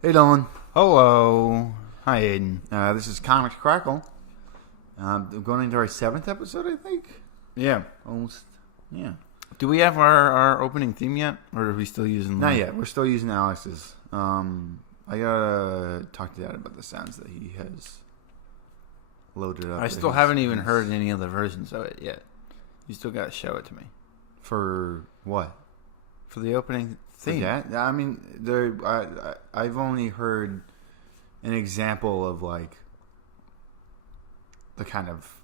Hey, Dylan. Hello. Hi, Aiden. This is Comics Krackle. Going into our 7th episode, I think. Yeah. Almost. Yeah. Do we have our opening theme yet? Or are we still using Not yet. We're still using Alex's. I gotta talk to Dad about the sounds that he has loaded up. I still haven't even heard any of the versions of it yet. You still gotta show it to me. For what? For the opening theme. Yeah. I mean, I've only heard an example of like the kind of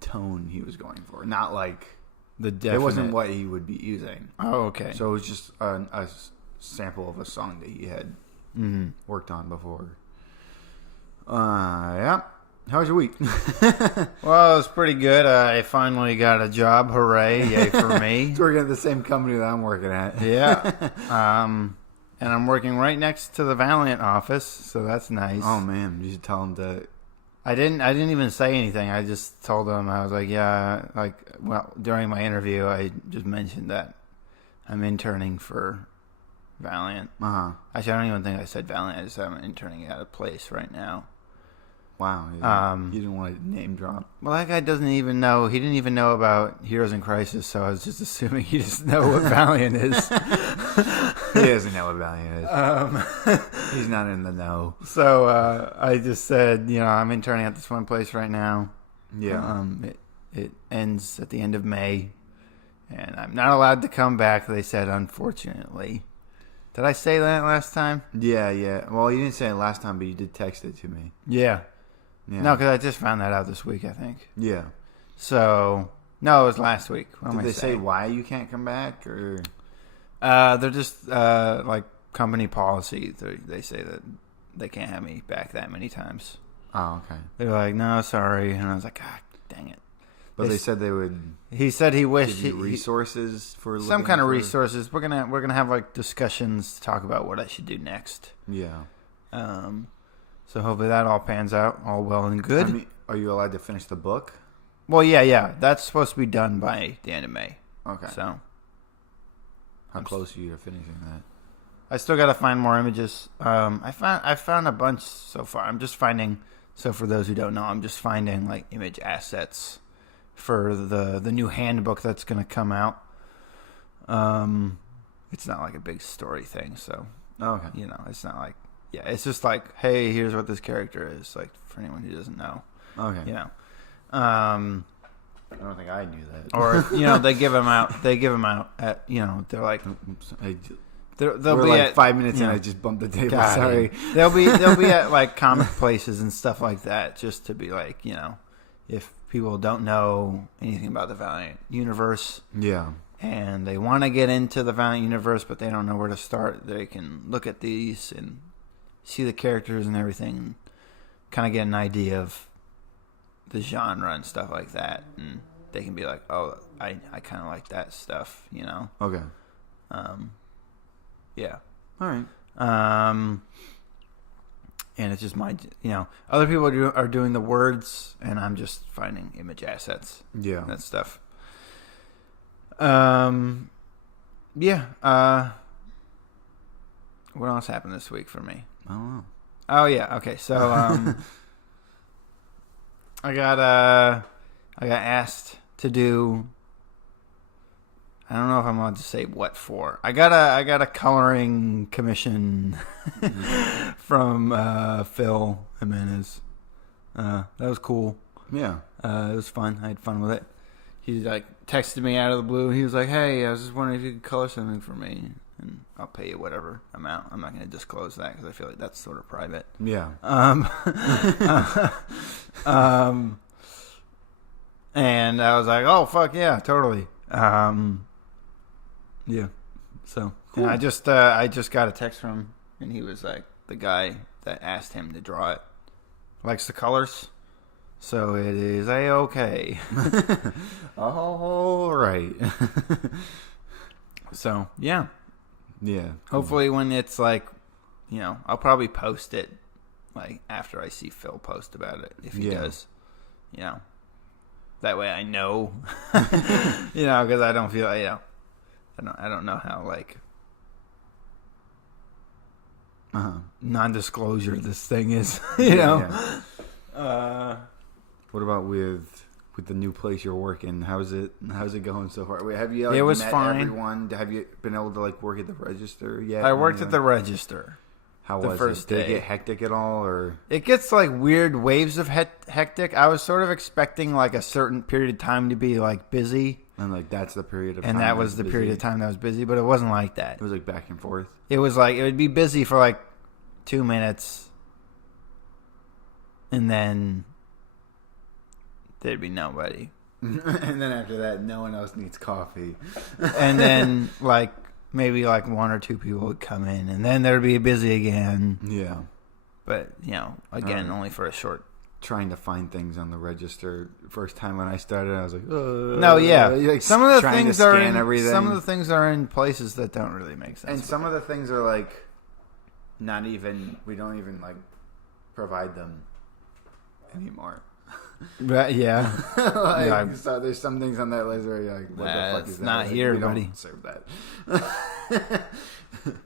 tone he was going for. Not like The definite. it wasn't what he would be using. Oh, okay. So it was just a sample of a song that he had worked on before. Yeah. How was your week? Well, it was pretty good. I finally got a job. Hooray. Yay for me. We're working at the same company that I'm working at. Yeah. And I'm working right next to the Valiant office, so that's nice. Oh, man. You should tell him to... I didn't even say anything. I just told him, I was like, yeah, during my interview, I just mentioned that I'm interning for Valiant. Uh-huh. Actually, I don't even think I said Valiant. I just said I'm interning at a place right now. Wow. You didn't want to name drop. Well, that guy doesn't even know. He didn't even know about Heroes in Crisis, so I was just assuming he doesn't know what Valiant is. He doesn't know what Valiant is. He's not in the know. So I just said, I'm interning at this one place right now. Yeah. It ends at the end of May, and I'm not allowed to come back, they said, unfortunately. Did I say that last time? Yeah. Well, you didn't say it last time, but you did text it to me. Yeah. Yeah. No, because I just found that out this week, I think. Yeah. So, no, it was last week. Did they say why you can't come back, or? They're just, like, company policy. They say that they can't have me back that many times. Oh, okay. They're like, no, sorry. And I was like, God, dang it. But they said they would. He said he wished give you resources for some kind of resources. We're gonna have like discussions to talk about what I should do next. Yeah. So hopefully that all pans out, all well and good. I mean, are you allowed to finish the book? Well, yeah. That's supposed to be done by the end of May. Okay. So how close are you to finishing that? I still got to find more images. I found a bunch so far. I'm just finding. So for those who don't know, I'm just finding like image assets for the new handbook that's going to come out. It's not like a big story thing, so okay. It's not like it's just like, hey, here's what this character is, like for anyone who doesn't know. Okay. I don't think I knew that. Or they give them out. They give them out at they're like they'll we're be like at 5 minutes and I just bumped the table. God, Sorry. They'll be at like comic places and stuff like that, just to be like if people don't know anything about the Valiant universe, and they want to get into the Valiant universe, but they don't know where to start, they can look at these and see the characters and everything, and kind of get an idea of the genre and stuff like that, and they can be like, oh, I kind of like that stuff, Okay. Yeah. All right. And it's just other people are doing the words, and I'm just finding image assets. Yeah. And that stuff. Yeah. What else happened this week for me? I don't know. Oh, yeah. Okay. So, I got asked to do, I don't know if I'm allowed to say what for. I got a coloring commission from Phil Jimenez. That was cool. Yeah. It was fun. I had fun with it. He texted me out of the blue. He was like, "Hey, I was just wondering if you could color something for me, and I'll pay you whatever amount." I'm not going to disclose that because I feel like that's sort of private. Yeah. And I was like, "Oh fuck yeah, totally." Yeah. So cool. I just got a text from him, and he was like, the guy that asked him to draw it likes the colors, so it is okay. All right. So yeah. Yeah. Hopefully, when it's like, I'll probably post it like after I see Phil post about it, if he does. That way I know, because I don't feel, I don't know how, like, non-disclosure this thing is. You know. Yeah. What about with the new place you're working? How's it going so far? Have you it was met fine. everyone? Have you been able to work at the register yet? I worked at the register. How the was first it? Did day. it get hectic at all, or it gets weird waves of hectic? I was sort of expecting a certain period of time to be busy, and that's the period of time. And that was the period of time that was busy, but it wasn't like that. It was back and forth. It was it would be busy for 2 minutes, and then there'd be nobody. And then after that, no one else needs coffee. And then maybe one or two people would come in, and then there'd be busy again. Yeah. But, again, only for a short. Trying to find things on the register. First time when I started, I was like, no, yeah. Some of the things are in everything. Some of the things are in places that don't really make sense. And some of the things are not even, we don't even provide them anymore. But yeah. So there's some things on that list where you're what the fuck is that? Not here, we buddy. Don't serve that.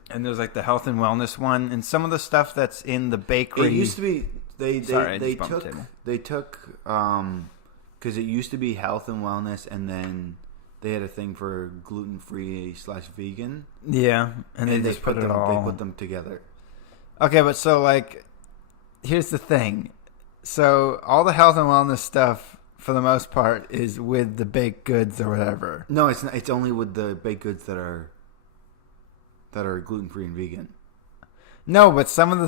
And there's the health and wellness one, and some of the stuff that's in the bakery. It used to be they took because it used to be health and wellness, and then they had a thing for gluten-free / vegan. Yeah, and they just put it all. They put them together. Okay, but so here's the thing. So all the health and wellness stuff, for the most part, is with the baked goods or whatever. No, it's not, it's only with the baked goods that are gluten free and vegan. No, but some of the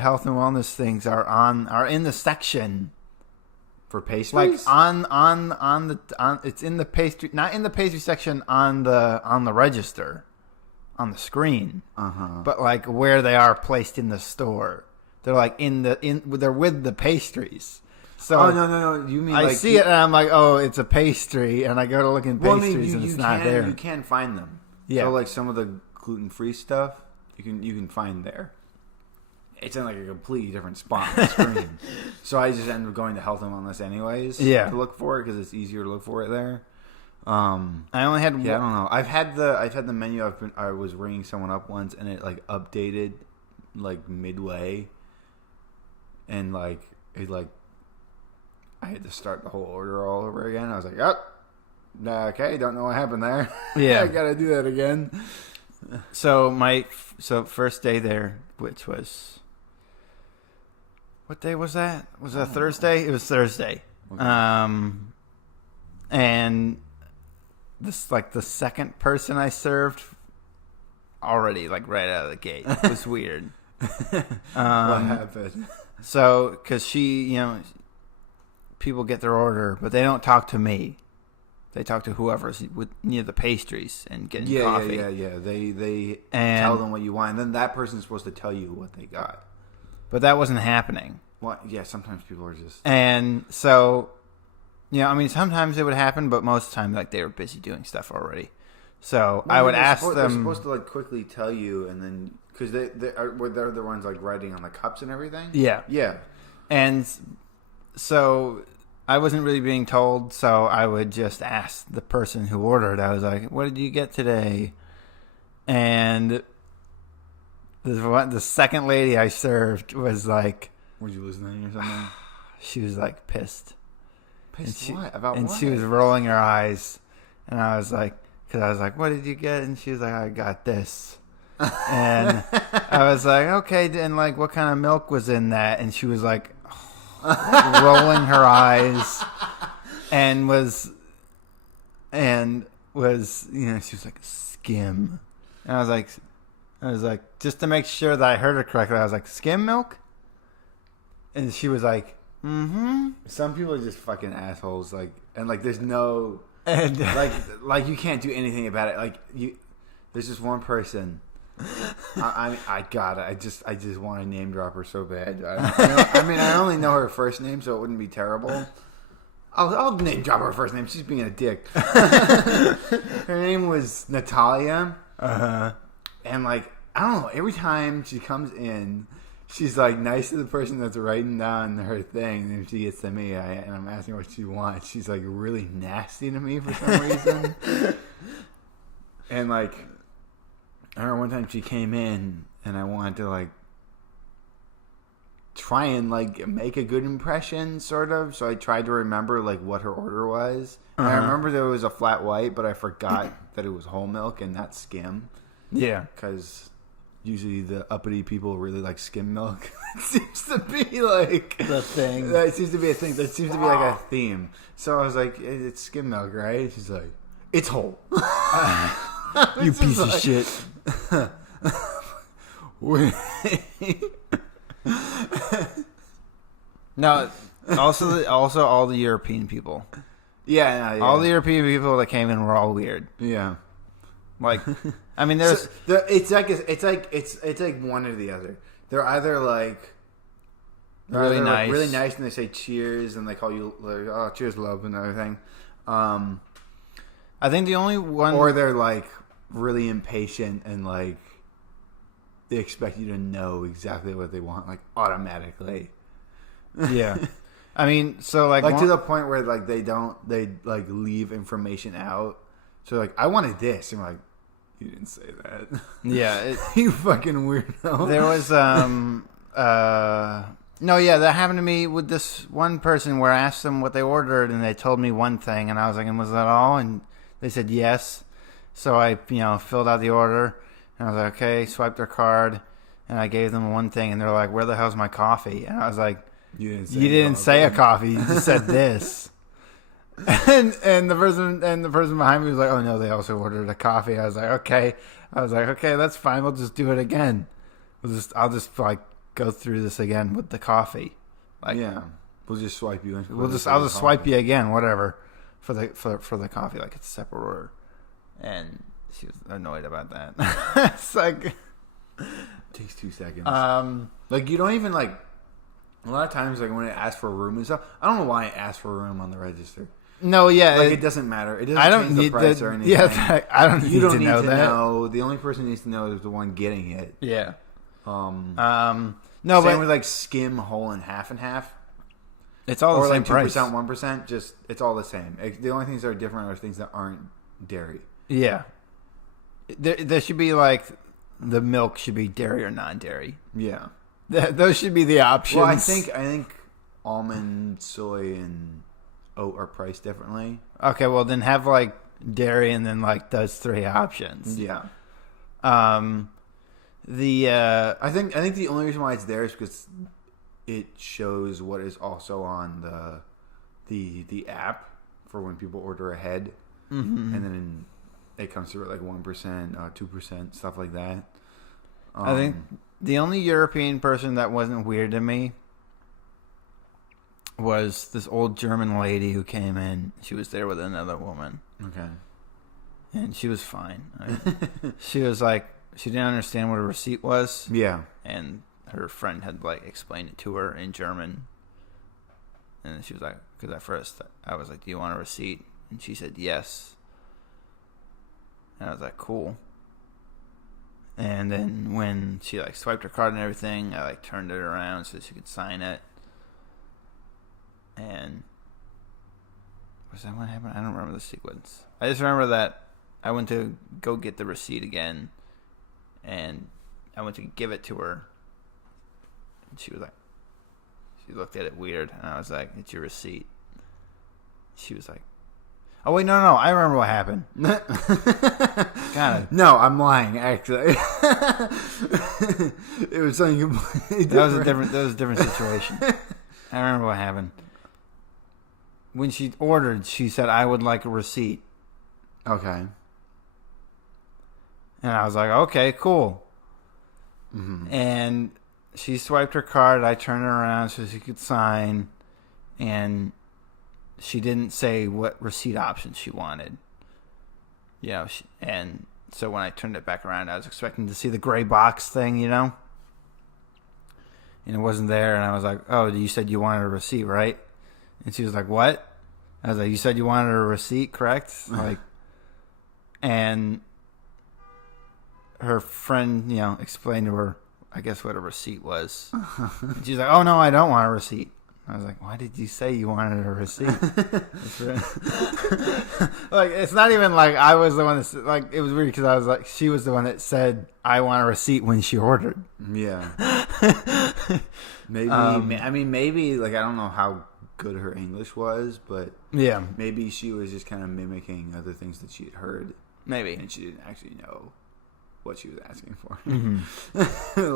health and wellness things are in the section for pastries. It's in the pastry, not in the pastry section on the register, on the screen. But where they are placed in the store. They're they're with the pastries. So no. You mean I see it and I'm oh, it's a pastry, and I go to look in pastries and it's not there. You can find them. Yeah. So some of the gluten free stuff you can find there. It's in a completely different spot on the screen. So I just end up going to health and wellness anyways. Yeah. To look for it because it's easier to look for it there. I only had I don't know. I've had the menu. I was ringing someone up once and it updated midway. And I had to start the whole order all over again. I was like, oh, okay, don't know what happened there. Yeah. I gotta do that again. So first day there, which was, what day was that? Was that Thursday? It was Thursday. Okay. And this the second person I served already right out of the gate. It was weird. What happened? So, because people get their order, but they don't talk to me. They talk to whoever's near the pastries and getting coffee. Yeah. They tell them what you want, and then that person's supposed to tell you what they got. But that wasn't happening. Well, yeah, sometimes people are just... And so, sometimes it would happen, but most of the time, they were busy doing stuff already. So, I would ask them... They're supposed to, quickly tell you, and then... Because they're the ones, writing on the cups and everything? Yeah. Yeah. And so, I wasn't really being told, so I would just ask the person who ordered. I was like, what did you get today? And the second lady I served was like... Were you listening or something? She was, pissed. Pissed what? About and what? She was rolling her eyes. And I was like... Because I was like, what did you get? And she was like, I got this. And I was like, okay, and what kind of milk was in that? And she was rolling her eyes, and was she was like, skim. And I was like, just to make sure that I heard her correctly, I was like, skim milk? And she was like, mm-hmm. Some people are just fucking assholes, and there's no, and you can't do anything about it. There's just one person. I got it. I just want to name drop her so bad. I only know her first name, so it wouldn't be terrible. I'll name drop her first name. She's being a dick. Her name was Natalia. And I don't know. Every time she comes in, she's nice to the person that's writing down her thing. And if she gets to me, and I'm asking what she wants, she's really nasty to me for some reason. And I remember one time she came in and I wanted to like try and like make a good impression, sort of. So I tried to remember like what her order was. And I remember there was a flat white, but I forgot that it was whole milk and not skim. Yeah, because usually the uppity people really like skim milk. It seems to be like the thing. That seems to be a thing. That seems to be like a theme. So I was like, "It's skim milk, right?" She's like, "It's whole." You piece of shit. No, also all the European people. Yeah, all the European people that came in were all weird. Yeah, like I mean, there's it's like one or the other. They're either like really nice, really nice, and they say cheers, and they call you like, "Oh, cheers, love," and everything. I think the only one, or they're like really impatient and like they expect you to know exactly what they want, like automatically. Yeah, I mean, so like to the point where like they like leave information out. So like, I wanted this, and I'm like, you didn't say that. Yeah, you fucking weirdo. There was no, yeah, that happened to me with this one person where I asked them what they ordered, and they told me one thing, and I was like, "And was that all?" And they said yes. So I, filled out the order, and I was like, "Okay," swiped their card, and I gave them one thing, and they're like, "Where the hell's my coffee?" And I was like, You didn't say a coffee. You just said this. and the person behind me was like, "Oh no, they also ordered a coffee." I was like, "Okay." "Okay, that's fine. We'll just do it again. I'll just like go through this again with the coffee." Like, yeah, we'll just swipe you in. I'll just swipe you again, whatever, for the coffee, like it's a separate order. And she was annoyed about that. It's like, it takes 2 seconds. Like you don't even like. A lot of times, like when I ask for a room and stuff, I don't know why I ask for a room on the register. No, yeah, like it doesn't matter. It doesn't change the price or anything. Yeah, I don't. You don't need to that. know. The only person who needs to know is the one getting it. Yeah. No, same with like skim, whole, and half. It's all the same like price. 2%, 1%. Just it's all the same. The only things that are different are things that aren't dairy. Yeah. There should be like the milk should be dairy or non-dairy. Yeah. Those should be the options. Well, I think almond, soy, and oat are priced differently. Okay, well then have like dairy and then like those 3 options. Yeah. I think the only reason why it's there is because it shows what is also on the app for when people order ahead, and then it comes through at like 1%, 2%, stuff like that. I think the only European person that wasn't weird to me was this old German lady who came in. She was there with another woman. Okay. And she was fine. She was like, she didn't understand what a receipt was. Yeah. And her friend had like explained it to her in German. And she was like, because at first I was like, "Do you want a receipt?" And she said yes. And I was like, "Cool." And then when she like swiped her card and everything, I like turned it around so she could sign it. And was that what happened? I don't remember the sequence. I just remember that I went to go get the receipt again, and I went to give it to her, and she was like, she looked at it weird, and I was like, "It's your receipt." She was like, "Oh wait, no, I remember what happened." God, no, I'm lying. Actually, it was something completely different. That was a different situation. I remember what happened. When she ordered, she said, "I would like a receipt." Okay. And I was like, "Okay, cool." Mm-hmm. And she swiped her card. I turned it around so she could sign, and she didn't say what receipt option she wanted. And so when I turned it back around, I was expecting to see the gray box thing, and it wasn't there. And I was like, "Oh, you said you wanted a receipt, right?" And she was like, "What?" I was like, "You said you wanted a receipt, correct?" And her friend, explained to her, I guess, what a receipt was. And she's like, "Oh no, I don't want a receipt." I was like, why did you say you wanted a receipt? Like, it's not even like I was the one that said, like, it was weird because I was like, she was the one that said, I want a receipt when she ordered. Yeah. Maybe, I mean, maybe, like, I don't know how good her English was, but yeah, maybe she was just kind of mimicking other things that she had heard. Maybe. And she didn't actually know what she was asking for. Mm-hmm.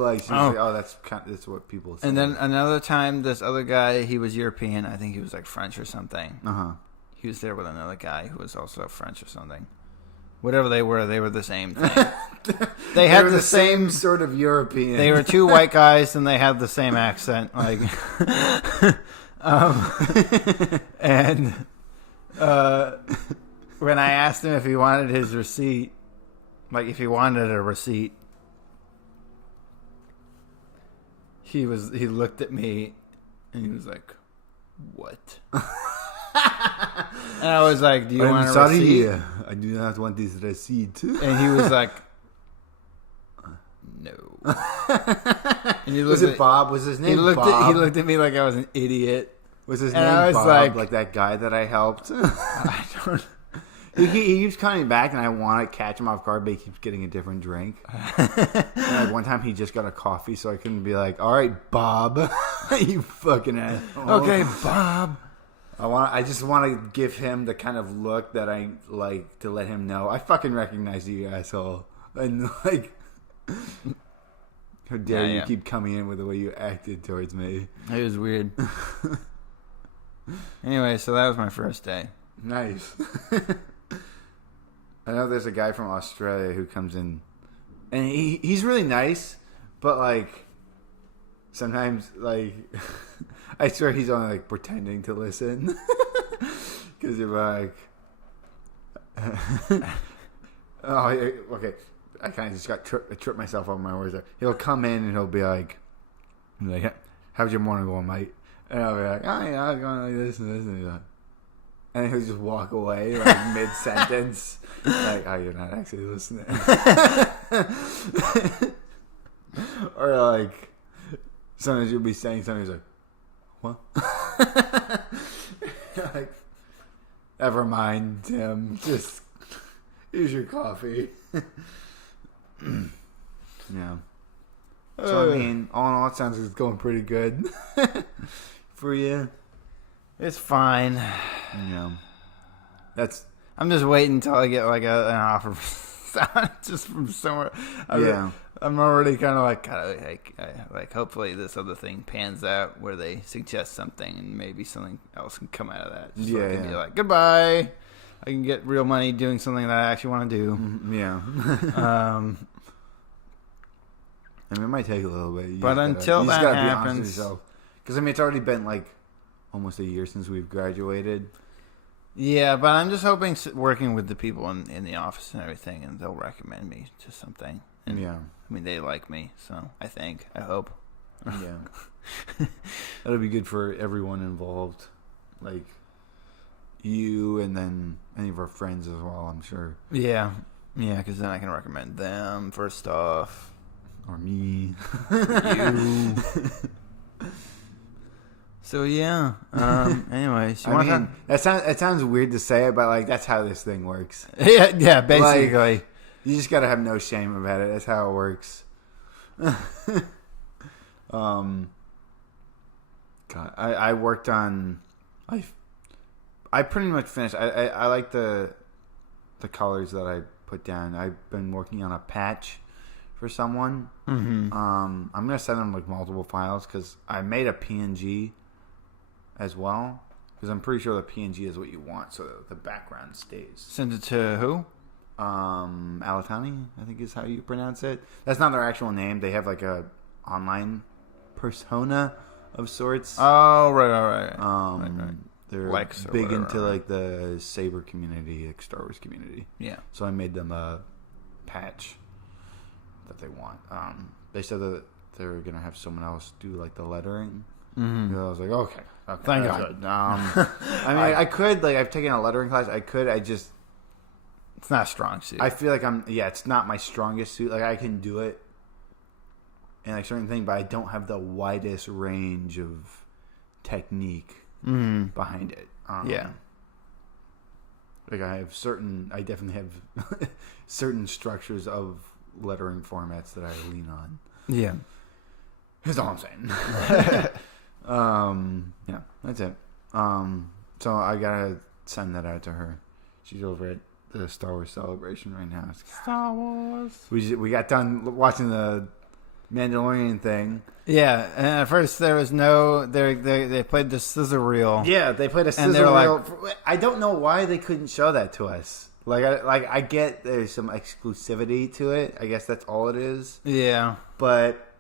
Like, she was like, oh, that's what people say. And then another time, this other guy, he was European. I think he was like French or something. Uh-huh. He was there with another guy who was also French or something. Whatever they were the same thing. They had were the same sort of European. They were two white guys, and they had the same accent. Like, and when I asked him if he wanted his receipt, like if he wanted a receipt, he looked at me, and he was like, "What?" And I was like, "Do you want a receipt?" I do not want this receipt. And he was like, "No." And he was it Bob? Was his name Bob? He looked at me like I was an idiot. Was his name Bob? Like that guy that I helped? I don't. He keeps coming back, and I want to catch him off guard, but he keeps getting a different drink. And like one time, he just got a coffee, so I couldn't be like, "All right, Bob, you fucking asshole." Okay, Bob. I just want to give him the kind of look that I like to let him know I fucking recognize you, asshole. And like, how dare you keep coming in with the way you acted towards me? It was weird. Anyway, so that was my first day. Nice. I know there's a guy from Australia who comes in, and he's really nice, but like sometimes like I swear he's only like pretending to listen because you're like, oh okay, I kind of just got tripped myself on my words there. He'll come in and he'll be like, "How's your morning going, mate?" And I'll be like, "Oh yeah, I was going like this and this and that." And he'll just walk away like mid-sentence. Like, oh, you're not actually listening. Or like, sometimes you'll be saying something, he's like, what? Like, never mind, Tim. Just, here's your coffee. Yeah. So, I mean, all in all, it sounds like it's going pretty good for you. It's fine. Yeah. I'm just waiting until I get like an offer just from somewhere. I'm already kind of like, God, like hopefully this other thing pans out where they suggest something and maybe something else can come out of that. Just so I can be like, goodbye. I can get real money doing something that I actually want to do. Yeah. I mean, it might take a little bit. But until that happens, because I mean, it's already been like almost a year since we've graduated. Yeah, but I'm just hoping working with the people in the office and everything, and they'll recommend me to something. And, I mean, they like me, so I hope. Yeah. That'll be good for everyone involved. Like, you and then any of our friends as well, I'm sure. Yeah. Yeah, because then I can recommend them for stuff. Or me. You. So yeah. Anyways, that sounds weird to say, but like that's how this thing works. Yeah, basically. Like, you just gotta have no shame about it. That's how it works. God, I worked on. I pretty much finished. I like the colors that I put down. I've been working on a patch for someone. Mm-hmm. I'm gonna send them like multiple files because I made a PNG as well, because I'm pretty sure the PNG is what you want, so the background stays. Send it to who? Alatani, I think is how you pronounce it. That's not their actual name. They have like a online persona of sorts. Oh, right. Right. They're Lex big into like the Saber community, like Star Wars community. Yeah. So I made them a patch that they want. They said that they're gonna have someone else do like the lettering. Mm-hmm. I was like, okay, thank God. I mean, I could like I've taken a lettering class. I just it's not a strong suit. I feel like it's not my strongest suit. Like I can do it in like certain thing, but I don't have the widest range of technique behind it. Like I definitely have certain structures of lettering formats that I lean on. Yeah. That's all I'm saying. Yeah, that's it. So I gotta send that out to her. She's over at the Star Wars Celebration right now. Star Wars. We got done watching the Mandalorian thing. Yeah, and at first there was no. They played the sizzle reel. Yeah, they played a sizzle reel. I don't know why they couldn't show that to us. I get there's some exclusivity to it. I guess that's all it is. Yeah, but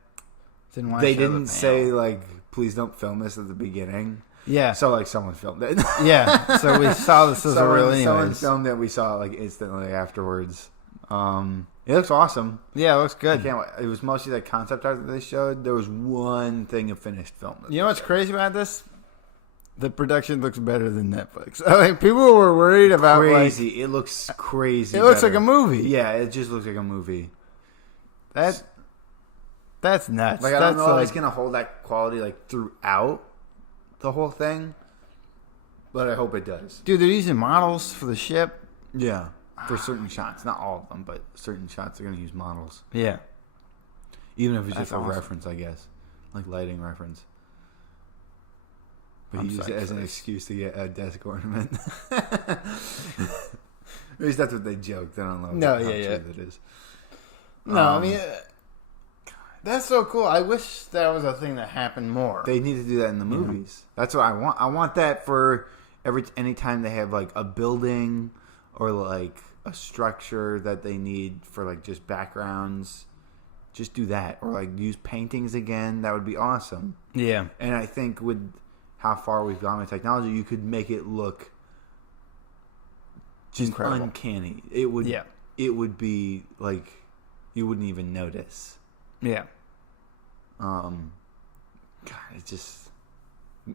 they didn't say please don't film this at the beginning. Yeah, so someone filmed it. Yeah, so we saw the sizzle reel. Anyways. Someone filmed it. We saw it instantly afterwards. It looks awesome. Yeah, it looks good. I can't wait. It was mostly the concept art that they showed. There was one thing of finished film. You know what's crazy about this? The production looks better than Netflix. People were worried about crazy. It looks crazy. It looks like a movie. Yeah, it just looks like a movie. That's nuts. I don't know if it's gonna hold that quality throughout the whole thing, but I hope it does. Dude, they're using models for the ship. Yeah. For certain shots. Not all of them, but certain shots are going to use models. Yeah. Even if it's just a reference, I guess. Lighting reference. But he used it as an excuse to get a desk ornament. At least that's what they joked. I don't know how true that is. No, I mean... That's so cool. I wish that was a thing that happened more. They need to do that in the movies. That's what I want. I want that for anytime they have a building... Or a structure that they need for just backgrounds, just do that. Or use paintings again. That would be awesome. Yeah. And I think with how far we've gone with technology, you could make it look just incredible. Uncanny. It would. Yeah. It would be you wouldn't even notice. Yeah. God,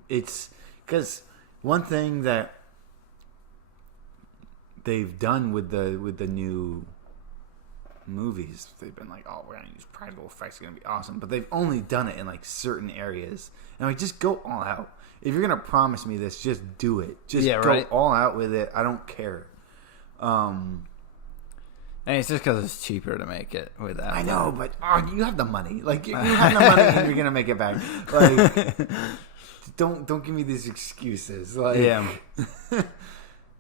it's because one thing that they've done with the new movies, they've been we're gonna use practical effects, it's gonna be awesome, but they've only done it in certain areas, and just go all out. If you're gonna promise me this, just do it. Just go all out with it. I don't care. And it's just because it's cheaper to make it without. I know, but you have the money. You have the money, and you're gonna make it back. Don't give me these excuses. Yeah.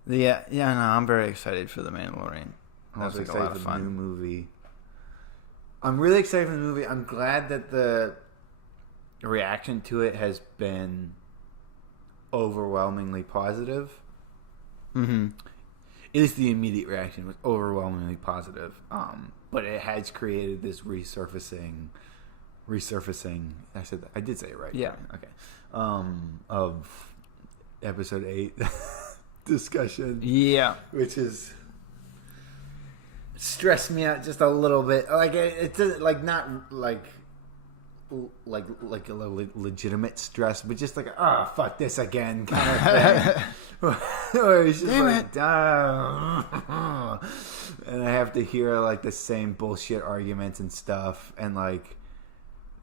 No, I'm very excited for The Mandalorian. I'm also excited for the new movie. I'm really excited for the movie. I'm glad that the reaction to it has been overwhelmingly positive. Mm-hmm. At least the immediate reaction was overwhelmingly positive. But it has created this resurfacing. I did say it right. Yeah. Okay. Of episode 8. Discussion, yeah, which is stressed me out just a little bit. It's not a legitimate stress, but just fuck this again kind of thing. Or it's just and I have to hear the same bullshit arguments and stuff. And I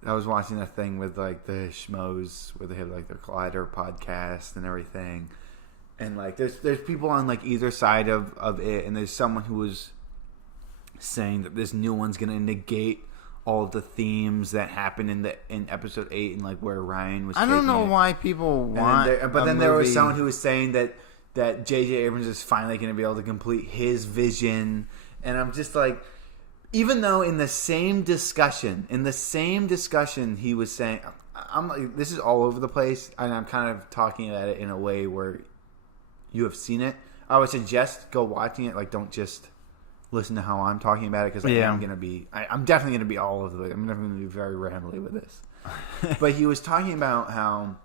was watching a thing with the schmoes where they have their Collider podcast and everything. And there's people on either side of it, and there's someone who was saying that this new one's gonna negate all of the themes that happened in episode 8 and where Ryan was. I don't know why people want. But then there was someone who was saying that J.J. Abrams is finally gonna be able to complete his vision, and I'm just even though in the same discussion he was saying, this is all over the place, and I'm kind of talking about it in a way where you have seen it. I would suggest go watching it. Don't just listen to how I'm talking about it, because I'm definitely going to be all over the way. I'm definitely going to be very rambly with this. But he was talking about how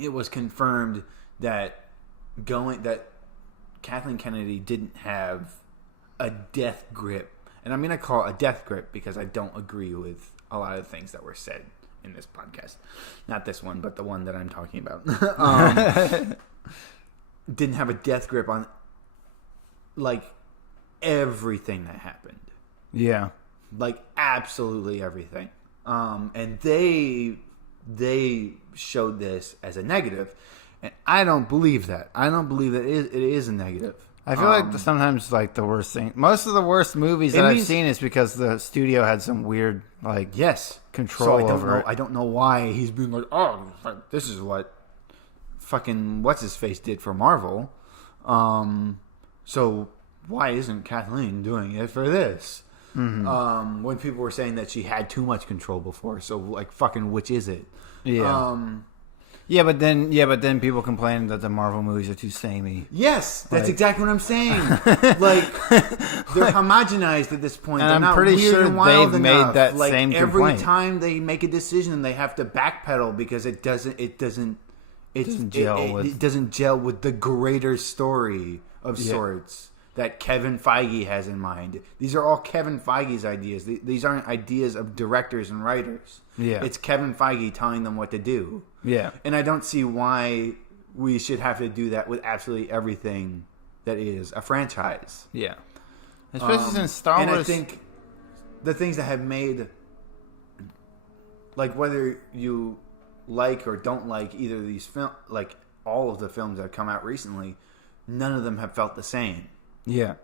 it was confirmed that Kathleen Kennedy didn't have a death grip. And I'm going to call it a death grip because I don't agree with a lot of the things that were said in this podcast. Not this one, but the one that I'm talking about. Didn't have a death grip on everything that happened. Yeah. Absolutely everything. And they they showed this as a negative, and I don't believe that. I don't believe that it is a negative. I feel like sometimes like the worst thing, most of the worst movies that I've seen is because the studio had some weird control over it. I don't know why he's being like, oh, this is what fucking what's his face did for Marvel. So why isn't Kathleen doing it for this? Mm-hmm. When people were saying that she had too much control before, so like fucking which is it? Yeah. But then people complain that the Marvel movies are too samey. Yes, that's exactly what I'm saying. Like they're homogenized at this point. And they're I'm not pretty weird sure and wild they've enough. made that like same every complaint. time they make a decision, they have to backpedal because it doesn't gel with the greater story of sorts that Kevin Feige has in mind. These are all Kevin Feige's ideas. These aren't ideas of directors and writers. Yeah. It's Kevin Feige telling them what to do. Yeah. And I don't see why we should have to do that with absolutely everything that is a franchise. Yeah. Especially since Star Wars... And I think the things that have made... Like, whether you like or don't like either of these films... Like, all of the films that have come out recently, none of them have felt the same. Yeah.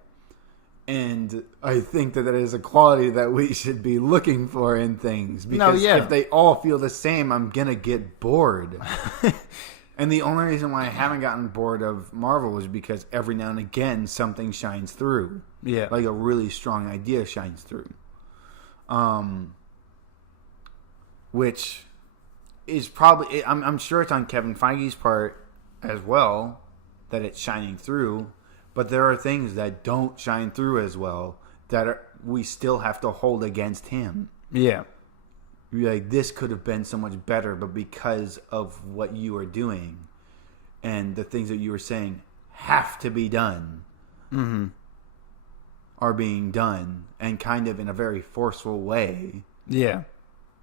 And I think that is a quality that we should be looking for in things. Because if they all feel the same, I'm going to get bored. And the only reason why I haven't gotten bored of Marvel is because every now and again something shines through. Yeah. Like a really strong idea shines through. Which is probably... I'm sure it's on Kevin Feige's part as well that it's shining through. But there are things that don't shine through as well that we still have to hold against him. Yeah. Like, this could have been so much better, but because of what you are doing and the things that you were saying have to be done are being done, and kind of in a very forceful way. Yeah.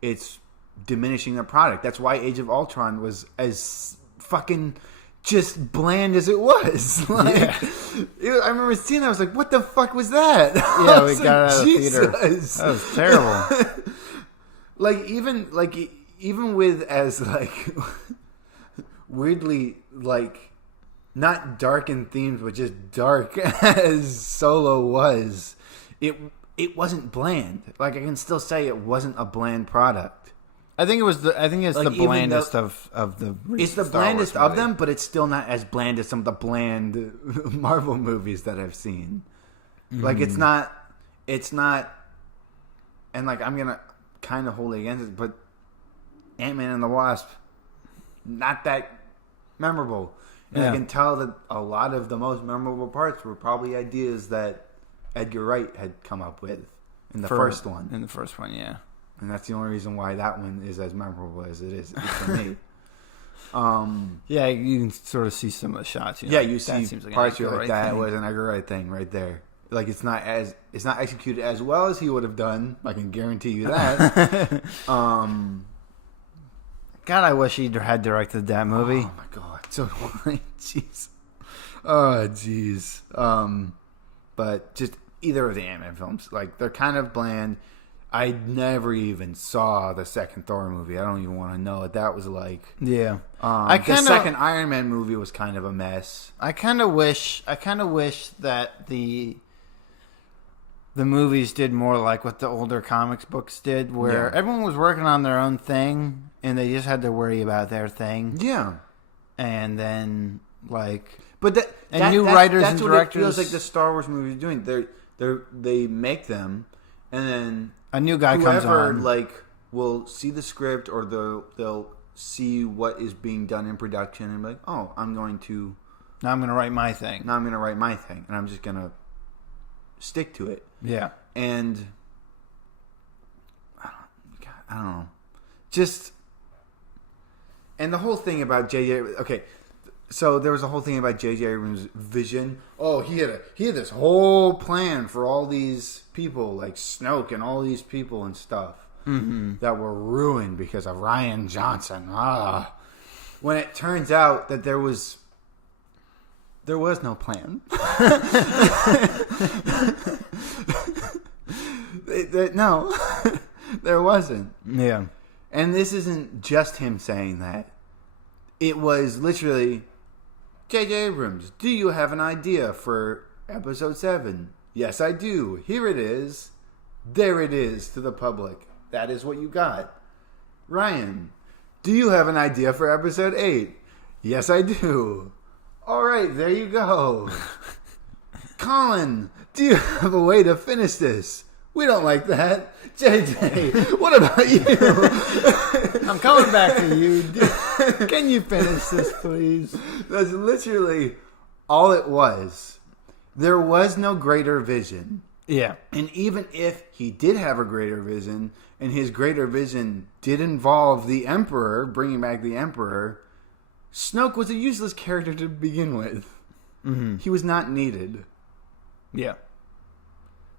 It's diminishing the product. That's why Age of Ultron was as fucking... just bland as it was. Like, I remember seeing that. I was like, what the fuck was that? Yeah, we got it out of the theater. That was terrible. even with as like weirdly like not dark in themes, but just dark as Solo was, it wasn't bland. Like, I can still say it wasn't a bland product. I think it's the blandest of the. It's the blandest of them, but it's still not as bland as some of the bland Marvel movies that I've seen. Like, it's not, and like I'm gonna kind of hold it against it, but Ant-Man and the Wasp, not that memorable. And I can tell that a lot of the most memorable parts were probably ideas that Edgar Wright had come up with in the first one. In the first one, yeah. And that's the only reason why that one is as memorable as it is for me. Yeah, you can sort of see some of the shots. You see parts you're like, that was an Edgar Wright thing right there. Like, it's not executed as well as he would have done. I can guarantee you that. God, I wish he had directed that movie. Oh my god, so jeez. Oh jeez. But just either of the Ant-Man films, like, they're kind of bland. I never even saw the second Thor movie. I don't even want to know what that was like. Yeah. The second Iron Man movie was kind of a mess. I kind of wish that the movies did more like what the older comics books did, where everyone was working on their own thing and they just had to worry about their thing. Yeah. And then like, but new writers and directors. That's what it feels like the Star Wars movies are doing. They make them, and then a new guy comes on, like, will see the script, or they'll see what is being done in production and be like, oh, now I'm going to write my thing. Now I'm going to write my thing, and I'm just going to stick to it. Yeah. And I don't know. Just, and the whole thing about J.J. Okay, so there was a whole thing about J.J. Abrams' vision. Oh, he had this whole plan for all these people, like Snoke and all these people and stuff, that were ruined because of Rian Johnson. When it turns out that there was no plan. No, there wasn't. Yeah. And this isn't just him saying that. It was literally, J.J. Abrams, do you have an idea for episode 7? Yes, I do. Here it is. There it is to the public. That is what you got. Ryan, do you have an idea for episode 8? Yes, I do. All right, there you go. Colin, do you have a way to finish this? We don't like that. JJ, what about you? I'm coming back to you. Can you finish this, please? That's literally all it was. There was no greater vision. Yeah. And even if he did have a greater vision, and his greater vision did involve the Emperor, bringing back the Emperor, Snoke was a useless character to begin with. Mm-hmm. He was not needed. Yeah.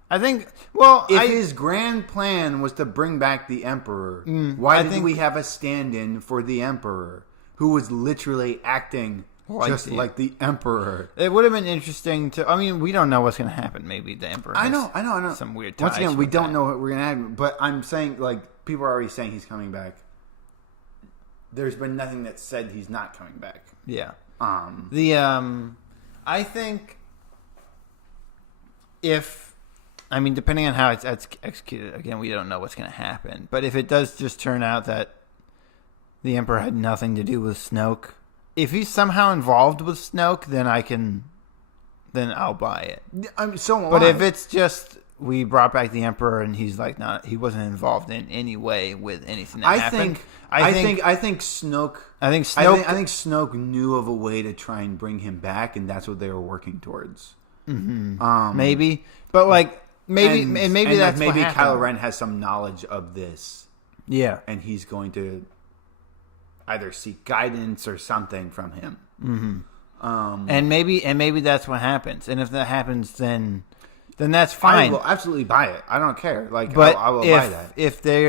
I think, well, if his grand plan was to bring back the Emperor, why did we have a stand-in for the Emperor who was literally acting like the Emperor? It would have been interesting to. I mean, we don't know what's going to happen. Maybe the Emperor. I know. Some weird. Once again, we don't know what we're going to have. But I'm saying, like, people are already saying he's coming back. There's been nothing that said he's not coming back. Yeah. I think depending on how it's executed, again, we don't know what's going to happen. But if it does just turn out that the Emperor had nothing to do with Snoke, if he's somehow involved with Snoke, then I'll buy it. But if it's just we brought back the Emperor and he's like he wasn't involved in any way with anything that happened. I think Snoke knew of a way to try and bring him back, and that's what they were working towards. Mm-hmm. Maybe, but maybe that's maybe what happened. Kylo Ren has some knowledge of this. Yeah, and he's going to either seek guidance or something from him. Mm-hmm. And maybe that's what happens. And if that happens, then that's fine. I will absolutely buy it. I don't care. I will buy that.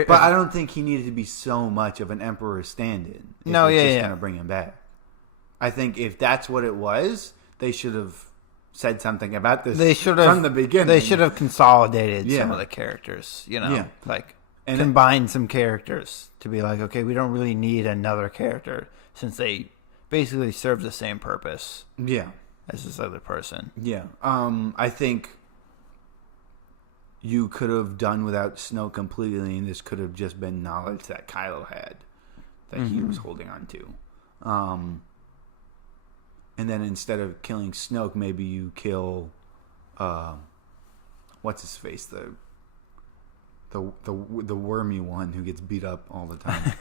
But I don't think he needed to be so much of an Emperor stand-in. Going to bring him back. I think if that's what it was, they should have said something about this from the beginning. They should have consolidated some of the characters, combined some characters to be like, okay, we don't really need another character since they basically serve the same purpose as this other person. Yeah. I think you could have done without Snoke completely, and this could have just been knowledge that Kylo had that he was holding on to. And then instead of killing Snoke, maybe you kill, what's his face, the wormy one who gets beat up all the time.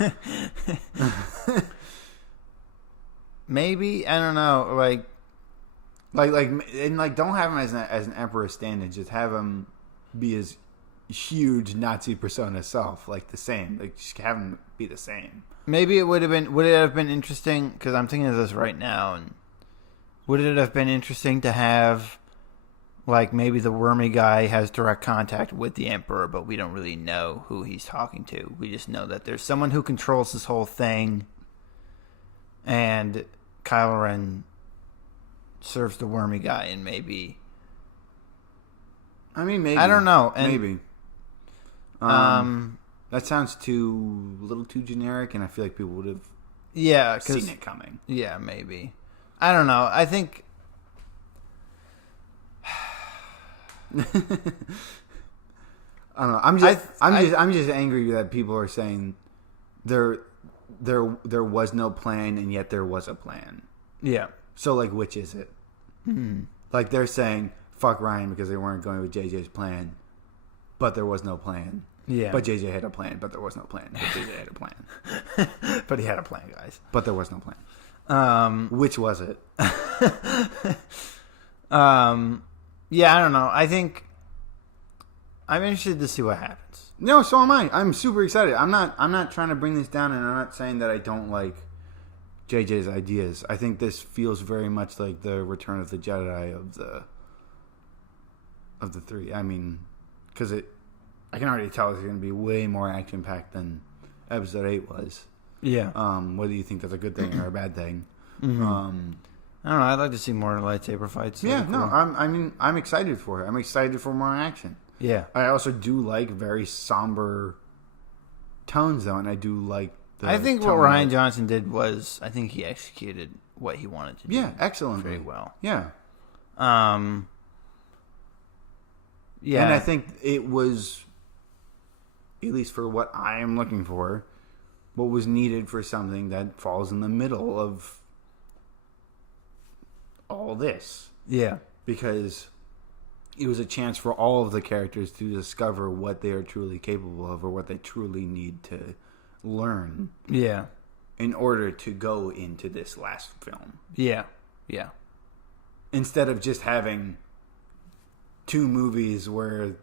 Maybe, I don't know, don't have him as an Emperor stand-in. Just have him be his huge Nazi persona self, the same. Just have him be the same. Maybe would it have been interesting? Because I'm thinking of this right now, and would it have been interesting to have, maybe the wormy guy has direct contact with the Emperor, but we don't really know who he's talking to. We just know that there's someone who controls this whole thing, and Kylo Ren serves the wormy guy, and maybe... maybe. I don't know. And, maybe. That sounds a little too generic, and I feel like people would have seen it coming. Yeah, maybe. I don't know. I think... I don't know. I'm just angry that people are saying there was no plan, and yet there was a plan. Yeah. So which is it? Mm-hmm. They're saying fuck Ryan because they weren't going with JJ's plan, but there was no plan. Yeah. But JJ had a plan, but there was no plan. But JJ had a plan. But he had a plan, guys. But there was no plan. Which was it? Yeah, I don't know. I think I'm interested to see what happens. No, so am I. I'm super excited. I'm not trying to bring this down, and I'm not saying that I don't like JJ's ideas. I think this feels very much like the Return of the Jedi of the three. Because I can already tell it's going to be way more action packed than Episode 8 was. Yeah. Whether you think that's a good thing or a bad thing. Mm-hmm. I don't know. I'd like to see more lightsaber fights. Yeah, cool. No, I'm excited for it. I'm excited for more action. Yeah. I also do like very somber tones though, and I do like. I think what Rian Johnson did was, I think he executed what he wanted to do. Yeah, excellent. Very well. Yeah. Yeah. And I think it was, at least for what I am looking for, what was needed for something that falls in the middle of all this. Yeah. Because it was a chance for all of the characters to discover what they are truly capable of or what they truly need to learn. Yeah. In order to go into this last film. Yeah. Yeah. Instead of just having 2 movies where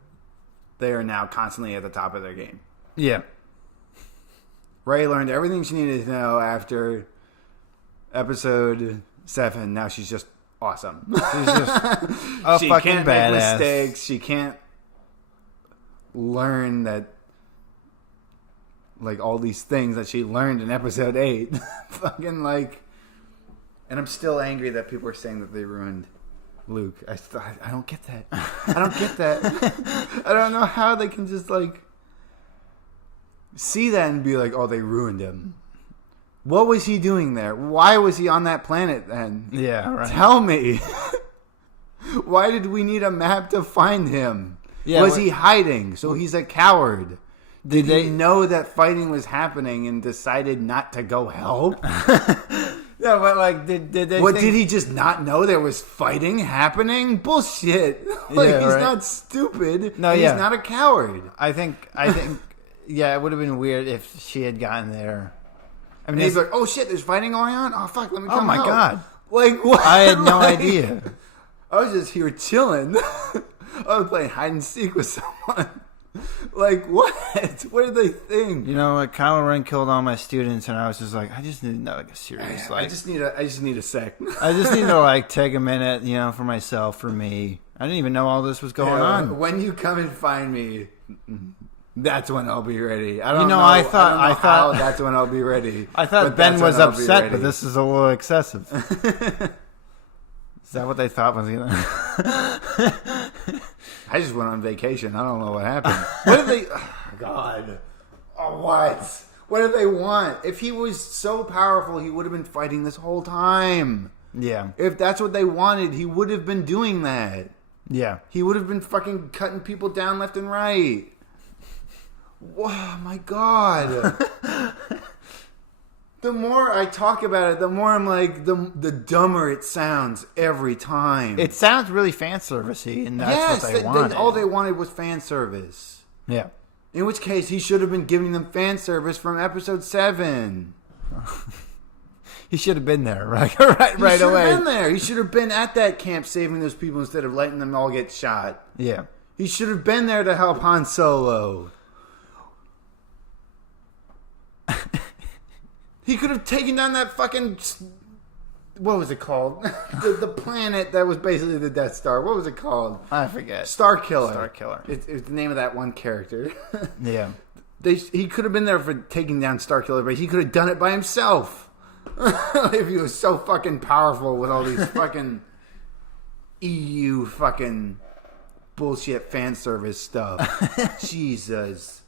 they are now constantly at the top of their game. Yeah. Rey learned everything she needed to know after episode 7. Now she's just awesome. She's just a she fucking can't badass. Make mistakes. She can't learn that, like, all these things that she learned in episode 8. Fucking like, and I'm still angry that people are saying that they ruined Luke. I don't get that. I don't get that. I don't know how they can just like see that and be like, oh, they ruined him. What was he doing there? Why was he on that planet then? Yeah, right. Tell me. Why did we need a map to find him? Yeah, was he hiding? So he's a coward. Did they he know that fighting was happening and decided not to go help? Yeah, but like, did they? What, did he just not know there was fighting happening? Bullshit. Like, Yeah, he's right. not stupid. No, he's yeah. not a coward. I think, yeah, it would have been weird if she had gotten there. I And mean, he's like, oh shit, there's fighting going on? Oh fuck, let me come oh my help. god. Like, what? I had no Like, idea. I was just here chilling. I was playing hide and seek with someone. Like, what? What did they think? You know, like, Kylo Ren killed all my students, and I was just like, I just need to know, like, a serious, like, I just need a sec. I just need to, like, take a minute, you know, for myself, for me. I didn't even know all this was going on. When you come and find me, that's when I'll be ready. I don't know. I thought how that's when I'll be ready. I thought but Ben that's was when I'll be upset, ready. but this is a little excessive. Is that what they thought was going to... I just went on vacation. I don't know what happened. What did they... Oh, God. Oh, what? What did they want? If he was so powerful, he would have been fighting this whole time. Yeah. If that's what they wanted, he would have been doing that. Yeah. He would have been fucking cutting people down left and right. Oh, my God. The more I talk about it, the more I'm like, the dumber it sounds every time. It sounds really fan servicey, and that's what they wanted. All they wanted was fan service. Yeah. In which case, he should have been giving them fan service from episode 7. He should have been there, right? He right should away. have been there. He should have been at that camp saving those people instead of letting them all get shot. Yeah. He should have been there to help Han Solo. He could have taken down that fucking... What was it called? the planet that was basically the Death Star. What was it called? I forget. Star Killer. Star Killer. It's the name of that one character. Yeah. He could have been there for taking down Star Killer, but he could have done it by himself. If he was so fucking powerful with all these fucking EU fucking bullshit fan service stuff. Jesus.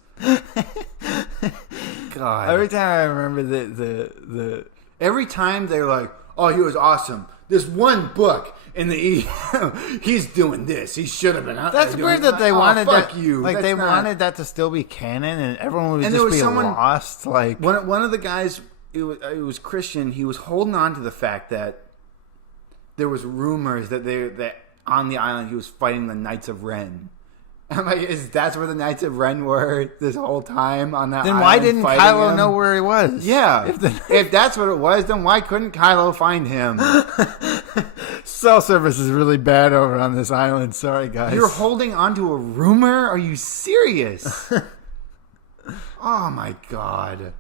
God. Every time I remember the Every time they're like, oh, he was awesome. This one book in the EU, he's doing this. He should have been out That's there weird doing that they oh, wanted fuck that. you. Like, That's they not- wanted that to still be canon, and everyone would And there just was be someone- lost. Like, One of the guys, it was Christian. He was holding on to the fact that there was rumors that on the island he was fighting the Knights of Ren. I'm like, that's where the Knights of Ren were this whole time on that then island? why didn't fighting Kylo him? know where he was? Yeah. If that's what it was, then why couldn't Kylo find him? Cell service is really bad over on this island. Sorry, guys. You're holding on to a rumor? Are you serious? Oh my God.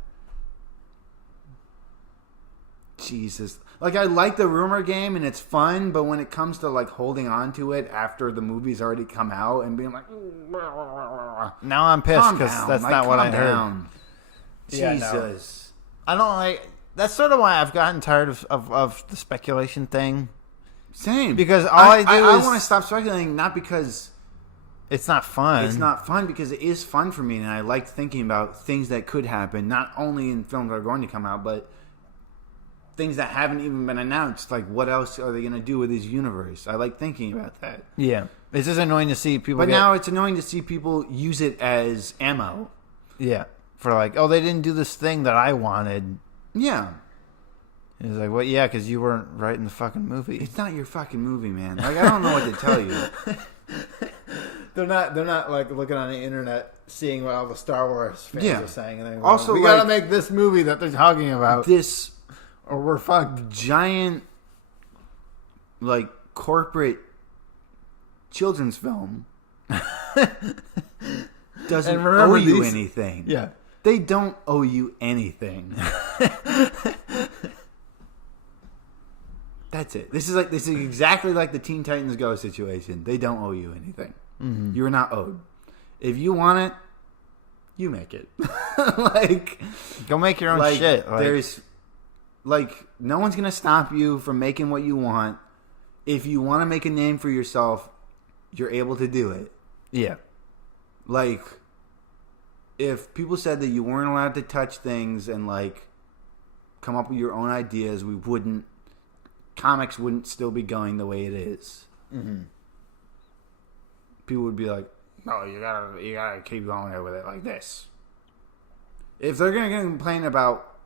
Jesus. Like, I like the rumor game and it's fun, but when it comes to like holding on to it after the movie's already come out and being like, Now I'm pissed calm because down, that's Mike, not what I calm heard. down. Yeah, no. Jesus. I don't like. That's sort of why I've gotten tired of the speculation thing. Same. Because all I do I is want to stop speculating, not because It's not fun. It's not fun because it is fun for me, and I like thinking about things that could happen, not only in films that are going to come out, but things that haven't even been announced. Like, what else are they going to do with this universe? I like thinking about that. Yeah. It's just annoying to see people now it's annoying to see people use it as ammo. Yeah. For like, oh, they didn't do this thing that I wanted. Yeah. It's like, well, yeah, because you weren't writing the fucking movie. It's not your fucking movie, man. Like, I don't know what to tell you. They're not like looking on the internet, seeing what all the Star Wars fans are saying, and then also, we gotta make this movie that they're talking about. This, or we're fucked. Giant, like, corporate children's film doesn't owe you anything. Yeah. They don't owe you anything. That's it. This is exactly like the Teen Titans Go situation. They don't owe you anything. Mm-hmm. You're not owed. If you want it, you make it. Like, go make your own shit. There's no one's gonna stop you from making what you want. If you want to make a name for yourself, you're able to do it. Yeah. Like, if people said that you weren't allowed to touch things and like come up with your own ideas, comics wouldn't still be going the way it is. Mm-hmm. People would be like, "No, you gotta keep going with it like this." If they're gonna complain about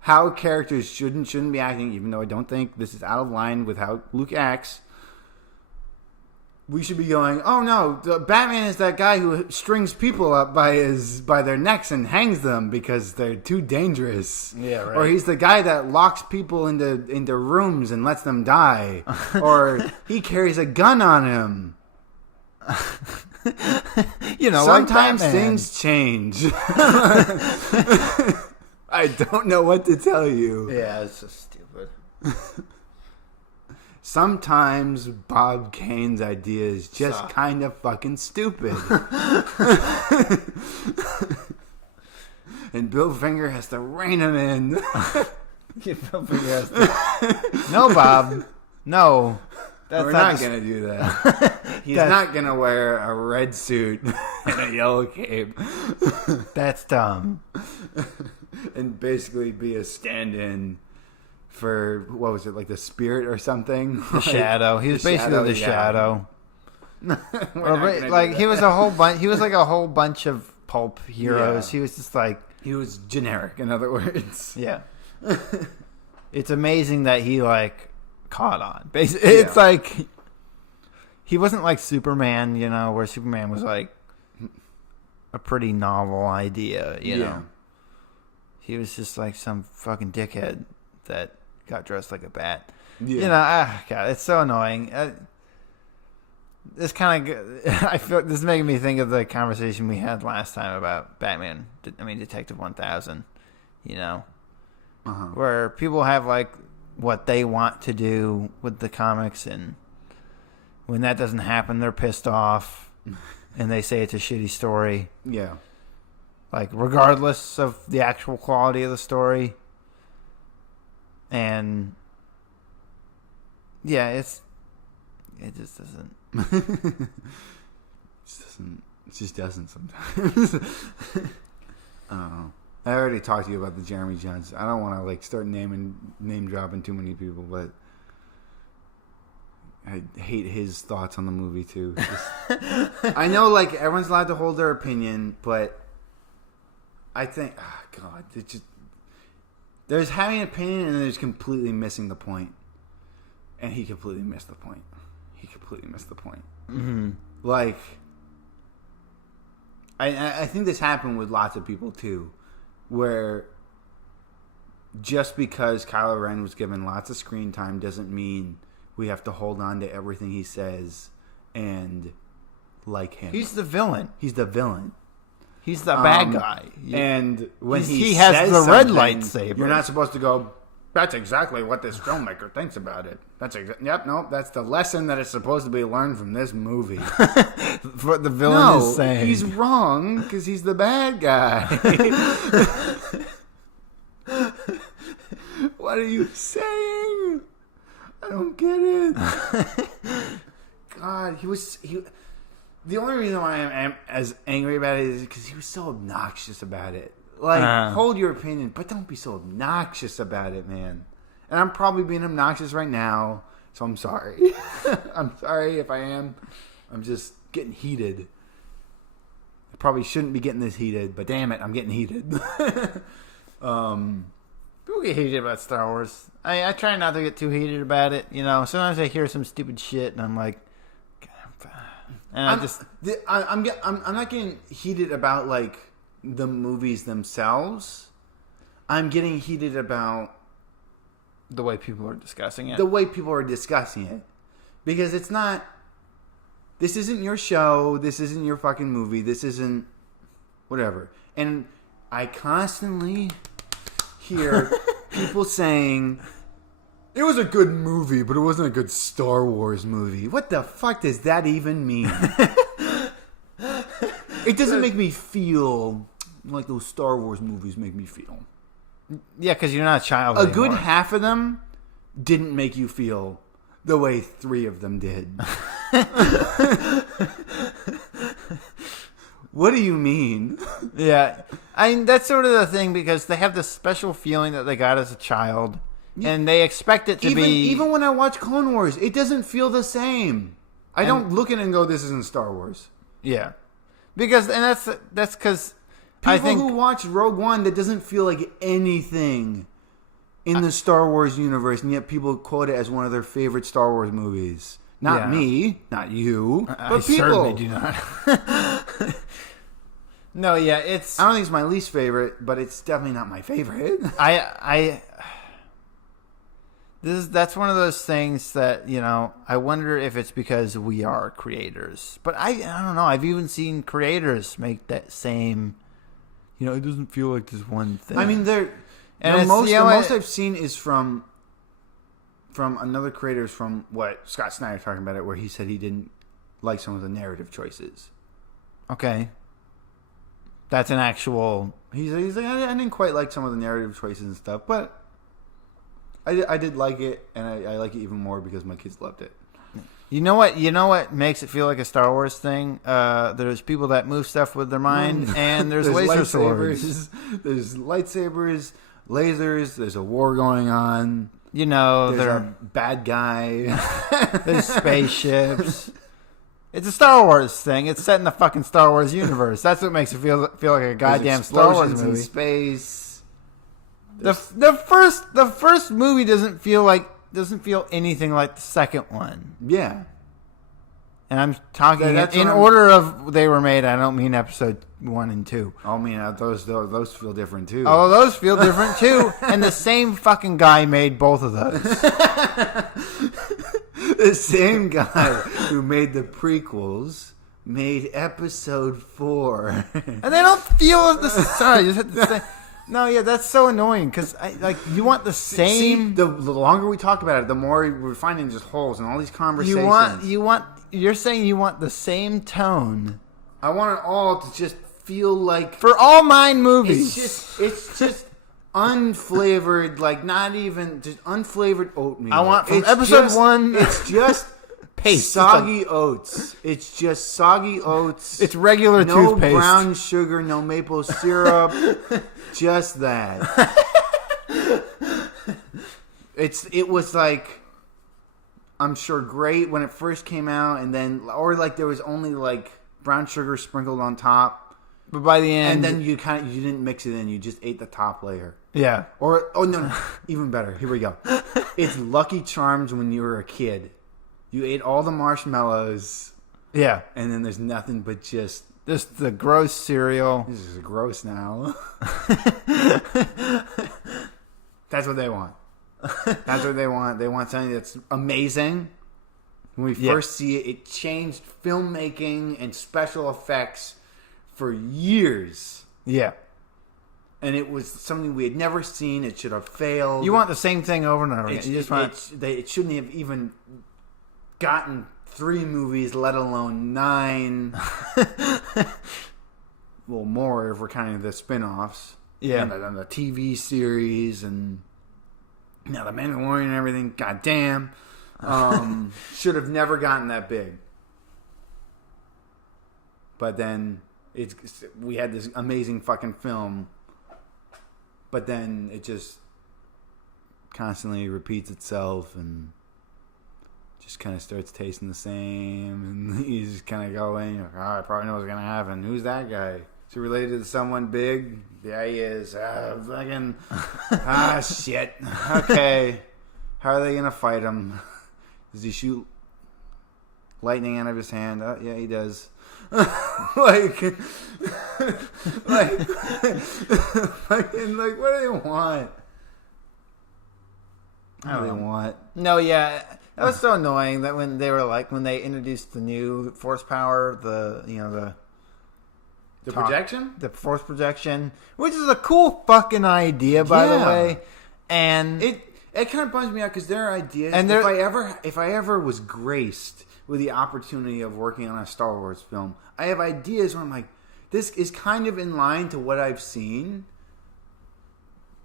how characters shouldn't be acting, even though I don't think this is out of line with how Luke acts, we should be going, "Oh no, Batman is that guy who strings people up by their necks and hangs them because they're too dangerous." Yeah, right. Or he's the guy that locks people into rooms and lets them die. Or he carries a gun on him. Sometimes like things change. I don't know what to tell you. Yeah, it's just stupid. Sometimes Bob Kane's idea is just kind of fucking stupid. And Bill Finger has to rein him in. No, Bob. No. We're not going to do that. He's not going to wear a red suit and a yellow cape. That's dumb. And basically be a stand-in for, what was it, like the spirit or something? The Shadow. He was basically the Shadow. He was a whole bunch. He was like a whole bunch of pulp heroes. Yeah. He was just like, he was generic, in other words. Yeah. It's amazing that he like caught on. Basically, it's like he wasn't like Superman, where Superman was like a pretty novel idea. You know, he was just like some fucking dickhead that got dressed like a bat. Yeah. God, it's so annoying. This kind of, I feel this is making me think of the conversation we had last time about Batman. Detective 1000. Where people have like what they want to do with the comics, and when that doesn't happen, they're pissed off, and they say it's a shitty story. Yeah. Like, regardless of the actual quality of the story. And yeah, it just doesn't. It just doesn't sometimes. I don't know. I already talked to you about the Jeremy Johnson. I don't want to like start name dropping too many people, but I hate his thoughts on the movie too. I know like everyone's allowed to hold their opinion, but I think, God, it's just, there's having an opinion and there's completely missing the point. And he completely missed the point. Mm-hmm. Like, I think this happened with lots of people too, where just because Kylo Ren was given lots of screen time doesn't mean we have to hold on to everything he says and like him. He's the villain. He's the bad guy. And when he has the red lightsaber, you're not supposed to go, "That's exactly what this filmmaker thinks about it." That's the lesson that is supposed to be learned from this movie. What the villain is saying. He's wrong because he's the bad guy. What are you saying? I don't get it. God, The only reason why I'm as angry about it is because he was so obnoxious about it. Like, hold your opinion, but don't be so obnoxious about it, man. And I'm probably being obnoxious right now, so I'm sorry. I'm sorry if I am. I'm just getting heated. I probably shouldn't be getting this heated, but damn it, I'm getting heated. People get heated about Star Wars. I try not to get too heated about it. You know, sometimes I hear some stupid shit, and I'm like, and I'm not getting heated about like the movies themselves. I'm getting heated about the way people are discussing it. The way people are discussing it, because it's not. This isn't your show. This isn't your fucking movie. This isn't whatever. And I constantly hear people saying, it was a good movie, but it wasn't a good Star Wars movie. What the fuck does that even mean? It doesn't make me feel like those Star Wars movies make me feel. Yeah, because you're not a child anymore. Good half of them didn't make you feel the way 3 of them did. What do you mean? Yeah. I mean, that's sort of the thing, because they have this special feeling that they got as a child, and they expect it to be... Even when I watch Clone Wars, it doesn't feel the same. I don't look at it and go, this isn't Star Wars. Yeah. Because, and that's because I think... People who watch Rogue One, that doesn't feel like anything in the Star Wars universe, and yet people quote it as one of their favorite Star Wars movies. Not me, not you, but I people. Certainly do not. No, yeah, it's... I don't think it's my least favorite, but it's definitely not my favorite. That's one of those things that, you know, I wonder if it's because we are creators. But I don't know. I've even seen creators make that same, you know, it doesn't feel like there's one thing. I mean, the most I've seen is from another creator, from what Scott Snyder talking about it, where he said he didn't like some of the narrative choices. Okay. That's an actual... He's like, I didn't quite like some of the narrative choices and stuff, but I did like it, and I like it even more because my kids loved it. You know what makes it feel like a Star Wars thing? There's people that move stuff with their mind, and there's laser swords. There's lightsabers, lasers, there's a war going on. You know, there's a bad guy. There's spaceships. It's a Star Wars thing. It's set in the fucking Star Wars universe. That's what makes it feel like a goddamn Star Wars movie. In space. The first movie doesn't feel anything like the second one. Yeah. And I'm talking in order of they were made. I don't mean episode 1 and 2. I mean, those feel different too. Oh, those feel different too. And the same fucking guy made both of those. The same guy who made the prequels made episode 4. And they don't feel the sorry. You have to say. No, yeah, that's so annoying because you want the same. See, the longer we talk about it, the more we're finding just holes in all these conversations. You're saying you want the same tone. I want it all to just feel like for all mine movies. It's just unflavored, like not even just unflavored oatmeal. I want from episode 1. It's just paste, soggy oats. It's just soggy oats. It's regular toothpaste. No brown sugar, no maple syrup. Just that. It was like, I'm sure great when it first came out, and then or like there was only like brown sugar sprinkled on top. But by the end, and then you didn't mix it in. You just ate the top layer. Yeah. Or no, even better. Here we go. It's Lucky Charms when you were a kid. You ate all the marshmallows. Yeah. And then there's nothing but just the gross cereal. This is gross now. That's what they want. That's what they want. They want something that's amazing. When we first see it, it changed filmmaking and special effects for years. Yeah. And it was something we had never seen. It should have failed. You want the same thing over and over again. It shouldn't have even gotten 3 movies, let alone 9. Well, more if we're counting the spin-offs. Yeah. And the TV series and now the Mandalorian and everything. God damn. Should have never gotten that big. but then we had this amazing fucking film, but then it just constantly repeats itself and just kind of starts tasting the same, and he's just kind of going, oh, I probably know what's gonna happen. Who's that guy? Is he related to someone big? Yeah, he is. Fucking shit. Okay, how are they gonna fight him? Does he shoot lightning out of his hand? Yeah, he does. like, fucking, like, what do they want? What do they want? No, yeah. That was so annoying that when they introduced the new force power, the projection? The force projection, which is a cool fucking idea, by the way. And it kind of bums me out because their ideas, and if I ever was graced with the opportunity of working on a Star Wars film, I have ideas where I'm like, this is kind of in line to what I've seen.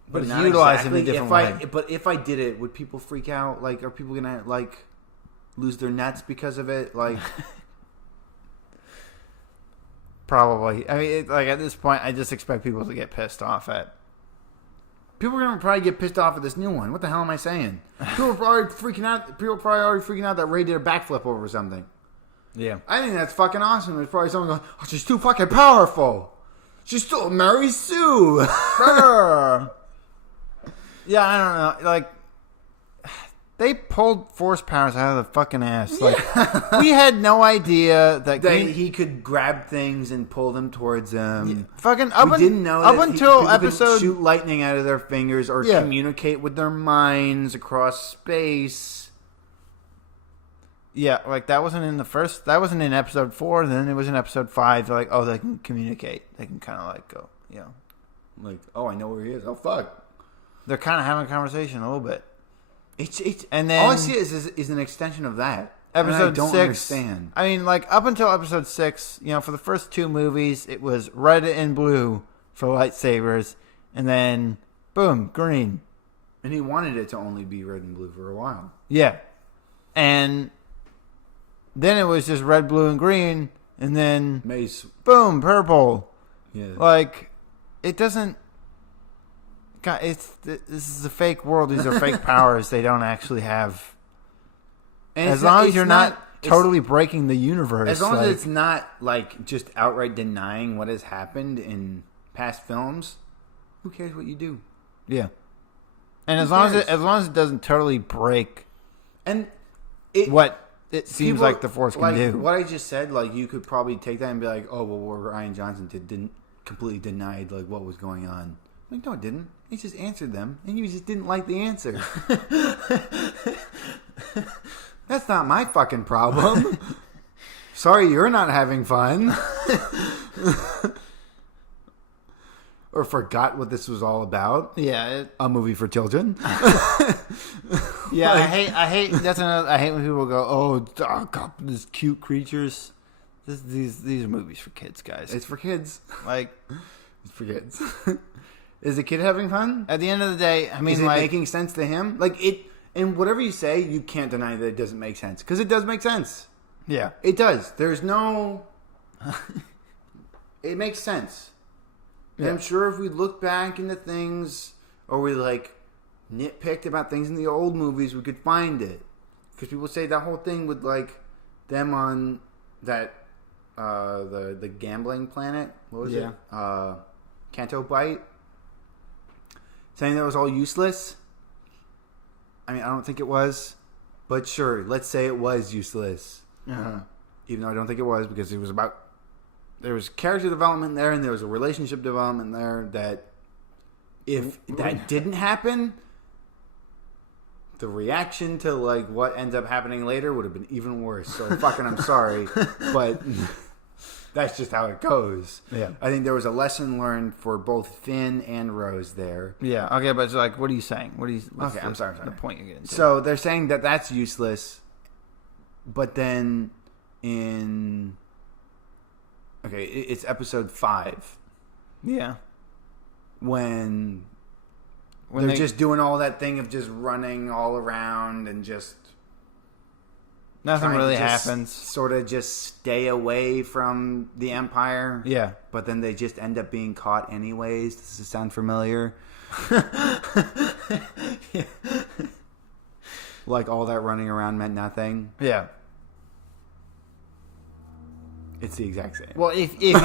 But it's utilized in a different way. But if I did it, would people freak out? Like, are people gonna like lose their nets because of it? Like, probably. I mean, at this point, I just expect people to get pissed off at. People are gonna probably get pissed off at this new one. What the hell am I saying? People are probably freaking out. People are probably already freaking out that Rey did a backflip over something. Yeah, I think that's fucking awesome. There's probably someone going, "Oh, she's too fucking powerful. She's still Mary Sue." Yeah, I don't know. Like, they pulled force powers out of the fucking ass. Like, we had no idea that he could grab things and pull them towards him. Yeah, fucking we didn't know up that until people episode could shoot lightning out of their fingers or communicate with their minds across space. Yeah, like that wasn't in the first. That wasn't in episode 4. Then it was in episode 5. They're like, oh, they can communicate. They can kind of like go, like, oh, I know where he is. Oh, fuck. They're kind of having a conversation a little bit. It's and then all I see is an extension of that. Episode I don't 6. Understand. I mean, like up until episode 6, for the first 2 movies, it was red and blue for lightsabers, and then boom, green. And he wanted it to only be red and blue for a while. Yeah, and then it was just red, blue, and green, and then Mace, boom, purple. Yeah, like it doesn't. God, this is a fake world. These are fake powers. They don't actually have. And as long as you're not totally breaking the universe. As long as it's not like just outright denying what has happened in past films, who cares what you do? Yeah. And as long as it doesn't totally break and what it seems like the Force can do. What I just said, like you could probably take that and be like, oh well, what Rian Johnson didn't completely denied like what was going on. Like, no, it didn't. He just answered them, and you just didn't like the answer. That's not my fucking problem. Sorry, you're not having fun. Or forgot what this was all about. Yeah, a movie for children. Yeah, like, I hate. That's another. I hate when people go, "Oh, God, these cute creatures." These are movies for kids, guys. It's for kids. Like, it's for kids. Is the kid having fun? At the end of the day, I mean, is it making sense to him? Like it, and whatever you say, you can't deny that it doesn't make sense because it does make sense. Yeah, it does. There's no. It makes sense. Yeah. And I'm sure if we look back into things, or we like nitpicked about things in the old movies, we could find it. Because people say that whole thing with like them on that the gambling planet. What was it? Canto Bite. Saying that was all useless. I mean, I don't think it was, but sure, let's say it was useless. Uh-huh. Even though I don't think it was, because it was about there was character development there, and there was a relationship development there that if that didn't happen, the reaction to like what ends up happening later would have been even worse. So fucking, I'm sorry, but. That's just how it goes. Yeah. I think there was a lesson learned for both Finn and Rose there. Yeah. Okay, but it's like, what are you saying? I'm sorry. The point you're getting to? So they're saying that that's useless, but then it's episode 5. Yeah. When they're just doing all that thing of just running all around and just Nothing really happens. Sort of just stay away from the Empire. Yeah. But then they just end up being caught anyways. Does this sound familiar? Yeah. Like all that running around meant nothing. Yeah. It's the exact same. Well, if you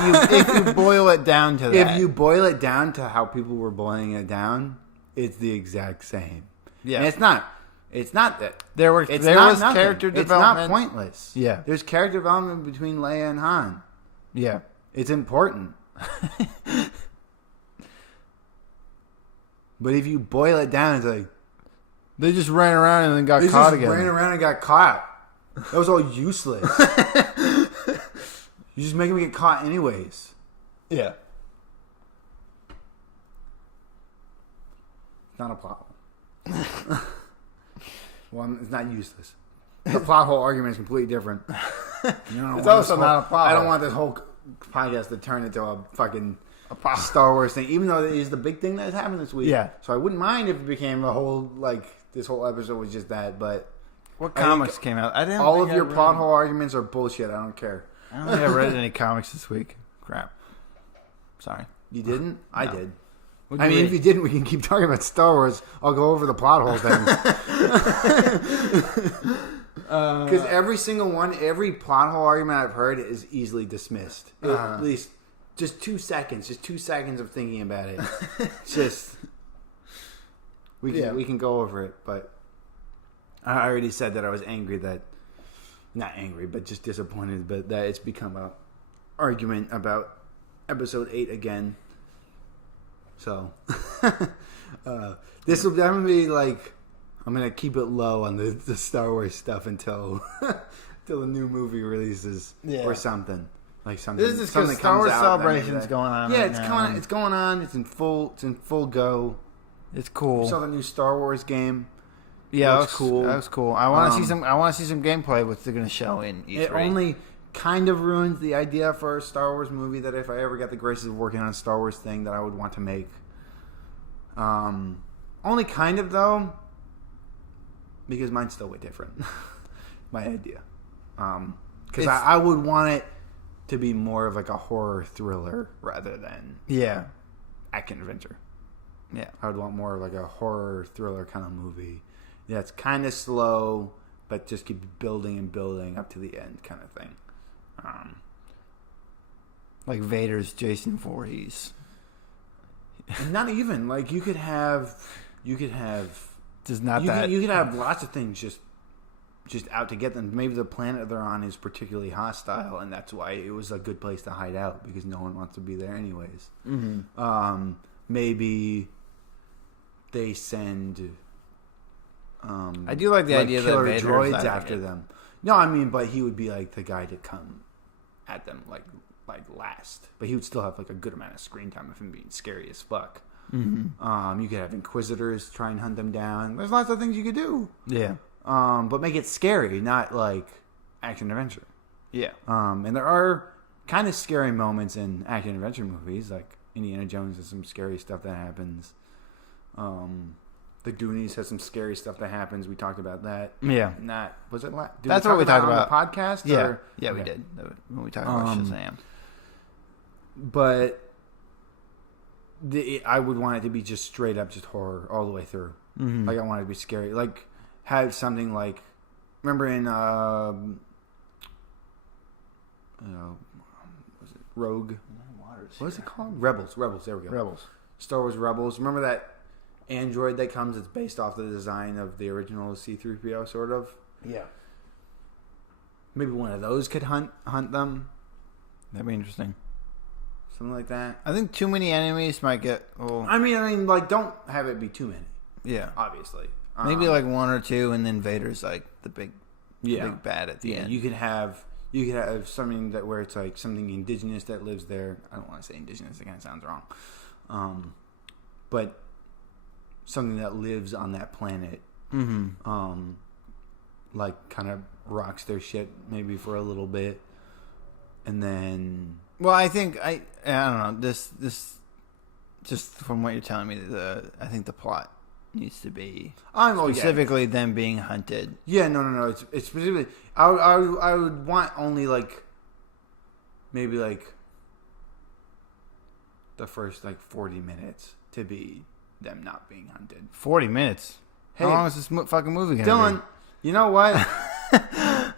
boil it down to that. If you boil it down to how people were boiling it down, it's the exact same. Yeah. And it's not that. There was nothing. character development. It's not pointless. Yeah. There's character development between Leia and Han. Yeah. It's important. But if you boil it down, it's like... They just ran around and then got caught again. They just ran around and got caught. That was all useless. You're just making me get caught anyways. Yeah. It's not a plot hole. Well, it's not useless. The plot hole argument is completely different. It's also not a plot hole. I don't want this whole podcast to turn into a fucking Star Wars thing, even though it is the big thing that has happened this week. Yeah. So I wouldn't mind if it became a whole, like, this whole episode was just that, but... What comics came out? I didn't. All of your plot hole arguments are bullshit. I don't care. I don't think I read any comics this week. Crap. Sorry. You didn't? No. I did. I mean, if you didn't, we can keep talking about Star Wars. I'll go over the plot hole things. Because every single one, every plot hole argument I've heard is easily dismissed. At least just 2 seconds. Just 2 seconds of thinking about it. Just... We can go over it, but... I already said that I was angry that... Not angry, but just disappointed, but that it's become a argument about Episode 8 again. So... this will definitely be like... I'm going to keep it low on the Star Wars stuff until the new movie releases or something. Like something. This is because Star Wars Celebration's going on. Yeah, right it's now. coming. It's going on. It's in full go. It's cool. You saw the new Star Wars game. Yeah, that was cool. That was cool. I want to see some. I want to see some gameplay, which they're going to show in E3. It only kind of ruins the idea for a Star Wars movie that if I ever got the graces of working on a Star Wars thing that I would want to make. Only kind of though, because mine's still way different. My idea, because I would want it to be more of like a horror thriller rather than action adventure. Yeah, I would want more of like a horror thriller kind of movie. Yeah, it's kind of slow, but just keep building and building up to the end, kind of thing. Like Vader's Jason Voorhees. Not even like you could have. Just not you that. You could have lots of things just out to get them. Maybe the planet they're on is particularly hostile, and that's why it was a good place to hide out because no one wants to be there anyways. Mm-hmm. Maybe they send. I do like the idea that killer Vader droids after them. No, I mean, but he would be like the guy to come at them like last. But he would still have like a good amount of screen time of him being scary as fuck. Mm-hmm. You could have Inquisitors try and hunt them down. There's lots of things you could do. Yeah. But make it scary, not like action adventure. Yeah. And there are kind of scary moments in action adventure movies, like Indiana Jones has some scary stuff that happens. The Goonies has some scary stuff that happens. We talked about that. Yeah. Was it? That's what we talked about on the podcast. Yeah. Or? Yeah, Okay. we did when we talked about Shazam. But I would want it to be just straight up, just horror all the way through. Mm-hmm. Like I want it to be scary. Like have something like, remember in was it Rogue? What is it called? Rebels. There we go. Rebels. Star Wars Rebels. Remember that android that comes? It's based off the design of the original C-3PO, sort of. Yeah. Maybe one of those could hunt them. That'd be interesting. Something like that. I think too many enemies might get. I mean, like, don't have it be too many. Yeah. Obviously. Maybe like one or two, and then Vader's like the big bad at the end. You could have something that where it's like something indigenous that lives there. I don't want to say indigenous; it kind of sounds wrong. But something that lives on that planet, like kind of rocks their shit maybe for a little bit, and then. Well, I think I don't know this. Just from what you're telling me, I think the plot needs to be specifically them being hunted. Yeah, no. It's specifically. I would want only like maybe like the first like 40 minutes to be them not being hunted. 40 minutes. Hey, how long is this fucking movie gonna Dylan, be? you know what?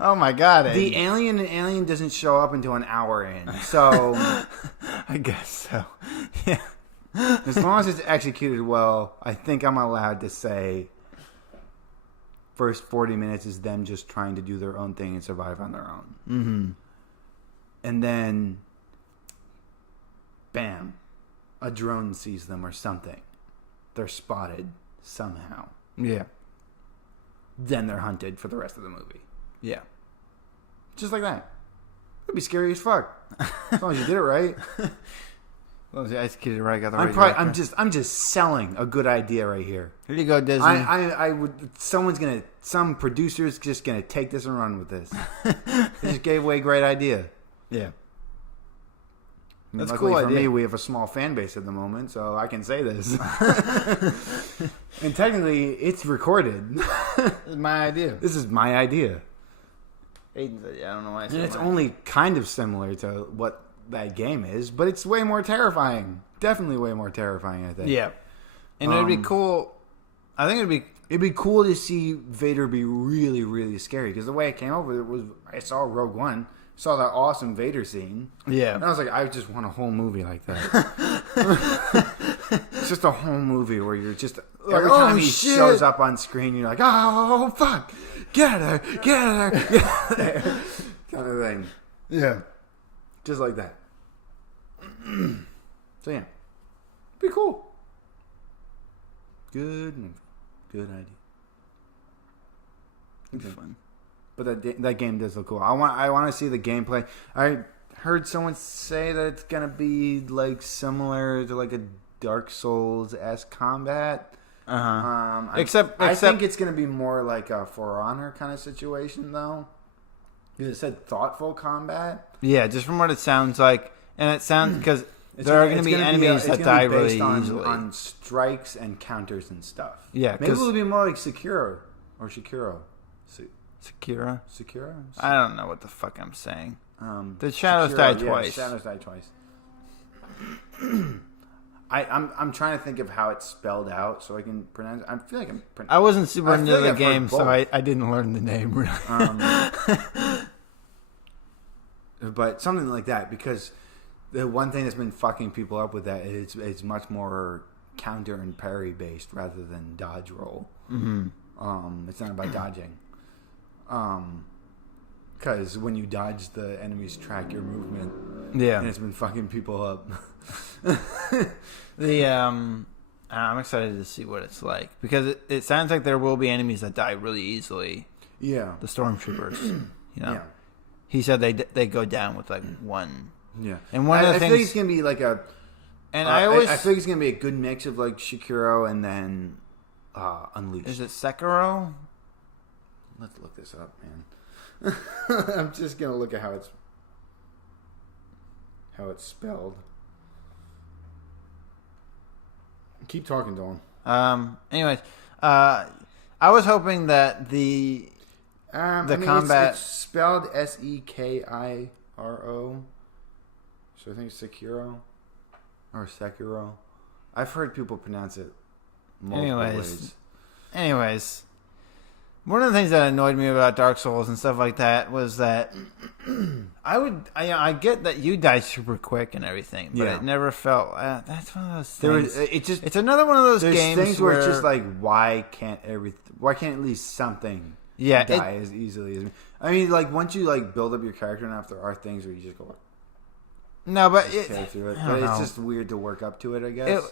Oh my god! The alien doesn't show up until an hour in, so I guess so. Yeah. As long as it's executed well, I think I'm allowed to say first 40 minutes is them just trying to do their own thing and survive on their own. Mm-hmm. And then, bam, a drone sees them or something. They're spotted somehow. Yeah. Then they're hunted for the rest of the movie. Yeah. Just like that. It'd be scary as fuck. As long as you did it right. Well, I executed it right. Got the right. I'm just selling a good idea right here. Here you go, Disney. I would. Some producer's just gonna take this and run with this. They just gave away a great idea. Yeah. That's luckily cool. For me, we have a small fan base at the moment, so I can say this. And technically, it's recorded. This is my idea. This is my idea. Aiden said, "Yeah, I don't know why." I said and it's only kind of similar to what that game is, but it's way more terrifying. Definitely way more terrifying, I think. Yeah. And it'd be cool. I think it'd be cool to see Vader be really, really scary. Because the way I came over it was, I saw Rogue One, saw that awesome Vader scene. Yeah. And I was like, I just want a whole movie like that. It's just a whole movie where you're just, every time he shows up on screen, you're like, oh, fuck. Get out of there. Get out of there. Get out of there. Kind of thing. Yeah. Just like that. So yeah, be cool. Good idea. It'd be fun. But that game does look cool. I want to see the gameplay. I heard someone say that it's gonna be like similar to like a Dark Souls-esque combat. Except I think it's gonna be more like a For Honor kind of situation though. Because it said thoughtful combat. Yeah, just from what it sounds like. And it sounds, because there are going to be enemies that die really easily. On strikes and counters and stuff. Yeah. Maybe it'll be more like Sekiro. Or Sekiro. Sekiro? Sekiro? I don't know what the fuck I'm saying. The shadows die twice. Yeah, shadows die twice. I'm trying to think of how it's spelled out so I can pronounce it. I feel like I wasn't super into the game, so I didn't learn the name really. But something like that, because the one thing that's been fucking people up with that is it's much more counter and parry based rather than dodge roll. Mm-hmm. It's not about dodging. Because when you dodge, the enemies track your movement. Yeah. And it's been fucking people up. I'm excited to see what it's like, because it sounds like there will be enemies that die really easily. Yeah. The stormtroopers. You know? Yeah. He said they go down with like one. Yeah. And one of the things, I think it's gonna be like a. And I think it's gonna be a good mix of like Sekiro and then Unleashed. Is it Sekiro? Let's look this up, man. I'm just gonna look at how it's spelled. Keep talking, Dylan. Anyways, I was hoping that the combat it's spelled Sekiro, so I think it's Sekiro or Sekiro. I've heard people pronounce it multiple ways. Anyways, one of the things that annoyed me about Dark Souls and stuff like that was that I get that you die super quick and everything, but it never felt. That's one of those things. It's another one of those games things where it's just like, why can't at least something die as easily as me? I mean, like once you like build up your character enough, there are things where you just go. No, but it's just weird to work up to it. I guess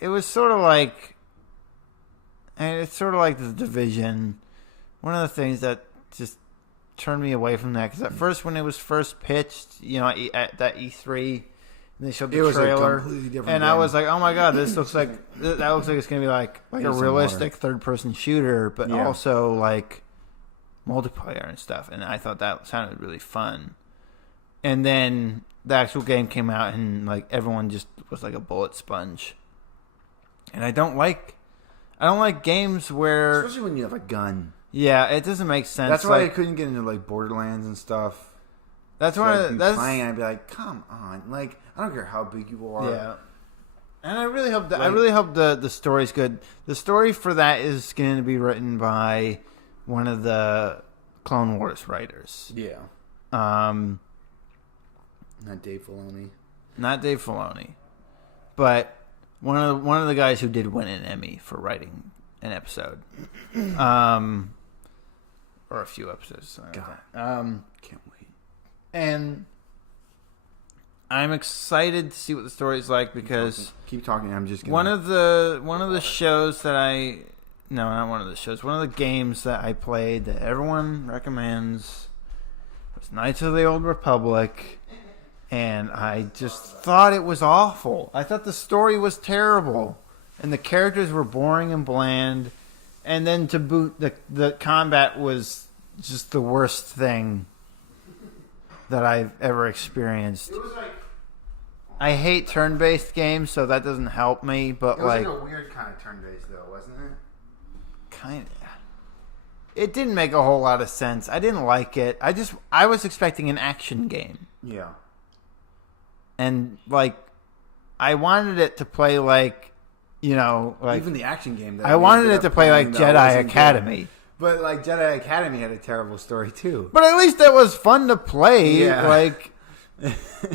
it was sort of like. And it's sort of like the Division. One of the things that just turned me away from that, because at first, when it was first pitched, at that E3, and they showed the trailer, and I was like, "Oh my god, this looks like it's going to be like a realistic third-person shooter, but also like multiplayer and stuff." And I thought that sounded really fun. And then the actual game came out, and like everyone just was like a bullet sponge, and I don't like I don't like games where... Especially when you have a gun. Yeah, it doesn't make sense. That's why I couldn't get into, like, Borderlands and stuff. That's why I'd be playing and I'd be like, come on. Like, I don't care how big you are. Yeah. And I really hope the story's good. The story for that is going to be written by one of the Clone Wars writers. Yeah. Not Dave Filoni. Not Dave Filoni. But one of the guys who did win an Emmy for writing an episode. Or a few episodes. God. Can't wait. And I'm excited to see what the story's like because keep talking. I'm just gonna... one of the shows that not one of the shows. One of the games that I played that everyone recommends was Knights of the Old Republic, and I just thought it was awful. I thought the story was terrible, and the characters were boring and bland. And then to boot, the combat was just the worst thing that I've ever experienced. It was like, I hate turn-based games, so that doesn't help me. But it was like a weird kind of turn-based, though, wasn't it? Kind of. It didn't make a whole lot of sense. I didn't like it. I was expecting an action game. Yeah. And like, I wanted it to play like, like even the action game. I wanted it to play like Jedi Academy. Good. But like Jedi Academy had a terrible story too. But at least it was fun to play. Yeah. Like,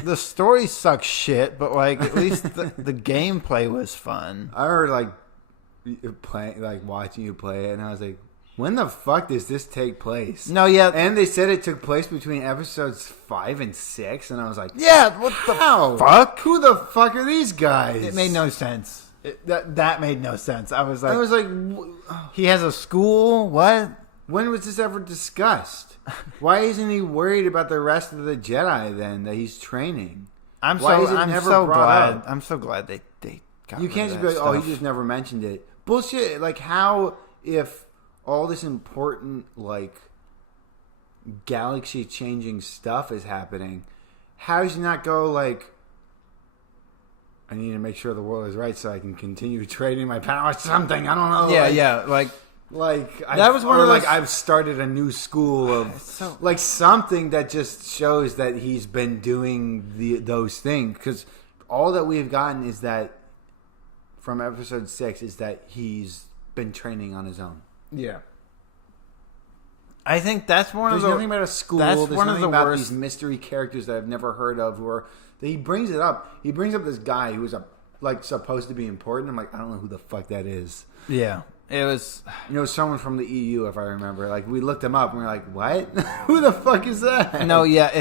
the story sucks shit, but like at least the gameplay was fun. I remember watching you play it, and I was like, when the fuck does this take place? No, yeah. And they said it took place between episodes 5 and 6, and I was like, yeah, what the fuck? Who the fuck are these guys? It made no sense. That made no sense. I was like, he has a school? What? When was this ever discussed? Why isn't he worried about the rest of the Jedi then that he's training? I'm so glad they got You can't just be like, oh, he just never mentioned it. Bullshit. Like, how, if all this important, like, galaxy-changing stuff is happening, how does he not go, like, I need to make sure the world is right so I can continue trading my power or something. I don't know. Yeah, I've started a new school of like something that just shows that he's been doing those things, because all that we've gotten is that from episode 6 is that he's been training on his own. Yeah. I think that's There's nothing about a school. That's There's one of nothing the about worst. these mystery characters that I've never heard of. He brings it up. He brings up this guy who's supposed to be important. I'm like, I don't know who the fuck that is. Yeah, it was. Someone from the EU, if I remember. Like, we looked him up and we were like, what? Who the fuck is that? No, yeah,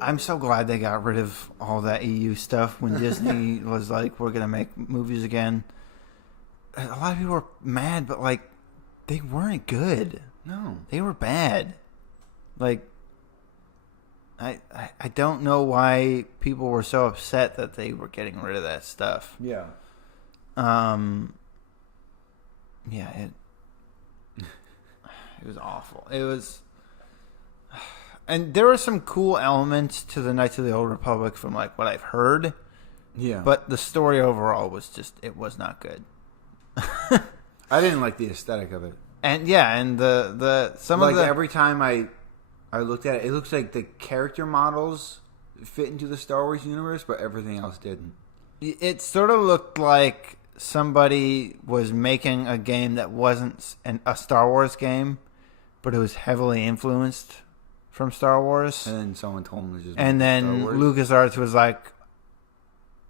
I'm so glad they got rid of all that EU stuff when Disney was like, we're gonna make movies again. A lot of people were mad, but like, they weren't good. No, they were bad. Like, I don't know why people were so upset that they were getting rid of that stuff. Yeah. Yeah, it was awful. It was, and there were some cool elements to the Knights of the Old Republic from like what I've heard. Yeah. But the story overall was not good. I didn't like the aesthetic of it. And yeah, and every time I looked at it, it looks like the character models fit into the Star Wars universe, but everything else didn't. It sort of looked like somebody was making a game that wasn't a Star Wars game, but it was heavily influenced from Star Wars. And then someone told him to just. And then LucasArts was like,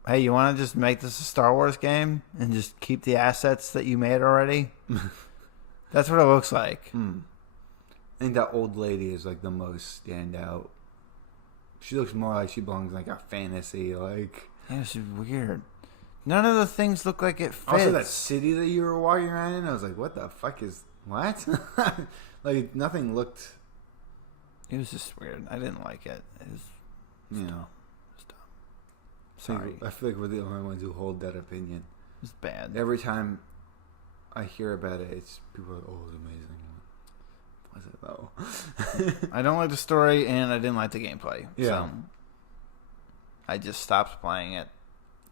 "Hey, you want to just make this a Star Wars game and just keep the assets that you made already?" That's what it looks like. I think that old lady is like the most standout. She looks more like she belongs in like a fantasy. Like, yeah, she's weird. None of the things look like it fits. Also, that city that you were walking around in, I was like, "What the fuck is what?" Like, nothing looked. It was just weird. I didn't like it. It was, stop. Sorry, I feel like we're the only ones who hold that opinion. It's bad. Every time I hear about it, it's people are like, "Oh, it's amazing." Was it though? I don't like the story, and I didn't like the gameplay. Yeah. So I just stopped playing it.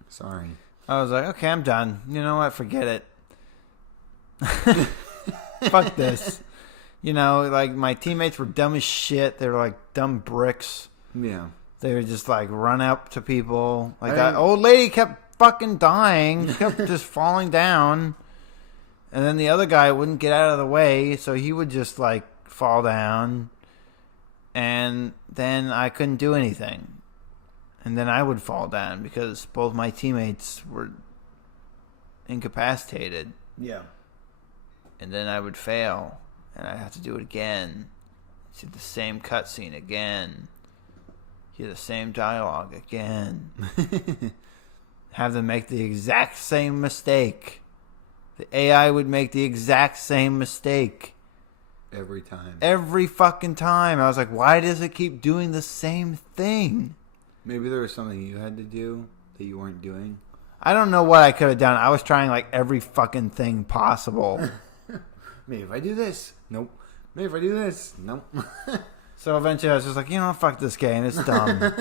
Sorry. I was like, okay, I'm done. You know what? Forget it. Fuck this. You know, like, my teammates were dumb as shit. They were like dumb bricks. Yeah. They would just like run up to people. Like, that old lady kept fucking dying. She kept just falling down. And then the other guy wouldn't get out of the way, so he would just like fall down. And then I couldn't do anything. And then I would fall down because both my teammates were incapacitated. Yeah. And then I would fail. And I'd have to do it again. See the same cutscene again. Hear the same dialogue again. Have them make the exact same mistake. The AI would make the exact same mistake. Every time. Every fucking time. I was like, why does it keep doing the same thing? Maybe there was something you had to do that you weren't doing. I don't know what I could have done. I was trying like every fucking thing possible. Maybe if I do this. Nope. Maybe if I do this. Nope. So eventually I was just like, fuck this game. It's dumb.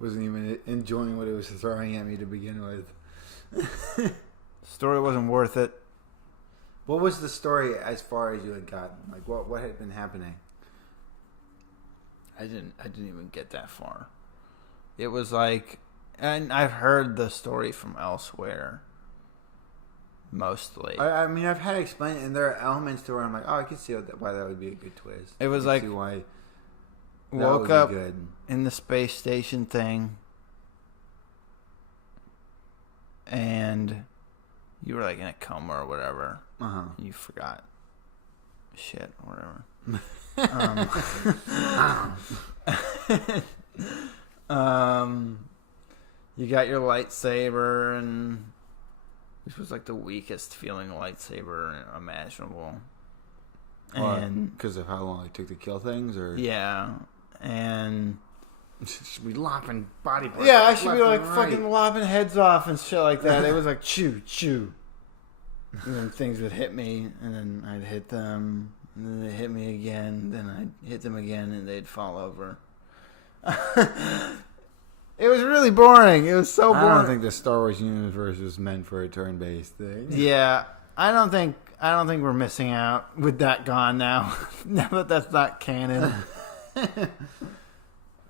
Wasn't even enjoying what it was throwing at me to begin with. Story wasn't worth it. What was the story as far as you had gotten? Like, what had been happening? I didn't even get that far. It was like, and I've heard the story from elsewhere. Mostly. I mean, I've had it explained, and there are elements to where I'm like, oh, I can see why that would be a good twist. It was I like, can see why woke up in the space station thing, and you were like in a coma or whatever. Uh-huh. You forgot shit or whatever. You got your lightsaber, and which was like the weakest feeling lightsaber imaginable. And because of how long it took to kill things, or yeah, and should be lopping body parts. Yeah, I should be like fucking lopping heads off and shit like that. It was like chew. And then things would hit me, and then I'd hit them, and then they'd hit me again, then I'd hit them again, and they'd fall over. It was really boring. It was so boring. I don't think the Star Wars universe was meant for a turn-based thing. Yeah, I don't think we're missing out with that gone now. Now that that's not canon.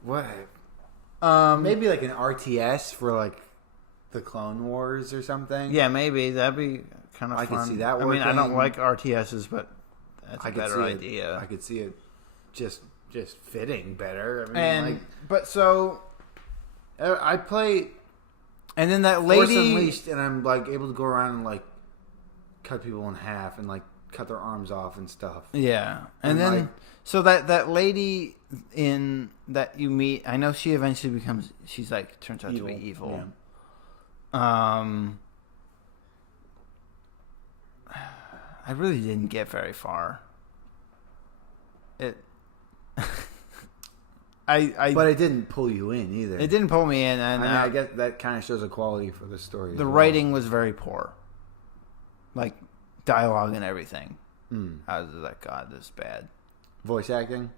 What? Maybe like an RTS for like the Clone Wars or something. Yeah, maybe that'd be kind of fun. I could see that working. I mean, I don't like RTSs, but that's a better idea. I could see it just fitting better. I mean, and but so I play, and then that Force lady Unleashed, and I'm like able to go around and like cut people in half and like cut their arms off and stuff. Yeah, and then like, so that lady in that you meet, I know she eventually she's like turns out to be evil. Yeah. I really didn't get very far. But it didn't pull you in either. It didn't pull me in, and I guess that kind of shows a quality for the story. The writing was very poor, like dialogue and everything. I was like, God, this is bad. Voice acting,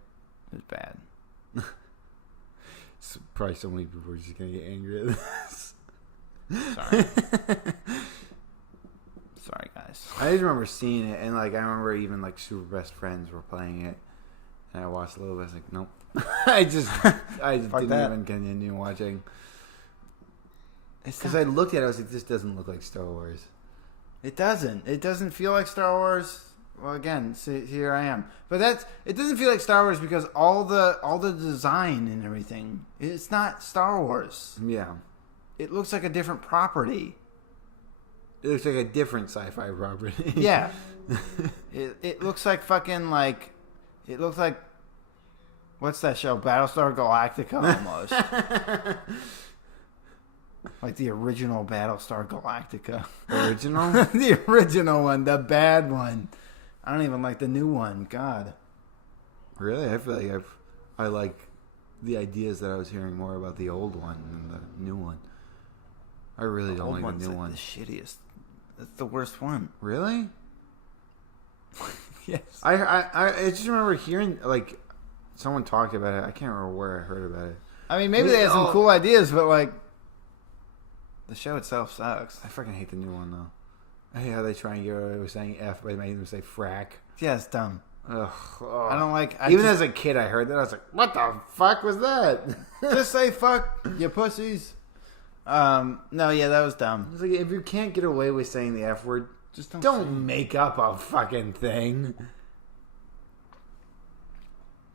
it was bad. Probably so many people are just gonna get angry at this. Sorry, guys. I just remember seeing it, and like I remember even like super best friends were playing it, and I watched a little bit. I was like, nope. I didn't even continue watching because I looked at it. I was like, this doesn't look like Star Wars. It doesn't. It doesn't feel like Star Wars. Well, again, see, here I am. But it doesn't feel like Star Wars because all the design and everything. It's not Star Wars. Yeah. It looks like a different property. It looks like a different sci-fi property. Yeah. It looks like fucking like. It looks like. What's that show? Battlestar Galactica almost. Like the original Battlestar Galactica. Original? The original one. The bad one. I don't even like the new one. God. Really? I feel like I like the ideas that I was hearing more about the old one than the new one. I really don't like the new one. The shittiest. That's the worst one. Really? Yes. I just remember hearing like someone talked about it. I can't remember where I heard about it. I mean, maybe they had some cool ideas, but like the show itself sucks. I fucking hate the new one though. I hate how they try and get away with saying F by making them say frack. Yeah, it's dumb. Ugh, oh. I don't like... Even as a kid, I heard that. I was like, what the fuck was that? Just say fuck, you pussies. No, yeah, that was dumb. It's like, if you can't get away with saying the F word, just don't make up a fucking thing.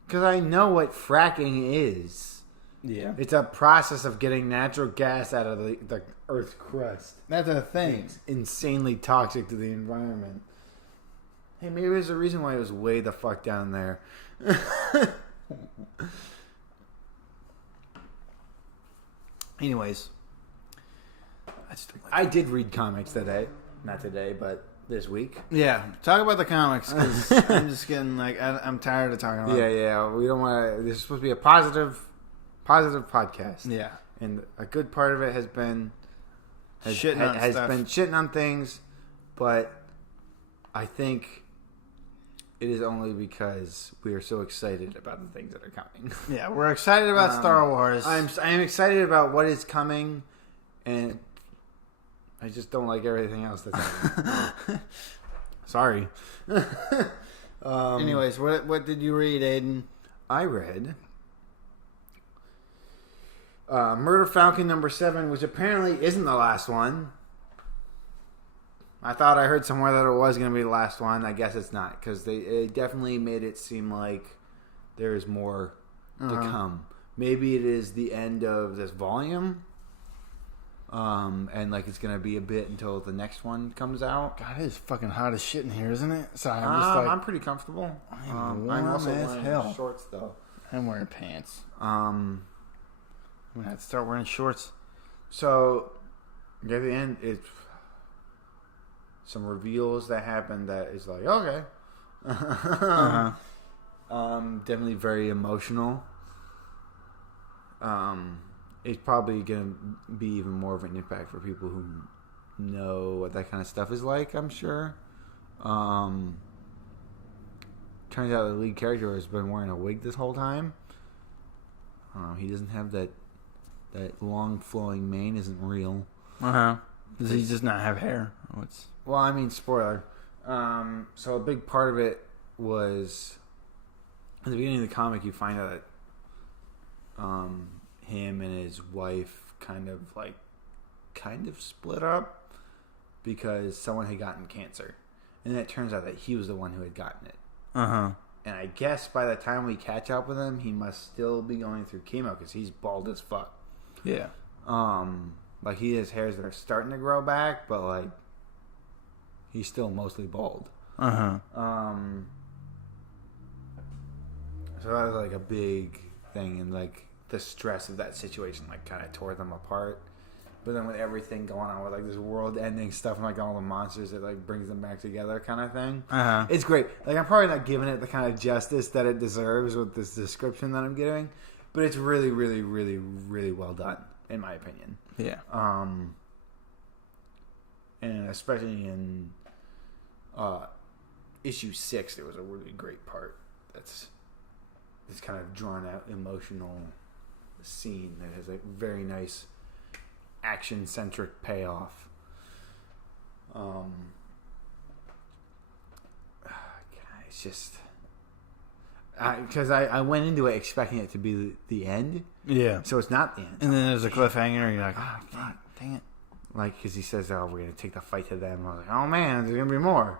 Because I know what fracking is. Yeah. It's a process of getting natural gas out of the Earth's crust. That's a thing. It's insanely toxic to the environment. Hey, maybe there's a reason why it was way the fuck down there. Anyways. I did read comics today. Not today, but this week. Yeah. Talk about the comics, because I'm just getting, like, I'm tired of talking about it. Yeah. We don't want to... This is supposed to be a positive podcast. Yeah. And a good part of it has been... Shitting been shitting on things, but I think... It is only because we are so excited about the things that are coming. Yeah, we're excited about Star Wars. I am excited about what is coming, and I just don't like everything else that's happening. Sorry. Anyways, what did you read, Aiden? I read Murder Falcon #7, which apparently isn't the last one. I thought I heard somewhere that it was going to be the last one. I guess it's not, because it definitely made it seem like there is more to come. Maybe it is the end of this volume, and like it's going to be a bit until the next one comes out. God, it is fucking hot as shit in here, isn't it? Sorry, I'm pretty comfortable. I'm also wearing hell. shorts though. I'm wearing pants. I'm gonna have to start wearing shorts. So at the end, it's some reveals that happen that is like, okay. Definitely very emotional. It's probably going to be even more of an impact for people who know what that kind of stuff is like, I'm sure. Turns out the lead character has been wearing a wig this whole time. He doesn't have that long flowing mane isn't real. Does he just not have hair? Well, I mean, spoiler. So a big part of it was at the beginning of the comic. You find out that him and his wife kind of split up because someone had gotten cancer, and it turns out that he was the one who had gotten it. And I guess by the time we catch up with him, he must still be going through chemo because he's bald as fuck. Yeah. Like he has hairs that are starting to grow back, but like he's still mostly bald. So that was like a big thing, and like the stress of that situation like kind of tore them apart. But then with everything going on with like this world-ending stuff and like all the monsters, it like brings them back together, kind of thing. It's great. Like I'm probably not giving it the kind of justice that it deserves with this description that I'm giving, but it's really, really, really, really well done, in my opinion. Yeah. And especially in issue 6, there was a really great part that's this kind of drawn out emotional scene that has a very nice action centric payoff. It's just because I went into it expecting it to be the end. Yeah. So it's not the end. And then there's a cliffhanger, and you're like, oh, fuck, dang it. Like, because he says, oh, we're going to take the fight to them. I was like, oh, man, there's going to be more.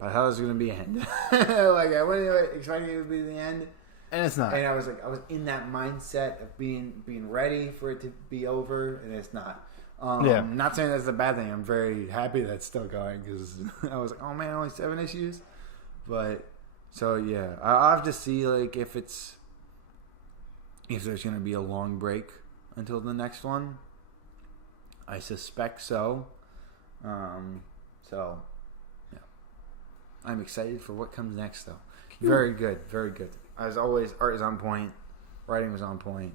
But I thought it was going to be an end. Like, I went into it expecting it to be the end. And it's not. And I was in that mindset of being ready for it to be over, and it's not. I'm not saying that's a bad thing. I'm very happy that it's still going, because I was like, oh, man, only 7 issues? But, so, yeah. I'll have to see, like, if there's going to be a long break until the next one. I suspect so. So, yeah. I'm excited for what comes next, though. Very good. Very good. As always, art is on point. Writing was on point.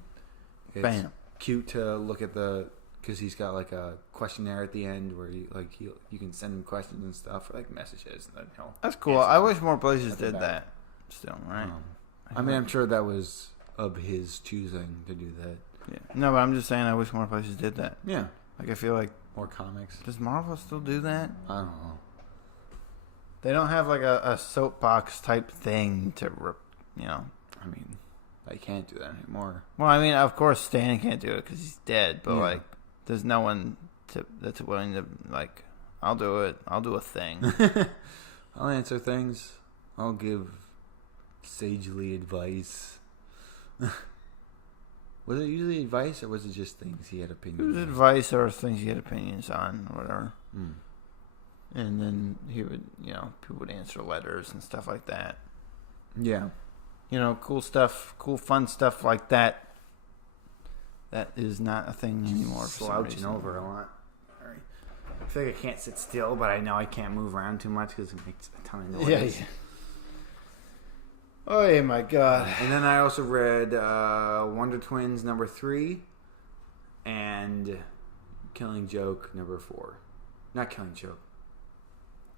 It's cute to look at because he's got like a questionnaire at the end where you can send him questions and stuff, or like messages. And then that's cool. I wish more places did that. Still, right? I mean, I'm sure that was of his choosing to do that. Yeah. No, but I'm just saying I wish more places did that. Yeah. Like, I feel like more comics. Does Marvel still do that? I don't know. They don't have like a soapbox type thing to, you know. I mean, they can't do that anymore. Well, I mean, of course Stan can't do it because he's dead. But like, there's no one that's willing to like. I'll do it. I'll do a thing. I'll answer things. I'll give sagely advice. Was it usually advice or was it just things he had opinions on? It was advice or things he had opinions on or whatever. Mm. And then he would, you know, people would answer letters and stuff like that. Yeah. You know, cool stuff, cool fun stuff like that. That is not a thing anymore. Slouching over a lot. Sorry. I feel like I can't sit still, but I know I can't move around too much because it makes a ton of noise. Yeah. Oh my god. And then I also read Wonder Twins #3 and Killing Joke #4. Not Killing Joke.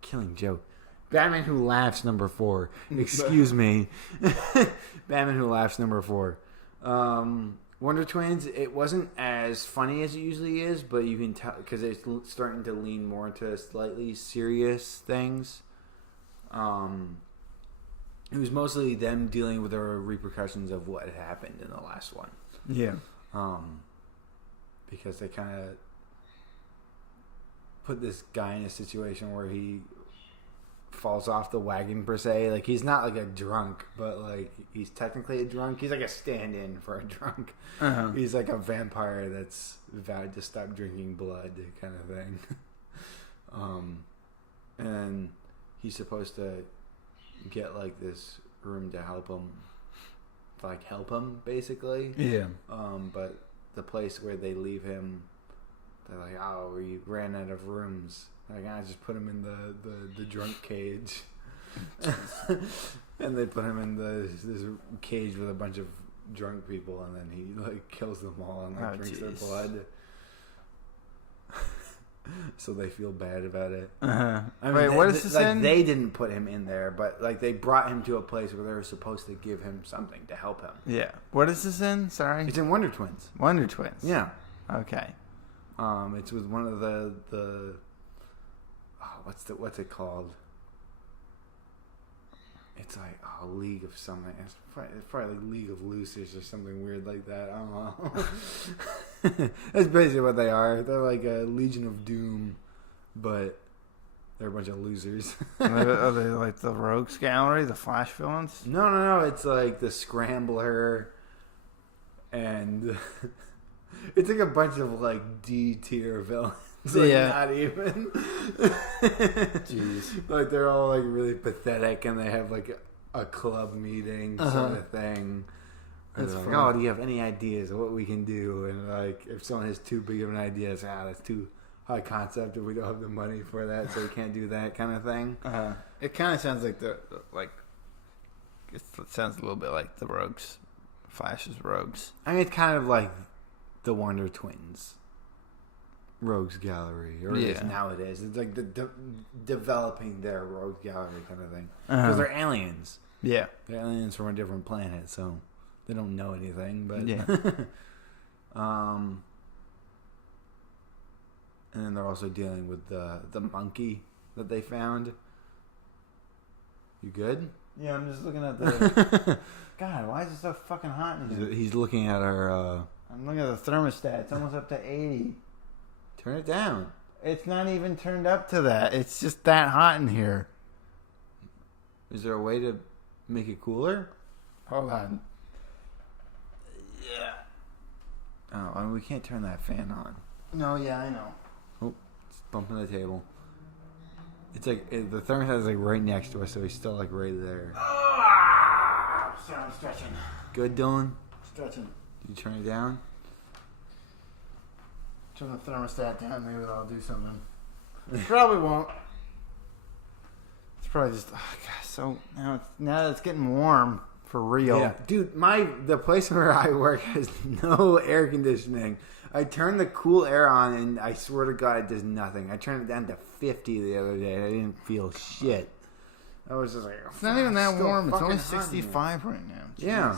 Killing Joke. Batman Who Laughs #4. Excuse me. Batman Who Laughs #4. Wonder Twins, it wasn't as funny as it usually is, but you can tell because it's starting to lean more into slightly serious things. It was mostly them dealing with the repercussions of what had happened in the last one. Yeah. Because they kind of put this guy in a situation where he falls off the wagon per se. Like he's not like a drunk, but like he's technically a drunk. He's like a stand-in for a drunk. Uh-huh. He's like a vampire that's vowed to stop drinking blood, kind of thing. And he's supposed to get like this room to help him basically. Yeah. But the place where they leave him, they're like, oh, we ran out of rooms. Like, I just put him in the drunk cage. And they put him in this cage with a bunch of drunk people, and then he like kills them all and like drinks their blood. So they feel bad about it. Uh-huh. I mean, wait, what is this in? They didn't put him in there, but like they brought him to a place where they were supposed to give him something to help him. Yeah. What is this in? Sorry. It's in Wonder Twins. Wonder Twins. Yeah. Okay. It's with one of the what's it called? It's like League of something. It's probably like League of Losers or something weird like that. I don't know. That's basically what they are. They're like a Legion of Doom, but they're a bunch of losers. Are they like the Rogues Gallery, the Flash villains? No. It's like the Scrambler, and it's like a bunch of like D tier villains. Like, yeah. Not even. Jeez. Like, they're all, like, really pathetic, and they have, like, a club meeting sort of thing. That's like, oh, do you have any ideas of what we can do? And, like, if someone has too big of an idea, it's, that's too high concept, if we don't have the money for that, so we can't do that kind of thing. It kind of sounds like it sounds a little bit like the Rogues. Flash's Rogues. I mean, it's kind of like the Wonder Twins. Rogues Gallery, or at least nowadays. It's like developing their Rogues Gallery kind of thing. Because they're aliens. Yeah. They're aliens from a different planet, so they don't know anything. But yeah. And then they're also dealing with the monkey that they found. You good? Yeah, I'm just looking at the... God, why is it so fucking hot in here? He's looking at our... I'm looking at the thermostat. It's almost up to 80. Turn it down. It's not even turned up to that. It's just that hot in here. Is there a way to make it cooler? Hold on. Yeah. Oh, I mean, we can't turn that fan on. No, yeah, I know. Oh, it's bumping the table. It's like, the thermostat is like right next to us, so he's still like right there. Sorry, I'm stretching. Good, Dylan? Stretching. Did you turn it down? Turn the thermostat down, maybe that'll do something. Probably won't. It's probably just, oh God, so now that it's getting warm for real. Yeah. Dude, the place where I work has no air conditioning. I turned the cool air on, and I swear to God, it does nothing. I turned it down to 50 the other day, and I didn't feel shit. I was just like, it's not even that warm. It's only 65 right now. Jeez. Yeah.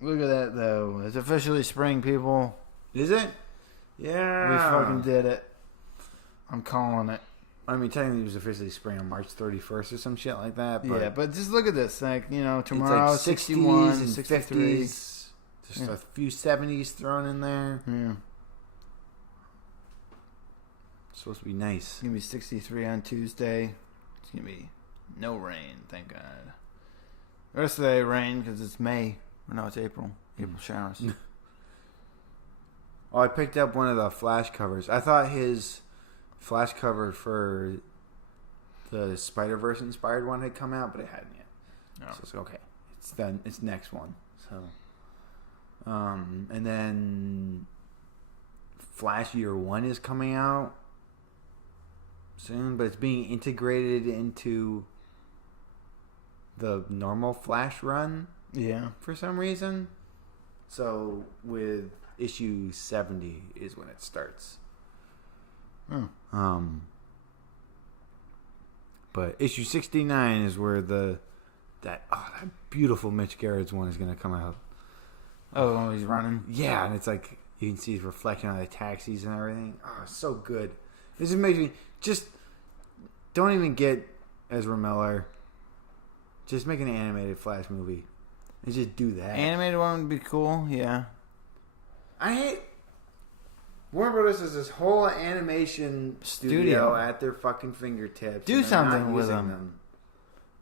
Look at that, though. It's officially spring, people. Is it? Yeah. We fucking did it. I'm calling it. I mean, technically it was officially spring on March 31st or some shit like that. But yeah, but just look at this. Like, tomorrow, it's like 61, 60s, 63. 50s. Just a few 70s thrown in there. Yeah. It's supposed to be nice. It's going to be 63 on Tuesday. It's going to be no rain, thank God. The rest of the day, rain because it's May. Or no, it's April. April showers. Oh, I picked up one of the Flash covers. I thought his Flash cover for the Spider-Verse inspired one had come out, but it hadn't yet. So it's okay. It's done. It's next one. So, and then Flash Year 1 is coming out soon, but it's being integrated into the normal Flash run. Yeah. For some reason. So with issue 70 is when it starts. But issue 69 is where that beautiful Mitch Gerrard's one is going to come out. Oh, he's running? Yeah, and it's like you can see his reflection on the taxis and everything. Oh, it's so good. This just makes me just don't even get Ezra Miller. Just make an animated Flash movie. And just do that. Animated one would be cool, yeah. I hate Warner Brothers has this whole animation studio at their fucking fingertips. Do something with them.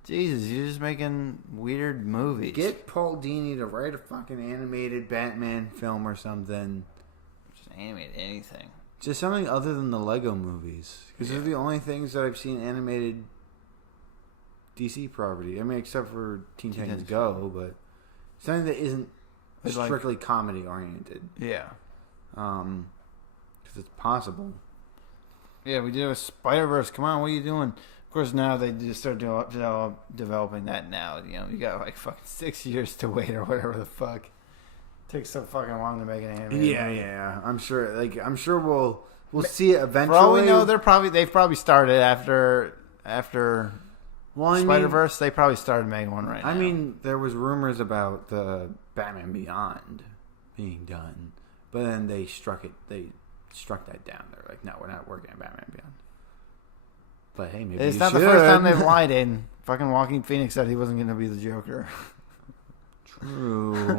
Jesus, you're just making weird movies. Get Paul Dini to write a fucking animated Batman film or something. Just animate anything. Just something other than the Lego movies. Because they're the only things that I've seen animated DC property. I mean, except for Teen Titans Go, but something that isn't strictly comedy oriented. Yeah. Because it's possible. Yeah, we did a Spider-Verse. Come on, what are you doing? Of course, now they just start developing that now. You got like fucking 6 years to wait or whatever the fuck. It takes so fucking long to make an animated movie. Yeah. I'm sure we'll see it eventually. For all we know, they've probably started after Spider-Verse. They probably started making one right now. I mean, there was rumors about the Batman Beyond being done, but then they struck that down. They're like, no, we're not working on Batman Beyond. But hey, maybe it's not the first time they've lied. In fucking Joaquin Phoenix said he wasn't going to be the Joker. True.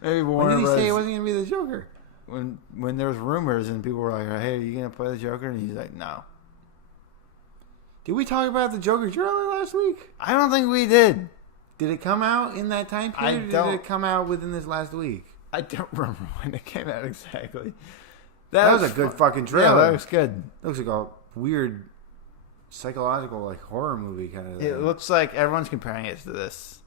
Maybe when did he say he wasn't going to be the Joker? When there was rumors and people were like, "Hey, are you going to play the Joker?" And he's like, "No." Did we talk about the Joker trailer last week? I don't think we did. Did it come out in that time period? Or did it come out within this last week? I don't remember when it came out exactly. That was a good fucking trailer. Yeah, that looks good. It looks like a weird psychological like horror movie kind of thing. It looks like everyone's comparing it to this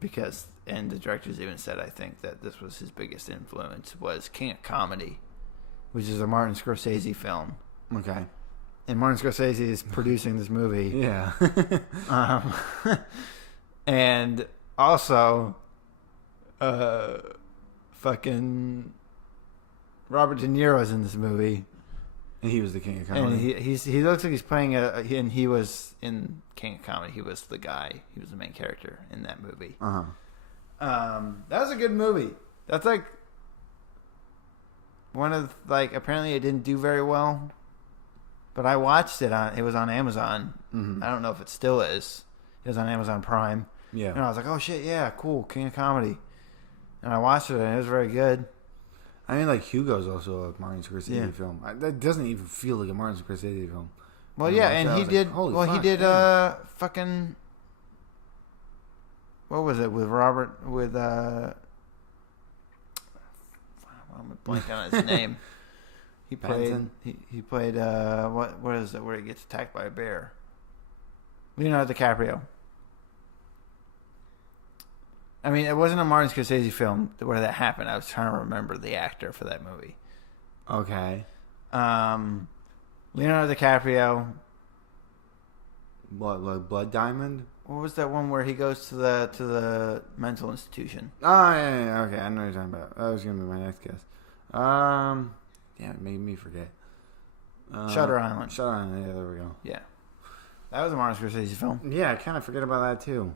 because, and the director's even said, I think, that this was his biggest influence was King of Comedy, which is a Martin Scorsese film. Okay. And Martin Scorsese is producing this movie. Yeah. And also, fucking Robert De Niro is in this movie. And he was the King of Comedy. And he looks like he's playing and he was in King of Comedy. He was the guy. He was the main character in that movie. That was a good movie. That's like one of apparently it didn't do very well. But I watched it it was on Amazon. Mm-hmm. I don't know if it still is. It was on Amazon Prime. Yeah. And I was like, oh shit, yeah, cool, King of Comedy. And I watched it and it was very good. I mean, like Hugo's also a Martin Scorsese film. That doesn't even feel like a Martin Scorsese film. Well, yeah, and he did. He did fucking. What was it with Robert? With I'm blanking on his name. He played. He played. What is it? Where he gets attacked by a bear? Leonardo DiCaprio. I mean, it wasn't a Martin Scorsese film where that happened. I was trying to remember the actor for that movie. Okay. Leonardo DiCaprio. What, like Blood Diamond? What was that one where he goes to the mental institution? Oh, yeah. Okay, I know what you're talking about. That was going to be my next guess. Yeah, it made me forget. Shutter Island. Shutter Island, yeah, there we go. Yeah. That was a Martin Scorsese film. Yeah, I kind of forget about that, too.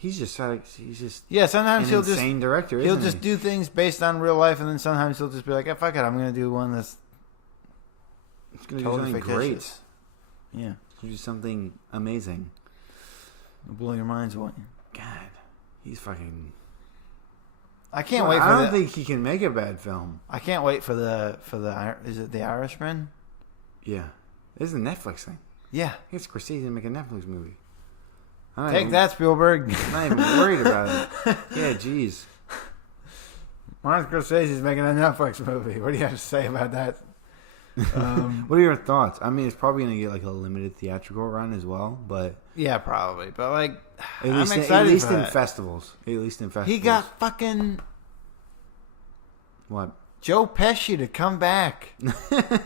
He's just Sometimes he'll insane director. He'll just do things based on real life, and then sometimes he'll just be like, "Fuck it, I'm gonna do one that's gonna do something great." Yeah, do something amazing. It'll blow your minds away. God, he's fucking. I can't wait for I don't think he can make a bad film. I can't wait for the is it The Irishman? Yeah. This is a Netflix thing. Yeah. It's Scorsese to make a Netflix movie. Take that, Spielberg. I'm not even worried about it. Yeah, jeez. Martin Scorsese's making a Netflix movie. What do you have to say about that? What are your thoughts? I mean, it's probably going to get like a limited theatrical run as well, but... Yeah, probably. But like, I'm excited at least in festivals. At least in festivals. He got fucking... What? Joe Pesci to come back.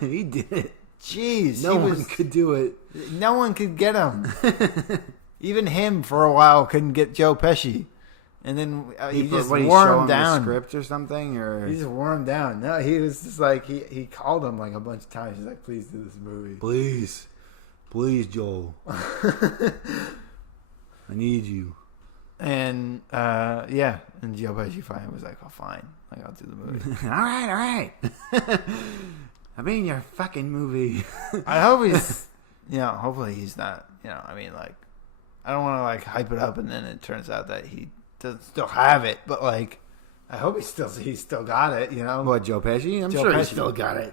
He did it. Jeez. No one could do it. No one could get him. Even him, for a while, couldn't get Joe Pesci. And then he just wore him down. The script or something? Or he just wore him down. No, he was just like, he called him like a bunch of times. He's like, please do this movie. Please. Please, Joel. I need you. And, yeah. And Joe Pesci finally was like, oh, fine. Like, I'll do the movie. All right. I'm in your fucking movie. I hope he's, hopefully he's not, I mean, like, I don't want to, like, hype it up and then it turns out that he doesn't still have it. But, like, I hope he's still got it, What, Joe Pesci? I'm sure he still got it.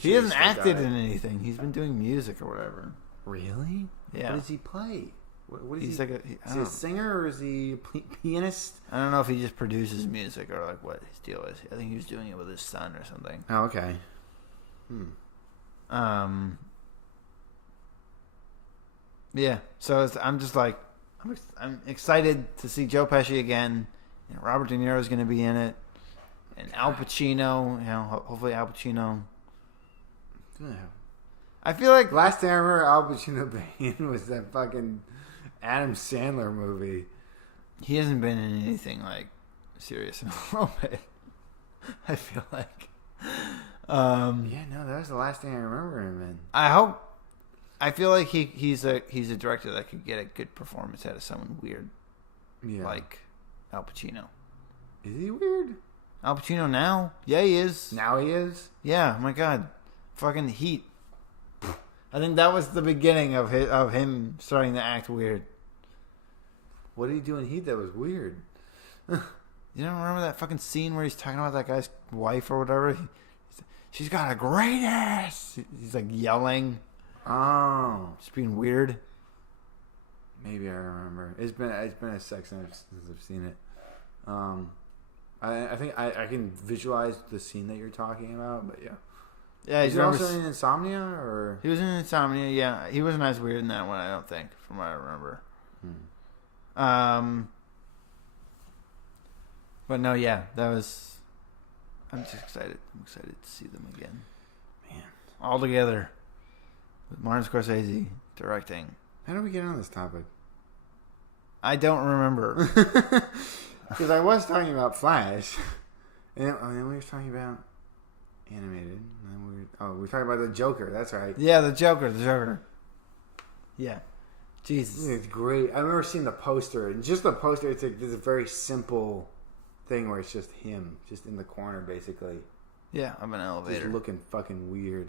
He hasn't acted in anything. He's been doing music or whatever. Really? Yeah. What does he play? What is he's he? Like is he a singer or is he a pianist? I don't know if he just produces music or like what his deal is. I think he was doing it with his son or something. Oh, okay. Yeah. So I'm just like I'm excited to see Joe Pesci again. Robert De Niro is going to be in it, and Al Pacino. Hopefully Al Pacino. Yeah. I feel like last time I remember Al Pacino being in was that fucking Adam Sandler movie. He hasn't been in anything like serious in a little bit. I feel like. Yeah, no, that was the last thing I remember him in. I feel like he's a director that could get a good performance out of someone weird, like Al Pacino. Is he weird? Al Pacino now? Yeah, he is. Now he is? Yeah. Oh my God, fucking Heat. I think that was the beginning of him starting to act weird. What did he do in Heat that was weird? You don't remember that fucking scene where he's talking about that guy's wife or whatever? She's got a great ass. He's like yelling. Oh, just being weird. Maybe I remember. It's been a sec since I've seen it. I think I can visualize the scene that you're talking about, but yeah. Yeah, he's also in Insomnia, or he was in Insomnia. Yeah, he wasn't as weird in that one, I don't think, from what I remember. But no, yeah, that was. I'm just excited. I'm excited to see them again, man, all together with Martin Scorsese directing. How did we get on this topic? I don't remember. Because I was talking about Flash, and then we were talking about animated. And then we were talking about the Joker. That's right. Yeah, the Joker. Yeah. Jesus. It's great. I remember seeing the poster, and just the poster, it's like this very simple thing where it's just him, just in the corner, basically. Yeah, I'm an elevator. Just looking fucking weird.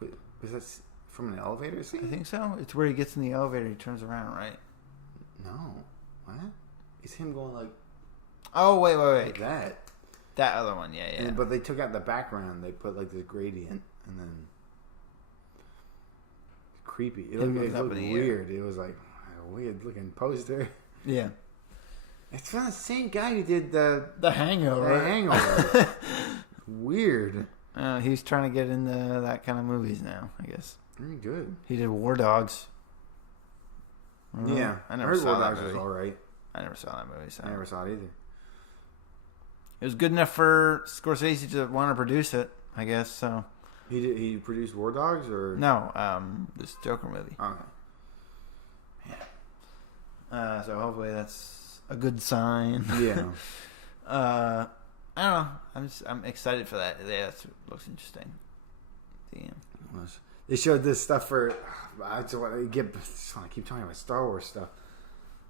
Wait, was that from an elevator scene? I think so. It's where he gets in the elevator, he turns around, right? No. What? It's him going like... Oh, wait. Like that. That other one, yeah. But they took out the background. They put like this gradient, and then... Creepy. It looked weird. It was like a weird looking poster. Yeah. It's from the same guy who did the Hangover. The Hangover. Weird. He's trying to get into that kind of movies now, I guess. Very good. He did War Dogs. Yeah. I never saw War that Dogs movie. Was alright. I never saw that movie. So. I never saw it either. It was good enough for Scorsese to want to produce it, I guess, so... He produced War Dogs, or no? This Joker movie. Okay. Yeah. So hopefully that's a good sign. Yeah. I don't know. I'm excited for that. Yeah, that looks interesting. They showed this stuff for. I keep talking about Star Wars stuff.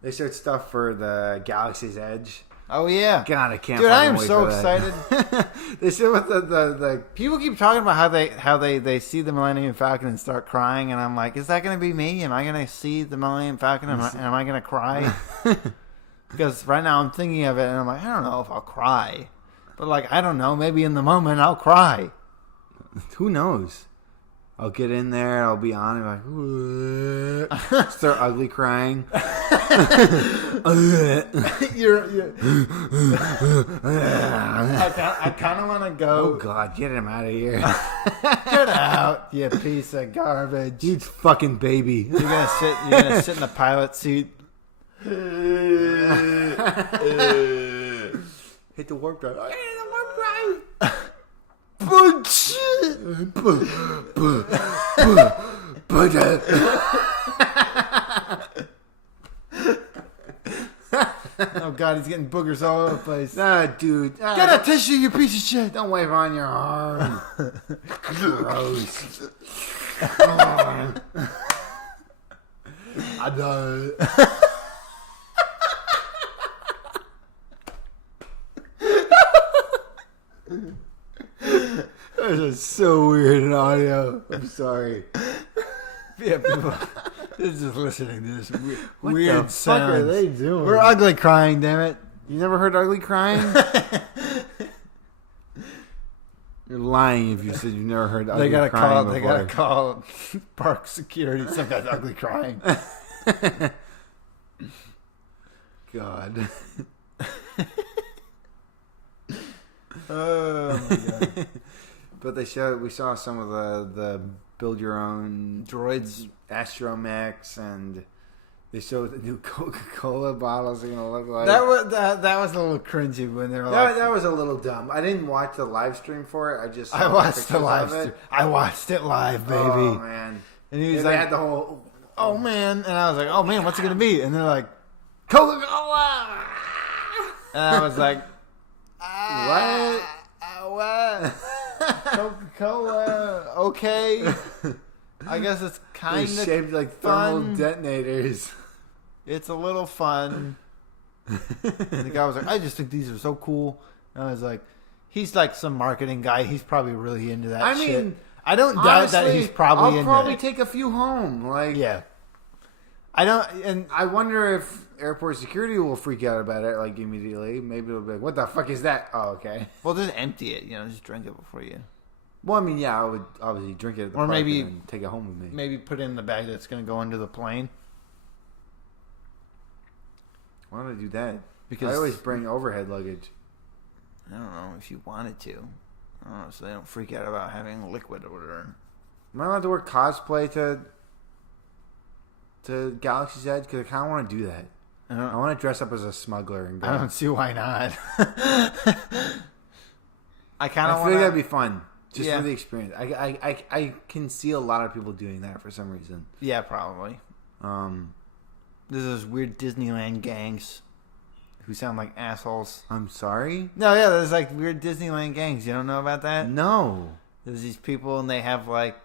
They showed stuff for the Galaxy's Edge. Oh yeah, God, I can't. Dude, I am wait so for excited. They showed what the people keep talking about how they see the Millennium Falcon and start crying, and I'm like, is that going to be me? Am I going to see the Millennium Falcon and am I going to cry? Because right now I'm thinking of it, and I'm like, I don't know if I'll cry, but like I don't know, maybe in the moment I'll cry. Who knows? I'll get in there. I'll be on it. Like, start ugly crying. you're I kind of want to go. Oh God, get him out of here! Get out, you piece of garbage! You fucking baby! You're gonna sit in the pilot seat. Hit the warp drive. Hit the warp drive. Oh God, he's getting boogers all over the place. Nah, dude. Get a tissue, you piece of shit. Don't wave on your arm. Gross. I know. This is so weird in audio. I'm sorry. Yeah, people. This is just listening to this What weird the sounds. fuck are they doing? We're ugly crying, damn it. You never heard ugly crying? You're lying if you said you've never heard ugly crying before. They gotta call park security. Some guy's ugly crying. God. Oh my God. But we saw some of the build your own droids, astromechs, and they showed the new Coca-Cola bottles are gonna look like. That was a little cringy when they were that was a little dumb. I didn't watch the live stream for it. I watched the live stream. I watched it live, baby. Oh man! And he was they had the whole. Oh man! And I was like, oh man, what's it gonna be? And they're like, Coca-Cola. And I was like, what? What? Coca-Cola. Okay. I guess it's kind of shaped like thermal detonators. It's a little fun. And the guy was like, I just think these are so cool. And I was like, he's like some marketing guy. He's probably really into that shit. I mean, I don't doubt that he's probably into it. I'll probably take a few home. Like, yeah. And I wonder if airport security will freak out about it, like, immediately. Maybe it'll be like, what the fuck is that? Oh, okay. Well, just empty it. Just drink it before you. Well, I mean, yeah, I would obviously drink it at the park and then take it home with me. Maybe put it in the bag that's going to go into the plane. Why don't I do that? Because I always bring overhead luggage. I don't know if you wanted to. I don't know, so they don't freak out about having liquid or whatever. Am I allowed to wear cosplay to Galaxy's Edge? Because I kind of want to do that. I want to dress up as a smuggler and go. I don't see why not. I feel like that'd be fun. Just for the experience. I can see a lot of people doing that for some reason. Yeah, probably. There's those weird Disneyland gangs who sound like assholes. I'm sorry? No, yeah, there's like weird Disneyland gangs. You don't know about that? No. There's these people and they have like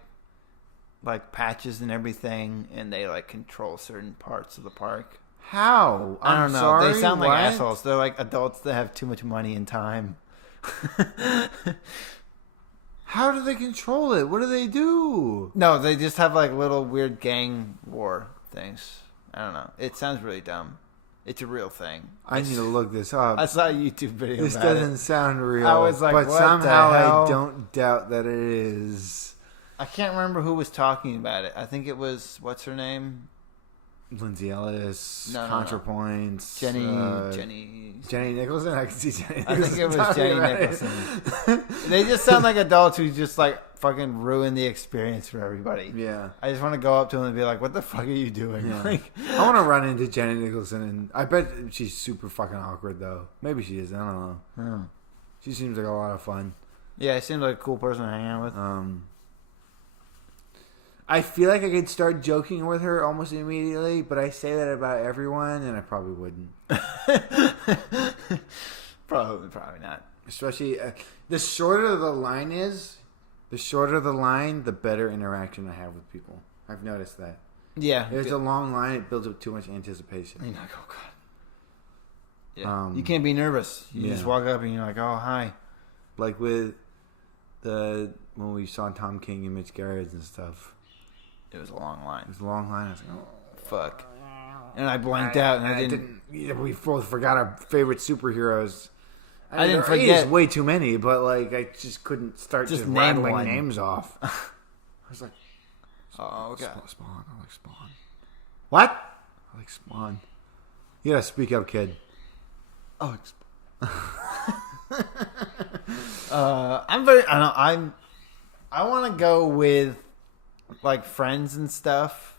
patches and everything, and they like control certain parts of the park. How? I don't know. Sorry, they sound like assholes. They're like adults that have too much money and time. How do they control it? What do they do? No, they just have like little weird gang war things. I don't know. It sounds really dumb. It's a real thing. I need to look this up. I saw a YouTube video. This doesn't sound real. I was like, but what somehow the hell? I don't doubt that it is. I can't remember who was talking about it. I think it was what's her name? Lindsay Ellis, no. ContraPoints, Jenny Nicholson. I can see Jenny Nicholson. I think it was Jenny Nicholson. They just sound like adults who just like fucking ruin the experience for everybody. Yeah. I just want to go up to them and be like, "What the fuck are you doing?" Yeah. Like, I want to run into Jenny Nicholson, and I bet she's super fucking awkward though. Maybe she is. I don't know. hmm. She seems like a lot of fun. Yeah, she seems like a cool person to hang out with. I feel like I could start joking with her almost immediately, but I say that about everyone, and I probably wouldn't. Probably not. Especially, the shorter the line is, the better interaction I have with people. I've noticed that. Yeah. There's a long line. It builds up too much anticipation. You're like, oh, God. Yeah. You can't be nervous. You just walk up and you're like, oh, hi. Like with when we saw Tom King and Mitch Gerads and stuff. It was a long line. It was a long line. I was like, oh. Fuck. And I blanked out and I didn't. We both forgot our favorite superheroes. I didn't forget. There's way too many, but like I just couldn't start just rattling names off. I was like, oh, okay. Spawn. I like Spawn. What? I like Spawn. You gotta speak up, kid. Oh, I want to go with like friends and stuff.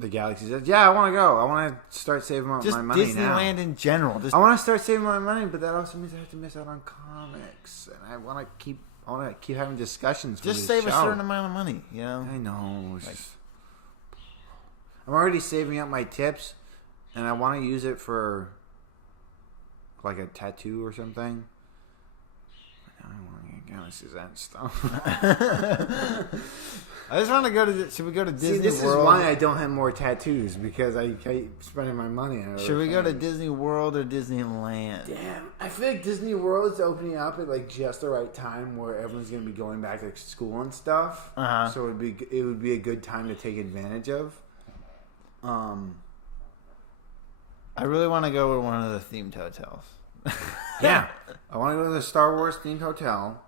The Galaxy's Edge. Yeah, I want to go. I want to start saving my money now. Disneyland in general. I want to start saving my money, but that also means I have to miss out on comics, and I want to keep having discussions. Just save a certain amount of money, you know. I know. I'm already saving up my tips, and I want to use it for like a tattoo or something. I don't want to get Galaxy's Edge stuff. I just want to go to. Should we go to Disney World? This is why I don't have more tattoos, because I keep spending my money on it. Should we go to Disney World or Disneyland? Damn, I feel like Disney World is opening up at like just the right time where everyone's going to be going back to school and stuff. So it would be a good time to take advantage of. I really want to go to one of the themed hotels. Yeah, I want to go to the Star Wars themed hotel.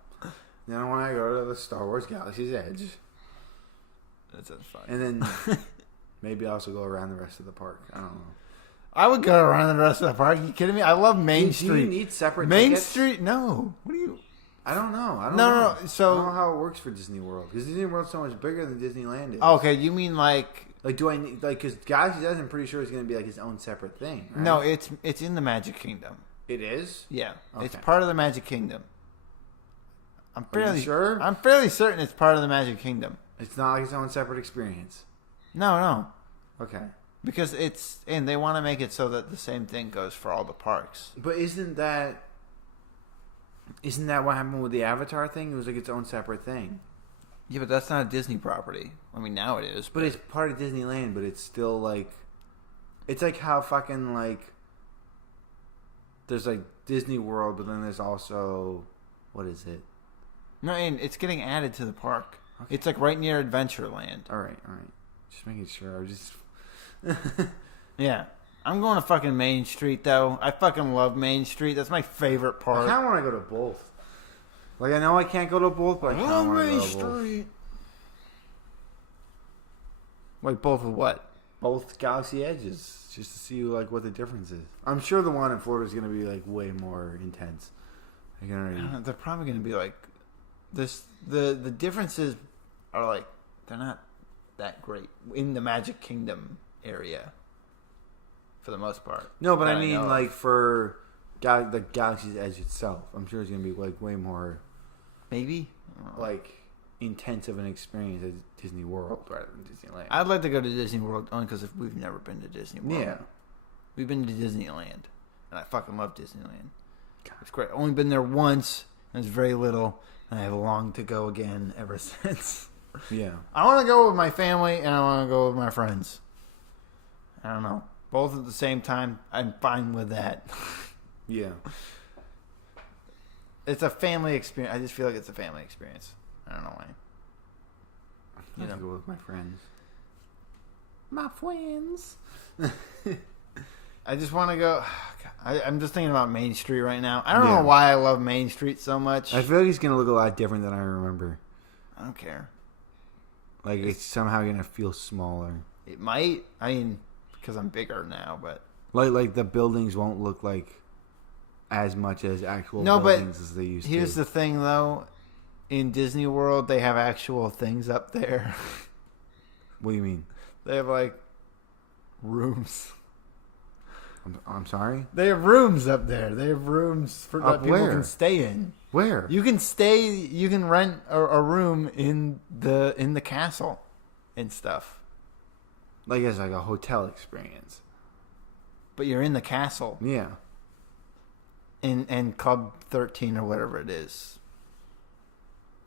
Then I want to go to the Star Wars Galaxy's Edge. That sounds fun. And then maybe also go around the rest of the park. I don't know. I would go around the rest of the park. Are you kidding me? I love Main Street. Do you need separate Main tickets? Street? No. What do you... I don't know. I don't know. So, I don't know how it works for Disney World. Because Disney World's so much bigger than Disneyland is. Okay, you mean like... Like, do I need... Like, because Galaxy's Edge, I'm pretty sure is going to be like its own separate thing, right? No, it's in the Magic Kingdom. It is? Yeah. Okay. It's part of the Magic Kingdom. I'm fairly sure? I'm fairly certain it's part of the Magic Kingdom. It's not like its own separate experience. No. Okay. Because it's... And they want to make it so that the same thing goes for all the parks. But isn't that what happened with the Avatar thing? It was like its own separate thing. Yeah, but that's not a Disney property. I mean, now it is. But it's part of Disneyland, but it's still like... It's like how fucking like... There's like Disney World, but then there's also... What is it? No, and it's getting added to the park. Okay. It's like right near Adventureland. All right. Just making sure. Yeah. I'm going to fucking Main Street, though. I fucking love Main Street. That's my favorite part. I kind of want to go to both. Like, I know I can't go to both, but I kind of want to go to both. Main Street. Wait, both of what? Both Galaxy Edges. Just to see, like, what the difference is. I'm sure the one in Florida is going to be, like, way more intense. They're probably going to be, like... The differences are, like... They're not that great in the Magic Kingdom area. For the most part. No, but I mean, like, for the Galaxy's Edge itself, I'm sure it's going to be, like, way more... Maybe? Like, intense of an experience at Disney World rather than Disneyland. I'd like to go to Disney World only because we've never been to Disney World. Yeah. We've been to Disneyland. And I fucking love Disneyland. It's great. Only been there once. And it's very little. And I have longed to go again ever since. Yeah. I want to go with my family and I want to go with my friends. I don't know. Both at the same time, I'm fine with that. Yeah. It's a family experience. I just feel like it's a family experience. I don't know why. I go with my friends. My friends. I just want to go... I'm just thinking about Main Street right now. I don't know why I love Main Street so much. I feel like it's going to look a lot different than I remember. I don't care. Like, it's somehow going to feel smaller. It might. I mean, because I'm bigger now, but... Like the buildings won't look like as much as actual buildings as they used to. Here's the thing, though. In Disney World, they have actual things up there. What do you mean? They have, like, rooms. I'm sorry? They have rooms up there. They have rooms for that people can stay in. Where? You can rent a room in the castle and stuff. Like it's like a hotel experience. But you're in the castle. Yeah. In Club 13 or whatever it is.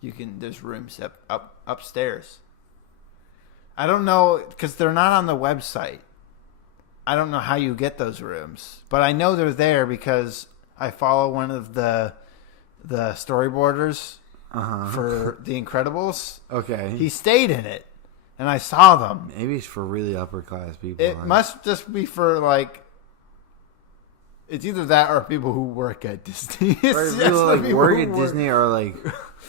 There's rooms up upstairs. I don't know, because they're not on the website. I don't know how you get those rooms, but I know they're there because I follow one of the storyboarders for The Incredibles. Okay. He stayed in it, and I saw them. Maybe it's for really upper class people. It must just be for, like, it's either that or people who work at Disney. Or people like work at Disney are like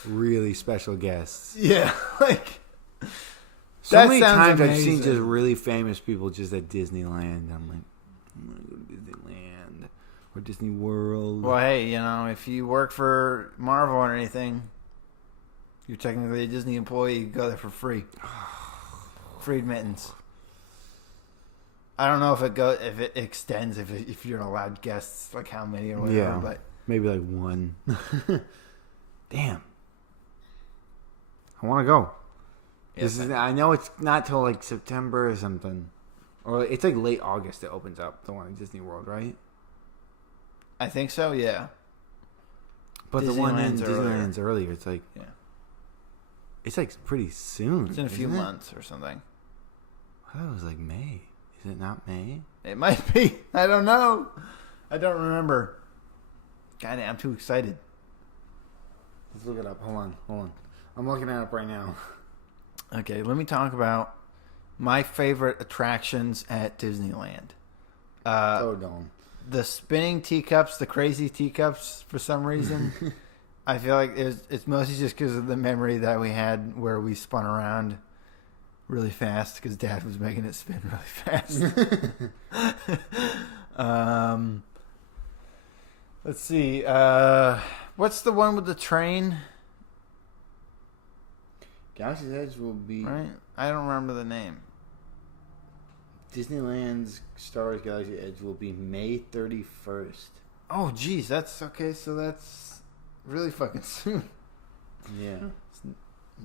really special guests. Yeah, like so many times I've seen just really famous people just at Disneyland. I'm like, I'm gonna go to Disneyland or Disney World. Well, hey, you know, if you work for Marvel or anything, you're technically a Disney employee. You go there for free. Free admittance. I don't know if it extends if you're allowed guests, like how many or whatever. Yeah, but maybe like one. Damn, I want to go. Yeah, I know it's not till like September or something, or it's like late August. It opens up, the one in Disney World, right? I think so. Yeah, but the one in Disneyland's earlier. It's like it's like pretty soon. It's in a few months or something. I thought it was like May. Is it not May? It might be. I don't know. I don't remember. God, I'm too excited. Let's look it up. Hold on. I'm looking it up right now. Okay, let me talk about my favorite attractions at Disneyland. The spinning teacups, the crazy teacups, for some reason. I feel like it's mostly just because of the memory that we had where we spun around really fast because Dad was making it spin really fast. Let's see. What's the one with the train? Galaxy's Edge will be... Right? I don't remember the name. Disneyland's Star Wars Galaxy Edge will be May 31st. Oh, geez. That's okay. So that's really fucking soon. Yeah. It's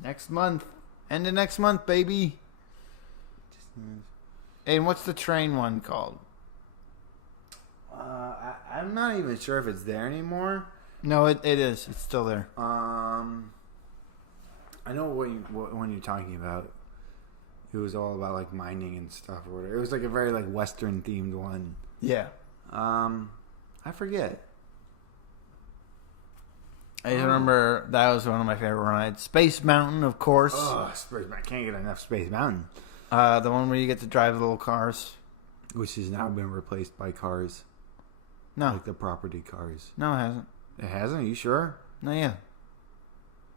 next month. End of next month, baby. And what's the train one called? I'm not even sure if it's there anymore. No, it is. It's still there. I know what one you're talking about. It was all about like mining and stuff or whatever. It was like a very like Western themed one. Yeah. I forget. I just remember that was one of my favorite rides. Space Mountain, of course. Oh, Space Mountain. I can't get enough Space Mountain. The one where you get to drive the little cars. Which has now been replaced by cars. No. Like the property cars. No, it hasn't. It hasn't? Are you sure? No, yeah.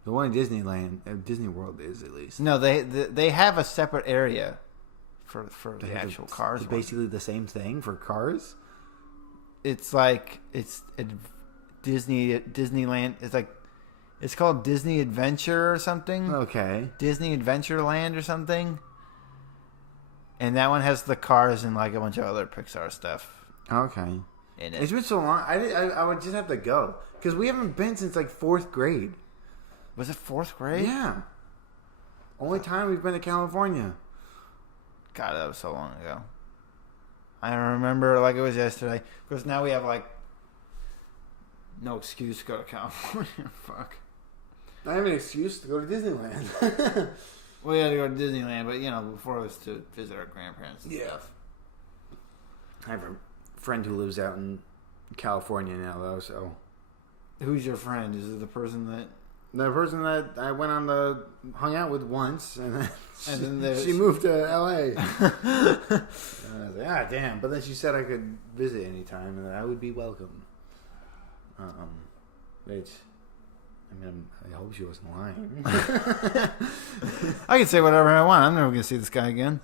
The one in Disneyland, Disney World is at least. No, they have a separate area for the actual cars. It's basically the same thing for cars? It's like, it's Disneyland. It's like, it's called Disney Adventure or something. Okay. Disney Adventureland or something. And that one has the cars and like a bunch of other Pixar stuff. Okay. In it. It's been so long. I would just have to go because we haven't been since like 4th grade. Was it 4th grade? Yeah. Only time we've been to California. God, that was so long ago. I remember like it was yesterday. Because now we have like no excuse to go to California. Fuck. I have an excuse to go to Disneyland. We had to go to Disneyland, but you know, before it was to visit our grandparents. Yeah. I have a friend who lives out in California now, though. So, who's your friend? Is it the person that I went hung out with once, and then she she moved to L.A. And I was like, damn! But then she said I could visit anytime, and that I would be welcome. Which, I mean, I hope she wasn't lying. I can say whatever I want. I'm never going to see this guy again.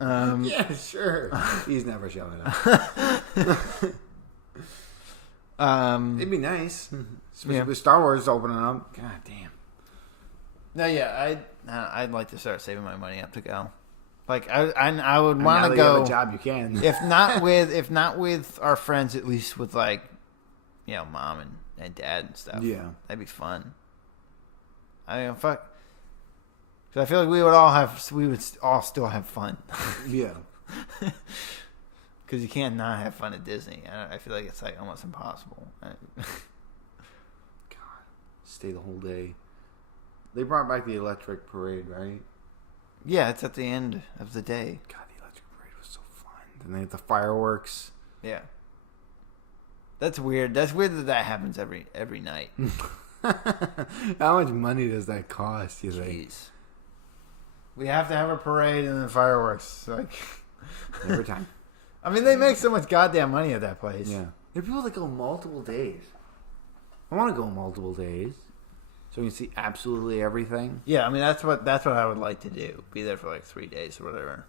Yeah, sure. He's never showing up. It'd be nice. Especially with Star Wars opening up. God damn. No, yeah, I'd like to start saving my money up to go. Like I would want to go. You have a job, you can. if not with our friends, at least with like, you know, mom and dad and stuff. Yeah, that'd be fun. I mean, fuck. Because I feel like we would all still have fun. Yeah. Because you can't not have fun at Disney. I feel like it's like almost impossible. God, stay the whole day. They brought back the electric parade, right? Yeah, it's at the end of the day. God, the electric parade was so fun. Then they have the fireworks. Yeah. That's weird. That's weird that happens every night. How much money does that cost, you think? Jeez. We have to have a parade and then fireworks. Like Every time. I mean, they make so much goddamn money at that place. Yeah. There are people that go multiple days. I want to go multiple days. So you can see absolutely everything. Yeah, I mean that's what I would like to do. Be there for like 3 days or whatever.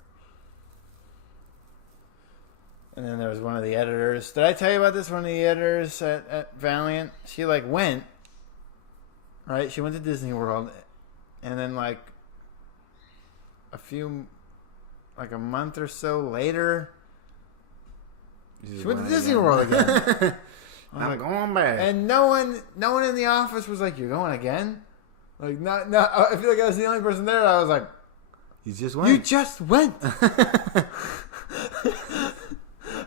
And then there was one of the editors. Did I tell you about this? One of the editors at Valiant. She like went. Right, she went to Disney World, and then like a month or so later, she went to Disney World again. I'm like, going back. And no one in the office was like, "You're going again?" Like, not. I feel like I was the only person there. I was like, "You just went." You just went.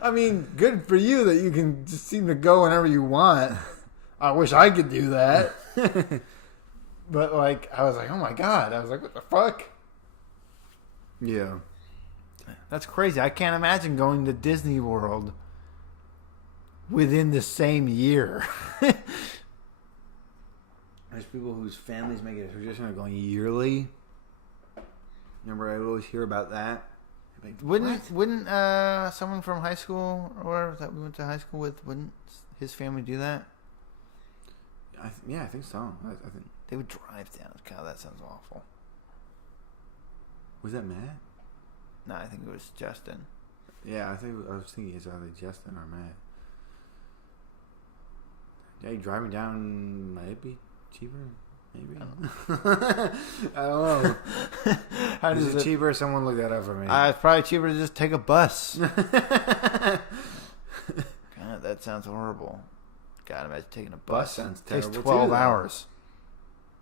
I mean, good for you that you can just seem to go whenever you want. I wish I could do that. But like, I was like, oh my god. I was like, what the fuck? Yeah. That's crazy. I can't imagine going to Disney World within the same year. There's people whose families make it a tradition of going yearly. Remember, I always hear about that. Like, Wouldn't someone from high school or that we went to high school with, wouldn't his family do that? I think so. I think. They would drive down. God, that sounds awful. Was that Matt? No, I think it was Justin. Yeah, I was thinking it's either Justin or Matt. Yeah, driving down might be cheaper. Maybe. I don't know. How Is it cheaper? Someone look that up for me. It's probably cheaper to just take a bus. God, that sounds horrible. God, imagine taking a bus. Sounds terrible. Takes 12 hours.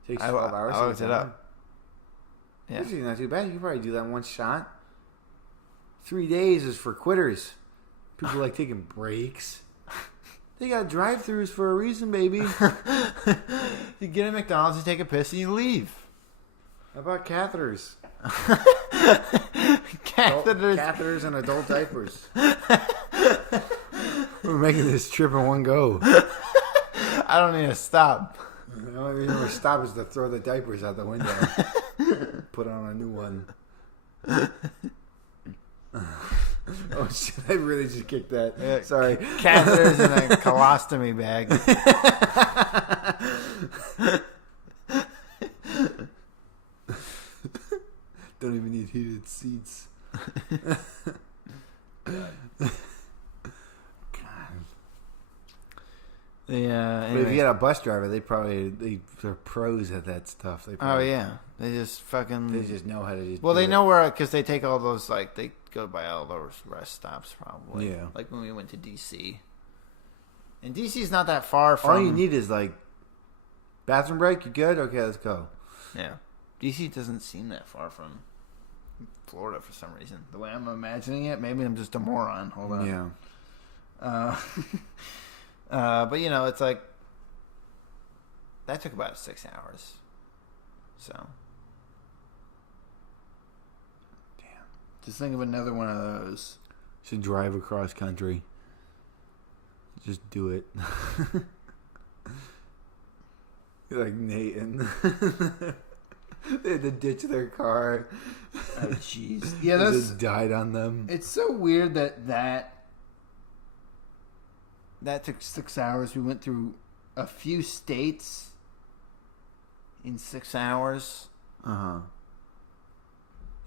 Takes 12 hours. I looked it up. Yeah. It's not too bad. You can probably do that in one shot. 3 days is for quitters. People like taking breaks. They got drive-thrus for a reason, baby. You get at McDonald's, you take a piss, and you leave. How about catheters? Catheters and adult diapers. We're making this trip in one go. I don't need to stop. The only reason we stop is to throw the diapers out the window. Put on a new one. Oh shit! I really just kicked that. Yeah, Sorry. Catheters in a colostomy bag. Don't even need heated seats. God. Yeah. But if you get a bus driver, they're pros at that stuff. They just fucking. They just know how to. Well, they know where, because they take all those, like, they go by all those rest stops probably. Yeah. Like when we went to DC. And DC's not that far from. All you need is like bathroom break. You good? Okay, let's go. Yeah. DC doesn't seem that far from Florida for some reason. The way I'm imagining it, maybe I'm just a moron. Hold on. Yeah. But you know, it's like that took about 6 hours. So, damn. Just think of another one of those. Should drive across country. Just do it. You're like Nathan. They had to ditch their car. Oh, jeez. Yeah, that just died on them. It's so weird that took 6 hours. We went through a few states in 6 hours.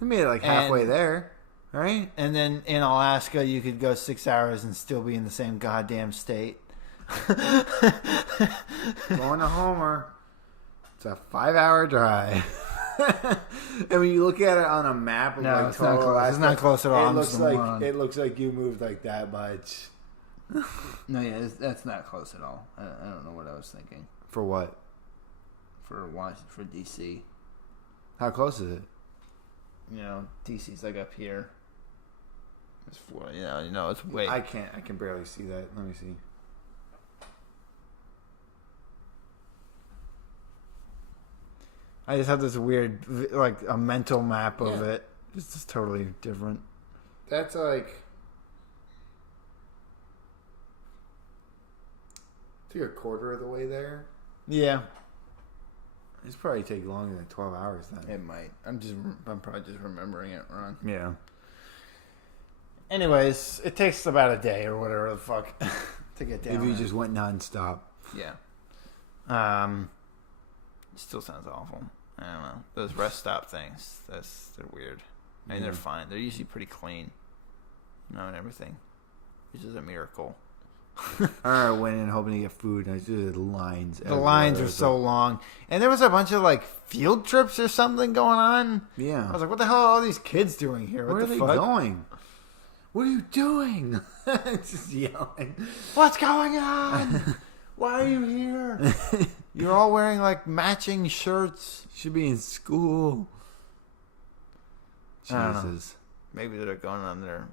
We made it like halfway there, right? And then in Alaska, you could go 6 hours and still be in the same goddamn state. Going to Homer. It's a 5-hour drive. And when you look at it on a map of no, it's not close. Alaska, it's not close at all. It looks like you moved like that much. No, yeah, that's not close at all. I don't know what I was thinking. For what? For DC. How close is it? You know, DC's like up here. It's Florida. You know, it's way. I can barely see that. Let me see. I just have this weird, like, a mental map of it. It's just totally different. That's like... It's like a quarter of the way there. Yeah. It's probably take longer than 12 hours then. It might. I'm probably just remembering it wrong. Yeah. Anyways, it takes about a day or whatever the fuck to get down. If you just went nonstop. Yeah. It still sounds awful. I don't know. Those rest stop things, they're weird. I mean, they're fine. They're usually pretty clean. And everything. Which is a miracle. I went in hoping to get food, and I just the lines. The lines are so long. And there was a bunch of, like, field trips or something going on. Yeah. I was like, what the hell are all these kids doing here? Where what are the they fuck? going? What are you doing? Just yelling. What's going on? Why are you here? You're all wearing, like, matching shirts. You should be in school. Jesus. Maybe they're going on their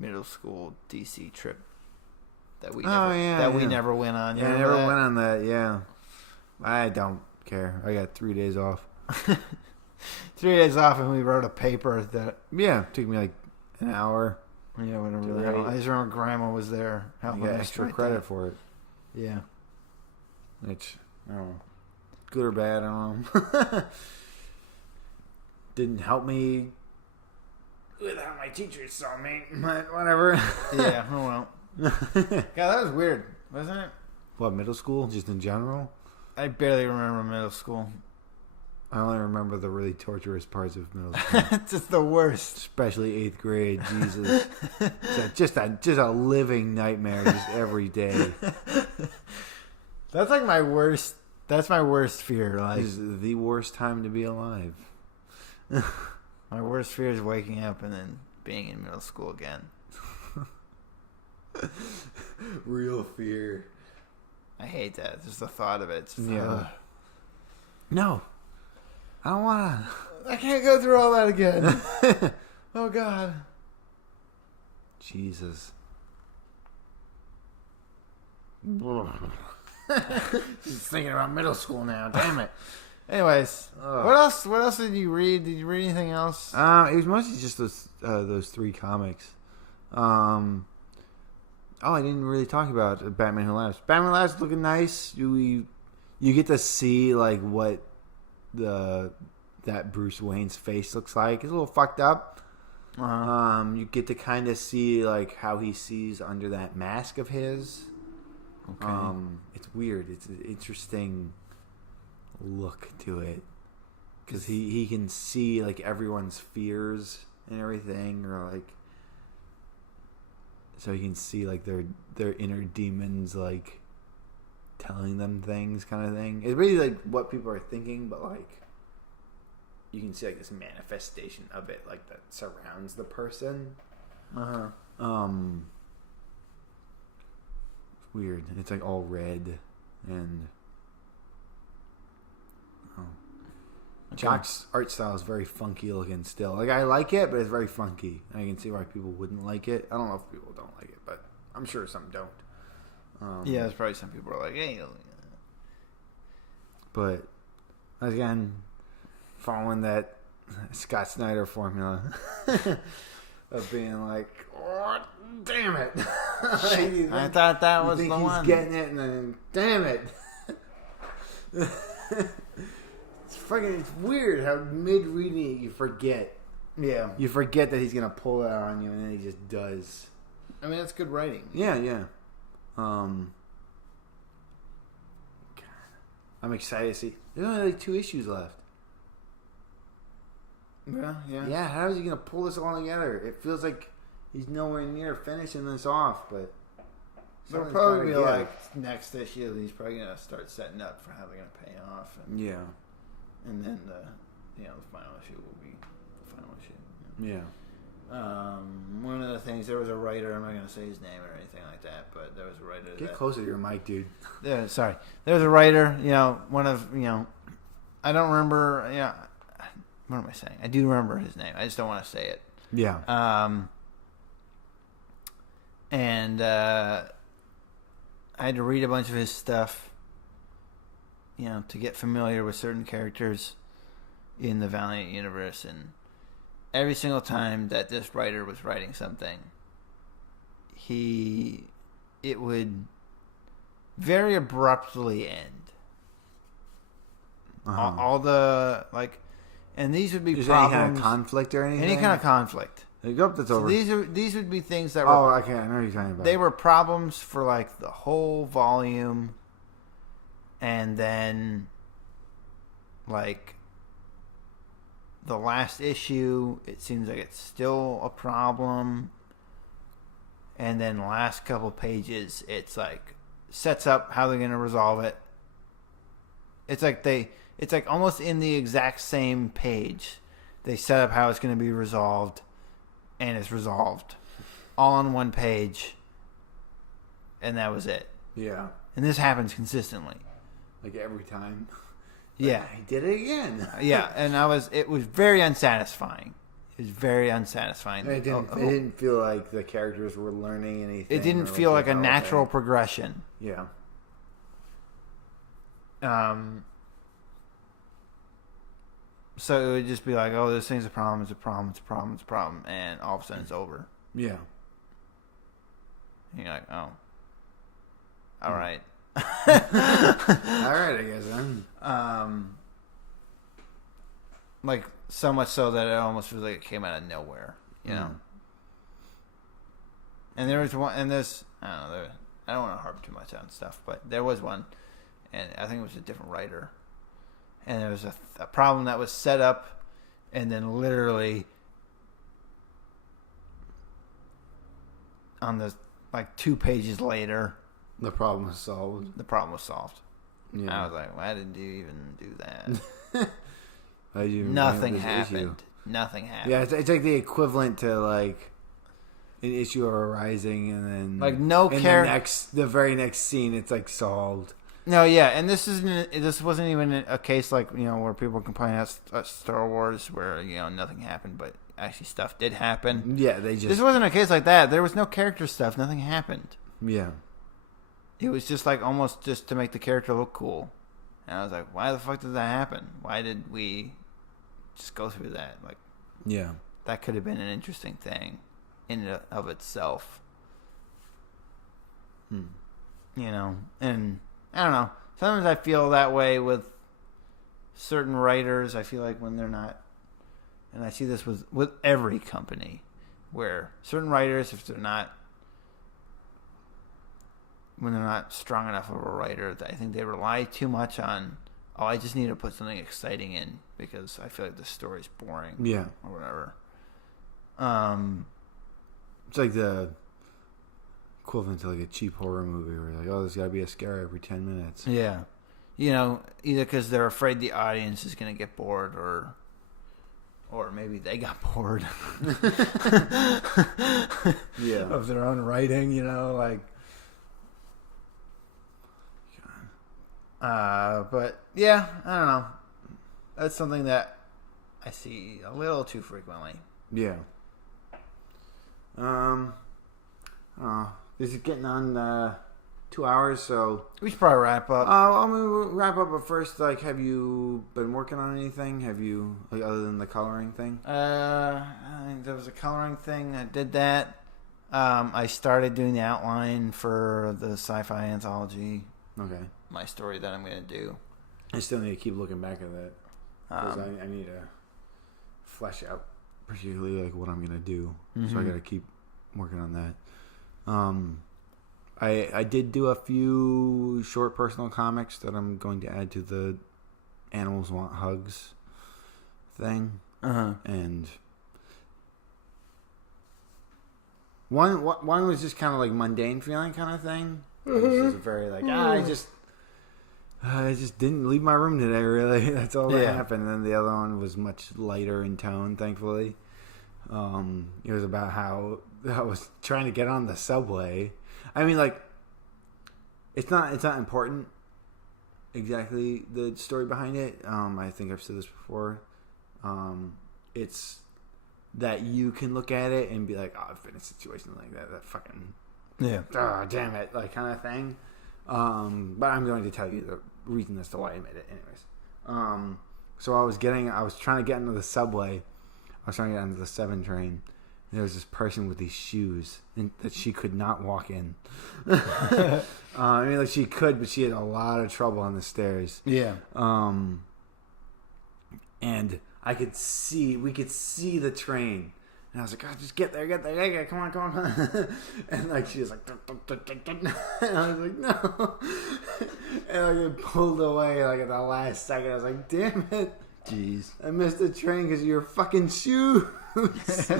middle school DC trip that we never went on. Yeah, I never went on that. Yeah, I don't care. I got 3 days off. 3 days off, and we wrote a paper that it took me like an hour. Yeah, whatever the hell. I just remember Grandma was there. I got extra credit for it. Yeah, which I don't know, good or bad, I don't know. Didn't help me with how my teachers saw me, but whatever. Yeah, oh well. God, that was weird, wasn't it? What, middle school? Just in general? I barely remember middle school. I only remember the really torturous parts of middle school. It's just the worst. Especially 8th grade, Jesus. Just a living nightmare just every day. That's like my worst. That's my worst fear. Like, this is the worst time to be alive. My worst fear is waking up and then being in middle school again. Real fear. I hate that. Just the thought of it. Just, No. I don't want to. I can't go through all that again. Oh, God. Jesus. Just thinking about middle school now. Damn it. Anyways, what else? What else did you read? Did you read anything else? It was mostly just those 3 comics. I didn't really talk about Batman Who Laughs. Batman Who Laughs is looking nice. You get to see like what that Bruce Wayne's face looks like. It's a little fucked up. You get to kind of see like how he sees under that mask of his. Okay. It's weird. It's an interesting look to it because he can see like everyone's fears and everything, or like so he can see like their inner demons like telling them things, kind of thing. It's really like what people are thinking, but like you can see like this manifestation of it like that surrounds the person. It's weird. It's like all red and Jock's art style is very funky looking still. Like, I like it, but it's very funky. I can see why people wouldn't like it. I don't know if people don't like it, but I'm sure some don't. Yeah, there's probably some people are like, hey. But, again, following that Scott Snyder formula of being like, oh, damn it. Like, I thought that was the one. He's getting it, and then, damn it. It's weird how mid-reading it you forget. Yeah. You forget that he's going to pull that on you, and then he just does. I mean, that's good writing. Yeah. God. I'm excited to see. There's only like 2 issues left. Yeah. Yeah, how is he going to pull this all together? It feels like he's nowhere near finishing this off, but... It'll probably be like next issue, he's probably going to start setting up for how they're going to pay off. And, yeah. And then the final issue will be the final issue. Yeah. One of the things, there was a writer, I'm not going to say his name or anything like that, but there was a writer. Get closer to your mic, dude. Sorry. There was a writer, I don't remember, what am I saying? I do remember his name. I just don't want to say it. Yeah. And I had to read a bunch of his stuff. to get familiar with certain characters in the Valiant universe, and every single time that this writer was writing something, it would very abruptly end. All the and these would be problems. Any kind of conflict or anything. Any kind of conflict. That's over. These would be things that were. Oh, I know what you're talking about. They were problems for the whole volume, and then the last issue, it seems like it's still a problem, and then the last couple pages, it's sets up how they're going to resolve it. It's almost in the exact same page. They set up how it's going to be resolved, and it's resolved. All on one page, and that was it. Yeah. And this happens consistently. Every time. Yeah. He did it again. Yeah, and it was very unsatisfying. It was very unsatisfying. It didn't feel like the characters were learning anything. It didn't feel like a natural progression. Yeah. So it would just be oh, this thing's a problem, it's a problem, it's a problem, it's a problem, and all of a sudden it's over. Yeah. And you're oh. All right. All right, I guess then. So much so that it almost feels like it came out of nowhere, you know. And there was one, and this, I don't know, I don't want to harp too much on stuff, but there was one, and I think it was a different writer, and there was a problem that was set up, and then literally on the 2 pages later, the problem was solved. Yeah. I was why did you even do that? Nothing happened. Nothing happened. Yeah, it's like the equivalent to an issue arising, and then the very next scene, it's solved. No, yeah, and this wasn't even a case where people complain at Star Wars where nothing happened, but actually stuff did happen. Yeah, this wasn't a case like that. There was no character stuff. Nothing happened. Yeah, it was just almost just to make the character look cool. And I was why the fuck did that happen? Why did we just go through that? Yeah, that could have been an interesting thing in and of itself. And I don't know. Sometimes I feel that way with certain writers. I feel when they're not, and I see this with every company, where certain writers, when they're not strong enough of a writer, I think they rely too much on, I just need to put something exciting in because I feel like the story's boring. Yeah. Or whatever. It's the equivalent to a cheap horror movie where there's got to be a scare every 10 minutes. Yeah. Either because they're afraid the audience is going to get bored or maybe they got bored. Yeah. Of their own writing, but yeah, I don't know. That's something that I see a little too frequently. Yeah. This is getting on 2 hours, so we should probably wrap up. I'm gonna wrap up, but first, have you been working on anything? Have you, other than the coloring thing? I think there was a coloring thing. I did that. I started doing the outline for the sci-fi anthology. Okay. My story that I'm going to do. I still need to keep looking back at that because I need to flesh out particularly what I'm going to do. Mm-hmm. So I got to keep working on that. I did do a few short personal comics that I'm going to add to the Animals Want Hugs thing. Uh-huh. And one was just kind of mundane feeling kind of thing. It was just very I just didn't leave my room today, really. That's all that happened. And then the other one was much lighter in tone, thankfully. It was about how I was trying to get on the subway. I mean, it's not important exactly the story behind it. I think I've said this before. It's that you can look at it and be I've been in a situation like that. That fucking damn it, kind of thing. But I'm going to tell you the reason as to why I made it, anyways. So I was trying to get into the subway. I was trying to get into the 7 train. And there was this person with these shoes that she could not walk in. I mean, like she could, but she had a lot of trouble on the stairs. Yeah. And we could see the train. And I was like, oh, just get there, come on. And like she was like, dun, dun, dun, dun, dun. And I was like, no. And I get pulled away like at the last second. I was like, damn it. Jeez. I missed the train because of your fucking shoes. That's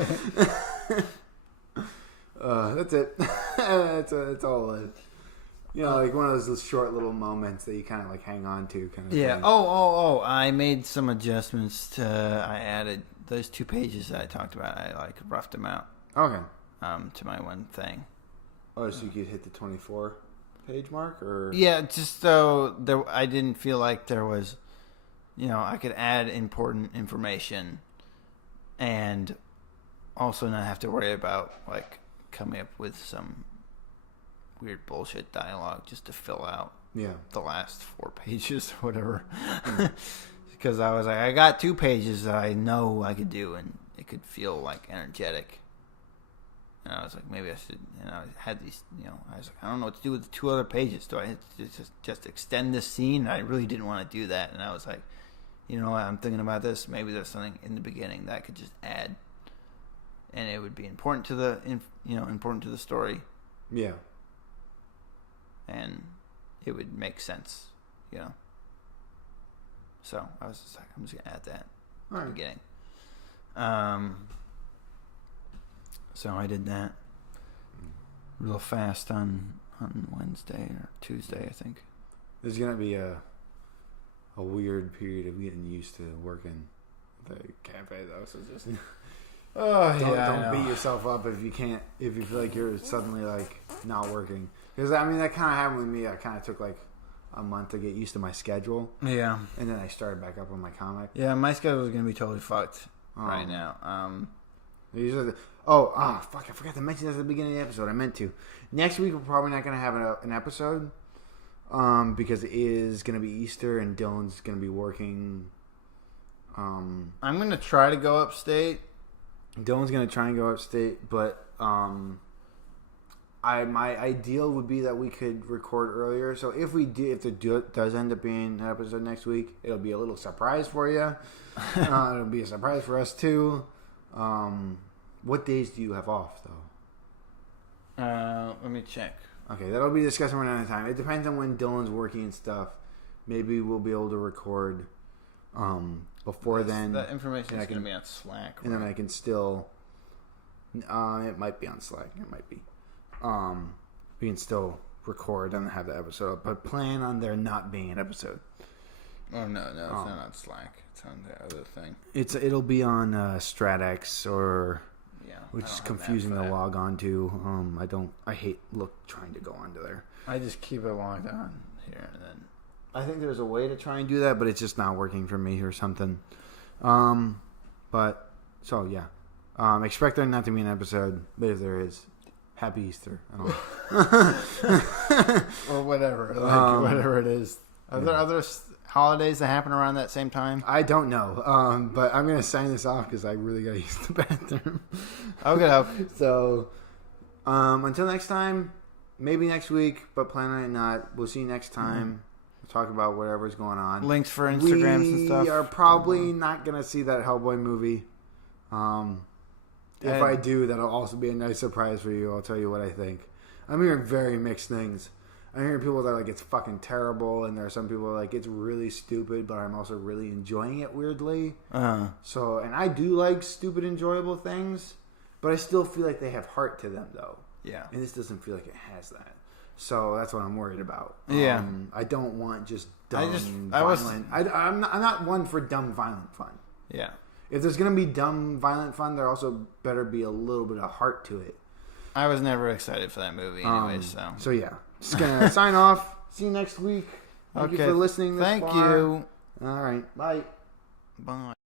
it. That's all it is. You know, like one of those short little moments that you kind of like hang on to. Kind of yeah. thing. Oh. I made some adjustments I added those 2 pages that I talked about. I like roughed them out. Okay. To my one thing. Oh, so you could hit the 24 page mark, or yeah, just so I didn't feel like there was, I could add important information, and also not have to worry about like coming up with some weird bullshit dialogue just to fill out the last 4 pages or whatever. Because I was like, I got 2 pages that I know I could do, and it could feel like energetic. And I was like, maybe I should, I had these, I was like, I don't know what to do with the 2 other pages. Do I just extend this scene? I really didn't want to do that. And I was like, you know what, I'm thinking about this. Maybe there's something in the beginning that I could just add, and it would be important to the story. Yeah. And it would make sense, So I was just like, I'm just gonna add that at the beginning. So I did that real fast on Wednesday or Tuesday, I think. There's gonna be a weird period of getting used to working the cafe though. So just don't beat yourself up if you feel like you're suddenly like not working. Because I mean that kind of happened with me. I kind of took like a month to get used to my schedule. Yeah. And then I started back up on my comic. Yeah, my schedule is gonna be totally fucked right now. Fuck! I forgot to mention this at the beginning of the episode. I meant to. Next week we're probably not gonna have an episode. Because it is gonna be Easter and Dylan's gonna be working. I'm gonna try to go upstate. Dylan's gonna try and go upstate, but my ideal would be that we could record earlier. So if there does end up being an episode next week, it'll be a little surprise for you. It'll be a surprise for us too. What days do you have off though? Let me check. Okay, that'll be discussed for another time. It depends on when Dylan's working and stuff. Maybe we'll be able to record before then. That information is going to be on Slack. And then I can still... it might be on Slack. It might be. We can still record and have the episode up. But plan on there not being an episode. Oh, no. It's not on Slack. It's on the other thing. It'll be on StratX or... Yeah, which is confusing to log on to. I hate trying to go onto there. I just keep it logged on here, and then I think there's a way to try and do that, but it's just not working for me or something. But so yeah, expect there not to be an episode, but if there is, Happy Easter. I don't know. Or whatever, whatever it is. Are there other holidays that happen around that same time? I don't know, but I'm going to sign this off because I really got to use the bathroom. Okay. So, until next time, maybe next week, but plan on it not. We'll see you next time. We'll talk about whatever's going on. Links for Instagrams and stuff. We are probably not going to see that Hellboy movie. If I do, that'll also be a nice surprise for you. I'll tell you what I think. I'm hearing very mixed things. I'm hearing people that are like, it's fucking terrible, and there are some people that are like, it's really stupid, but I'm also really enjoying it weirdly. So, and I do like stupid, enjoyable things, but I still feel like they have heart to them, though. Yeah. And this doesn't feel like it has that. So that's what I'm worried about. Yeah. I don't want just dumb, violent. I'm not one for dumb, violent fun. Yeah. If there's going to be dumb, violent fun, there also better be a little bit of heart to it. I was never excited for that movie anyway, so. So, yeah. Just going to sign off. See you next week. Thank you for listening this far. Thank you. All right. Bye. Bye.